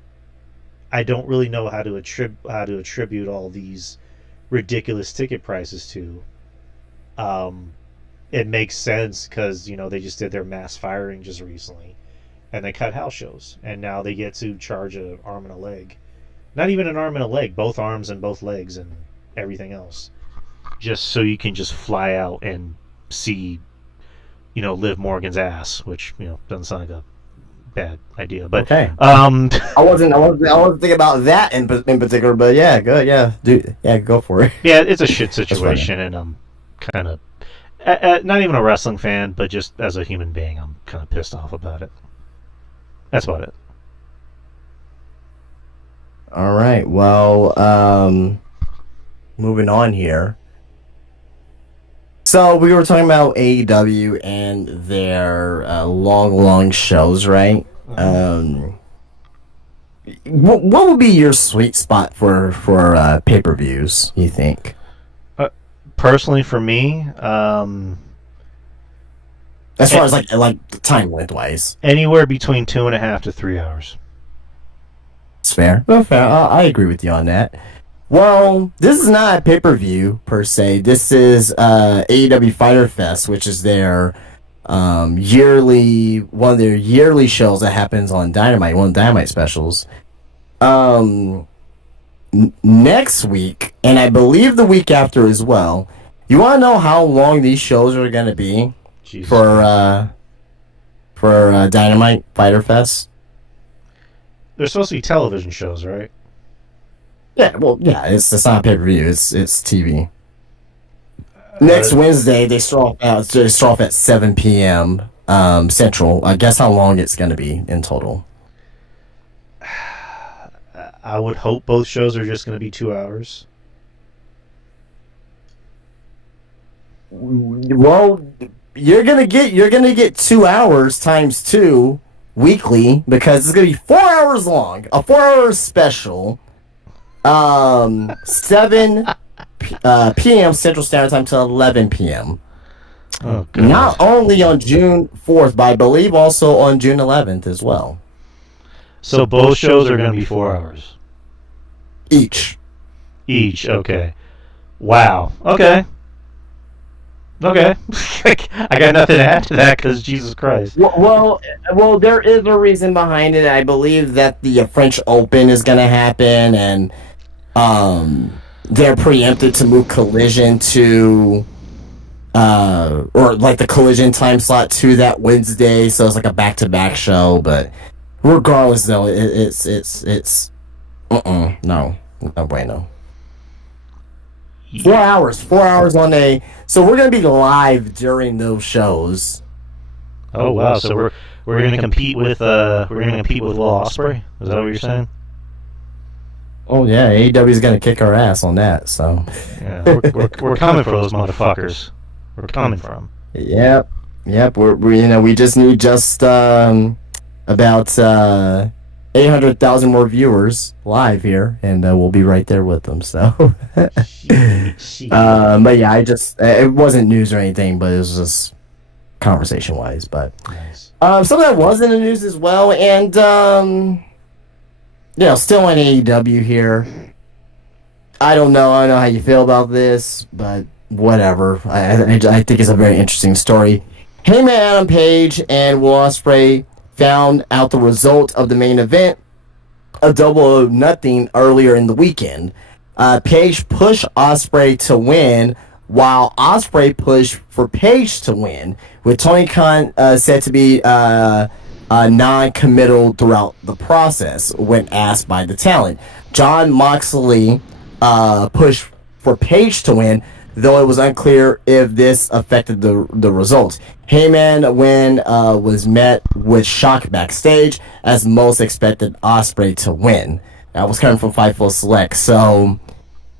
I don't really know how to attribute all these ridiculous ticket prices to. It makes sense because they just did their mass firing just recently, and they cut house shows, and now they get to charge an arm and a leg, not even an arm and a leg, both arms and both legs and everything else, just so you can just fly out and see, Liv Morgan's ass, which doesn't sound like a bad idea, but okay. I wasn't thinking about that in particular, but yeah, good, yeah, dude, yeah, go for it. Yeah, it's a shit situation, and I'm kind of not even a wrestling fan, but just as a human being, I'm kind of pissed off about it. That's about it. All right, well, moving on here. So we were talking about AEW and their long shows, right? What would be your sweet spot for pay-per-views, you think? Personally, for me, as far as like time length wise, anywhere between 2.5 to 3 hours. It's fair. Well, fair. I agree with you on that. Well, this is not a pay-per-view per se. This is AEW Fighter Fest, which is their one of their yearly shows that happens on Dynamite, one of the Dynamite specials. Next week, and I believe the week after as well. You want to know how long these shows are going to be for Dynamite Fighter Fest? They're supposed to be television shows, right? Yeah, well, yeah, it's not pay per view. It's TV. Next Wednesday they start off at 7 p.m. Central. Guess how long it's going to be in total? I would hope both shows are just going to be 2 hours. Well, you're gonna get 2 hours times 2 weekly because it's gonna be 4 hours long, a 4 hour special. 7 p.m. Central Standard Time to 11 p.m. Oh, goodness. Not only on June 4th, but I believe also on June 11th as well. So both shows are going to be 4 hours. Each, okay. Wow. Okay. I got nothing to add to that because Jesus Christ. Well, there is a reason behind it. I believe that the French Open is going to happen, and they're preempted to move Collision to, or like the Collision time slot to that Wednesday, so it's like a back-to-back show. But regardless, though, it's no bueno. 4 hours, 4 hours on a. So we're gonna be live during those shows. Oh wow! So we're gonna compete with Will Ospreay. Is that what you're saying? Oh yeah, AEW is gonna kick our ass on that. So yeah, we're coming for those motherfuckers. We're coming for them. Yep. We just need about 800,000 more viewers live here, and we'll be right there with them. So, but yeah, it wasn't news or anything, but it was just conversation wise. But nice. Something that was in the news as well, and still in AEW here. I don't know how you feel about this, but whatever. I think it's a very interesting story. Heyman Adam Page and Will Ospreay found out the result of the main event, a double or nothing, earlier in the weekend. Page pushed Ospreay to win, while Ospreay pushed for Page to win, with Tony Khan said to be non-committal throughout the process when asked by the talent. Jon Moxley pushed for Page to win, though it was unclear if this affected the results. Heyman win was met with shock backstage, as most expected Ospreay to win. That was coming from Fightful Select. So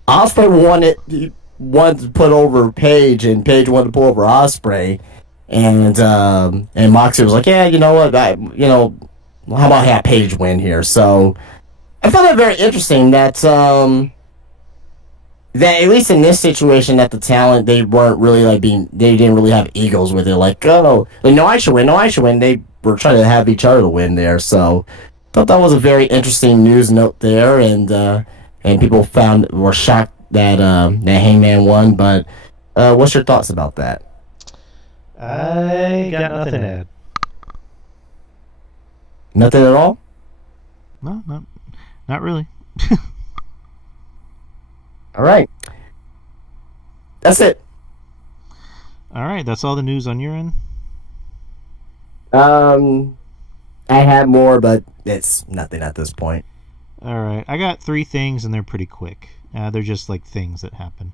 Ospreay wanted to put over Page, and Page wanted to pull over Ospreay. and Moxley was like, yeah, you know what, how about have Paige win here? So I found that very interesting that at least in this situation that the talent they weren't really they didn't really have egos with it, like, oh, like, no, I should win, no, I should win. They were trying to have each other to win there. So thought that was a very interesting news note there, and people were shocked that Hangman won. But what's your thoughts about that? I got nothing to add. Nothing at all. No, not really. All right, that's it. All right, that's all the news on your end. Um, I had more, but it's nothing at this point. All right, I got 3 things, and they're pretty quick. They're just like things that happen.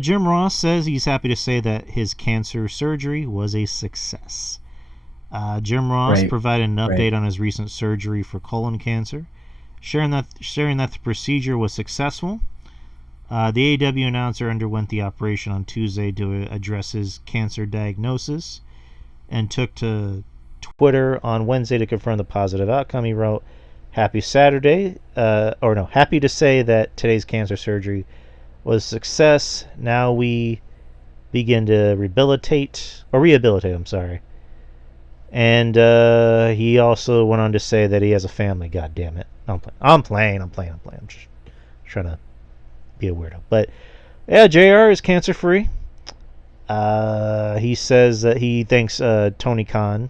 Jim Ross says he's happy to say that his cancer surgery was a success. Jim Ross provided an update on his recent surgery for colon cancer, sharing that the procedure was successful. The AEW announcer underwent the operation on Tuesday to address his cancer diagnosis and took to Twitter on Wednesday to confirm the positive outcome. He wrote, happy Saturday, happy to say that today's cancer surgery was a success. Now we begin to rehabilitate, I'm sorry. And he also went on to say that he has a family. God damn it. I'm playing. I'm just trying to be a weirdo. But yeah, JR is cancer free. He says that he thanks Tony Khan,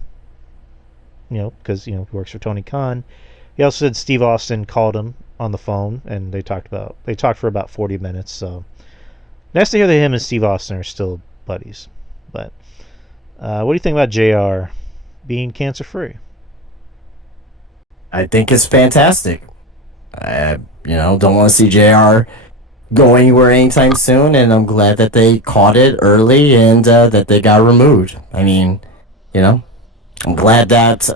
because he works for Tony Khan. He also said Steve Austin called him on the phone, and they talked for about 40 minutes. So nice to hear that him and Steve Austin are still buddies. But what do you think about JR being cancer free? I think it's fantastic. I don't want to see JR go anywhere anytime soon, and I'm glad that they caught it early and that they got removed. I mean, I'm glad that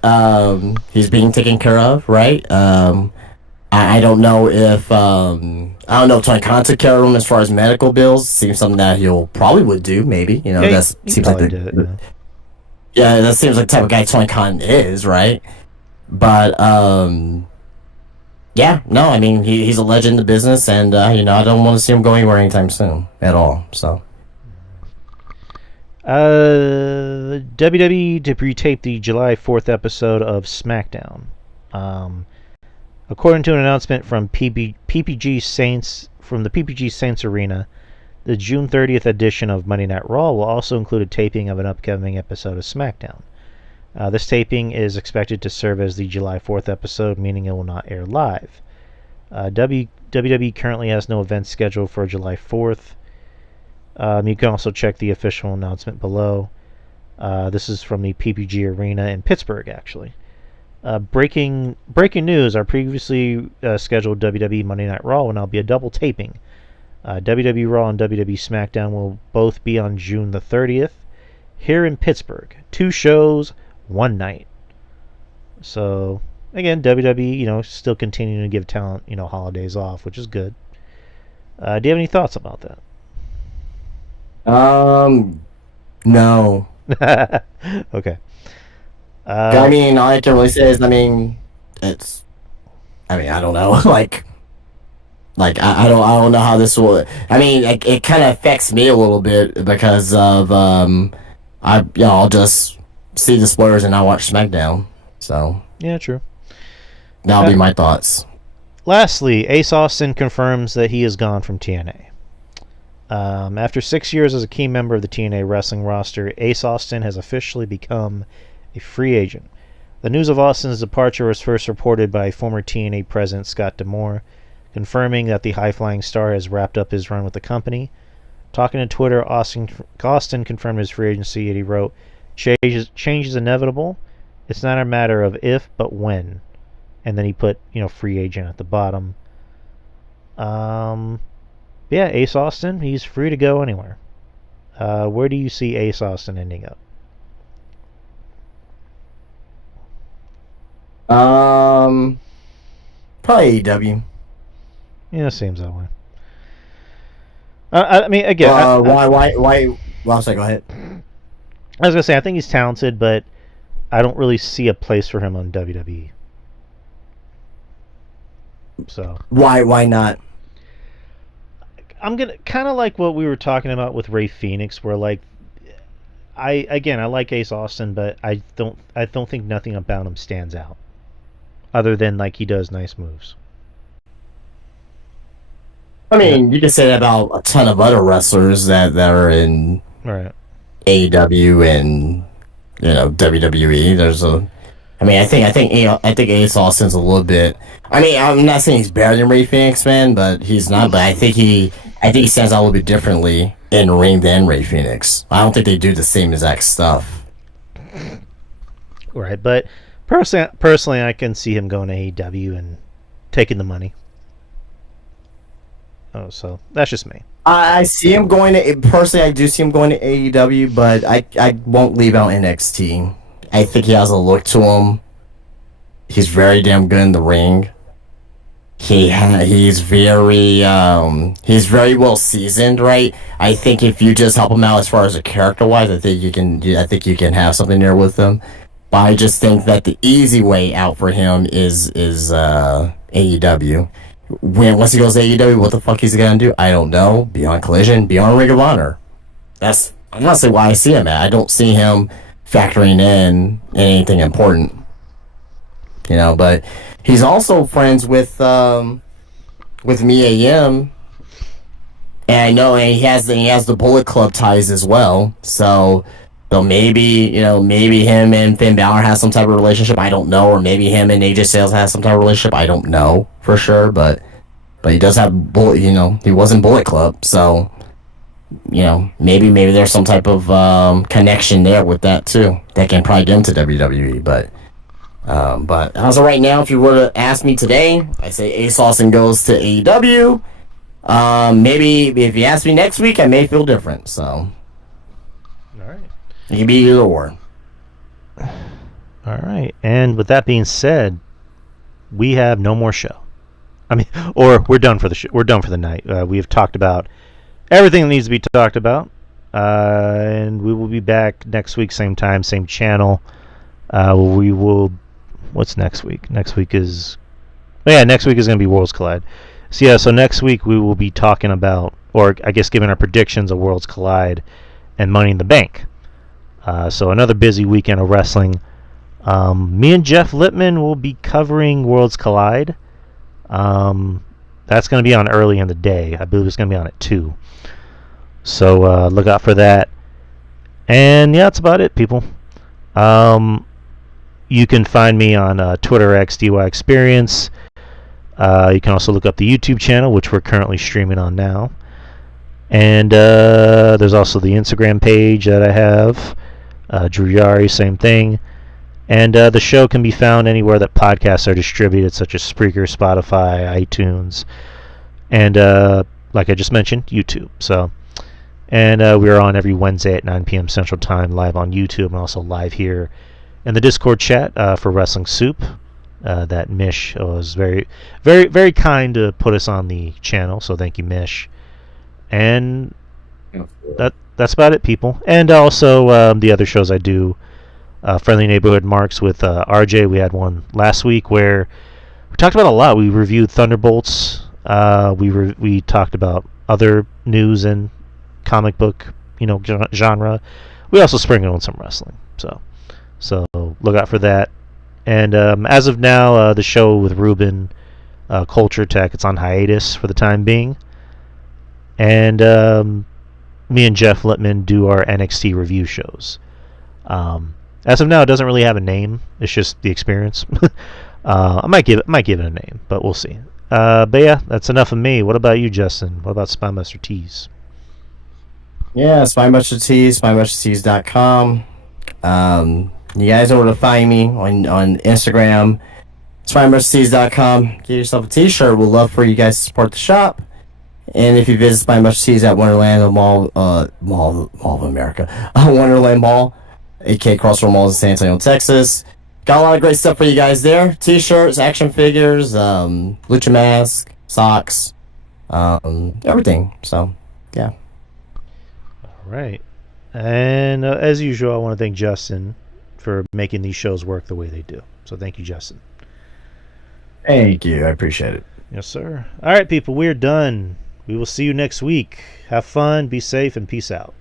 he's being taken care of, right? I don't know if Tony Khan took care of him as far as medical bills. Seems something that he'll probably would do, maybe. That seems like that seems like the type of guy Tony Khan is, right? But yeah, no, I mean he's a legend in the business, and I don't want to see him go anywhere anytime soon at all. So. WWE to pre-tape the July 4th episode of SmackDown. According to an announcement from PPG Saints from the PPG Saints Arena, the June 30th edition of Monday Night Raw will also include a taping of an upcoming episode of SmackDown. This taping is expected to serve as the July 4th episode, meaning it will not air live. WWE currently has no events scheduled for July 4th. You can also check the official announcement below. This is from the PPG Arena in Pittsburgh, actually. Breaking news, our previously scheduled WWE Monday Night Raw will now be a double taping. WWE Raw and WWE SmackDown will both be on June the 30th here in Pittsburgh. 2 shows, 1 night. So, again, WWE, still continuing to give talent, holidays off, which is good. Do you have any thoughts about that? No. Okay. I mean, all I can really say is, I don't know. I don't know how this will. I mean, it kind of affects me a little bit because of I'll just see the spoilers and not watch SmackDown. So yeah, true. That'll be my thoughts. Lastly, Ace Austin confirms that he is gone from TNA. After 6 years as a key member of the TNA wrestling roster, Ace Austin has officially become a free agent. The news of Austin's departure was first reported by former TNA president Scott D'Amore, confirming that the high-flying star has wrapped up his run with the company. Talking to Twitter, Austin confirmed his free agency, and he wrote, change is inevitable. It's not a matter of if, but when. And then he put, free agent at the bottom. Yeah, Ace Austin, he's free to go anywhere. Where do you see Ace Austin ending up? Probably AEW. Yeah, it seems that way. I mean, again... why? Well, sorry, go ahead. I was gonna say I think he's talented, but I don't really see a place for him on WWE. So Why not? I'm gonna kind of like what we were talking about with Ray Phoenix, where like I like Ace Austin, but I don't think nothing about him stands out other than like he does nice moves. I Yeah. mean, you can say that about a ton of other wrestlers that are in All right. AEW and WWE. I mean, I think Ace Austin's a little bit. I mean, I'm not saying he's better than Ray Phoenix, man, but he's not. But I think he stands out a little bit differently in ring than Ray Phoenix. I don't think they do the same exact stuff. Right, but personally, I can see him going to AEW and taking the money. Oh, so that's just me. I see him going to personally. I do see him going to AEW, but I won't leave out NXT. I think he has a look to him. He's very damn good in the ring. He's very well seasoned, right? I think if you just help him out as far as a character wise, I think you can have something there with him. But I just think that the easy way out for him is AEW. Once he goes to AEW, what the fuck he's gonna do? I don't know. Beyond Collision, beyond Ring of Honor. That's honestly why I see him at. I don't see him factoring in anything important, but he's also friends with Mia Yim, and I know, and he has the Bullet Club ties as well. So maybe him and Finn Balor has some type of relationship. I don't know, or maybe him and AJ Styles has some type of relationship. I don't know for sure, but he does have Bullet. He was in Bullet Club, so maybe there's some type of connection there with that too. That can probably get him to WWE, but as of right now, if you were to ask me today, I say Ace Austin goes to AEW. Maybe if you ask me next week, I may feel different. So All right. it could be either or. All right. And with that being said, we have no more show. I mean, or we're done for the we're done for the night. We have talked about everything that needs to be talked about, and we will be back next week, same time, same channel. We will. What's next week? Next week is next week is going to be Worlds Collide. So next week we will be talking about, or I guess giving our predictions of Worlds Collide and Money in the Bank. So another busy weekend of wrestling. Me and Jeff Lippman will be covering Worlds Collide. That's going to be on early in the day. I believe it's going to be on at 2. So look out for that. And yeah, that's about it, people. You can find me on Twitter X DY Experience. You can also look up the YouTube channel, which we're currently streaming on now. And there's also the Instagram page that I have. Drew Yari, same thing. And the show can be found anywhere that podcasts are distributed, such as Spreaker, Spotify, iTunes, and like I just mentioned, YouTube. And we're on every Wednesday at 9 p.m. Central Time, live on YouTube, and also live here in the Discord chat for Wrestling Soup. That Mish was very, very, very kind to put us on the channel, so thank you, Mish. And that's about it, people. And also the other shows I do. Friendly Neighborhood Marks with RJ. We had one last week where we talked about a lot. We reviewed Thunderbolts. We talked about other news and comic book, genre. We also sprinkled on some wrestling. So look out for that. And as of now, the show with Ruben, Culture Tech, it's on hiatus for the time being. And me and Jeff Lippman do our NXT review shows. As of now, it doesn't really have a name. It's just the experience. I might give it a name, but we'll see. But yeah, that's enough of me. What about you, Justin? What about Spymaster Tees? Yeah, Spymaster Tees, SpymasterTees.com. You guys know where to find me on Instagram, SpymasterTees.com. Get yourself a t-shirt. We'd love for you guys to support the shop. And if you visit Spymaster Tees at Wonderland Mall of America, Wonderland Mall, aka Crossroad Malls in San Antonio, Texas. Got a lot of great stuff for you guys there. T-shirts, action figures, lucha mask, socks, everything. So, yeah. All right. And as usual, I want to thank Justin for making these shows work the way they do. So thank you, Justin. Thank you. I appreciate it. Yes, sir. All right, people, we're done. We will see you next week. Have fun, be safe, and peace out.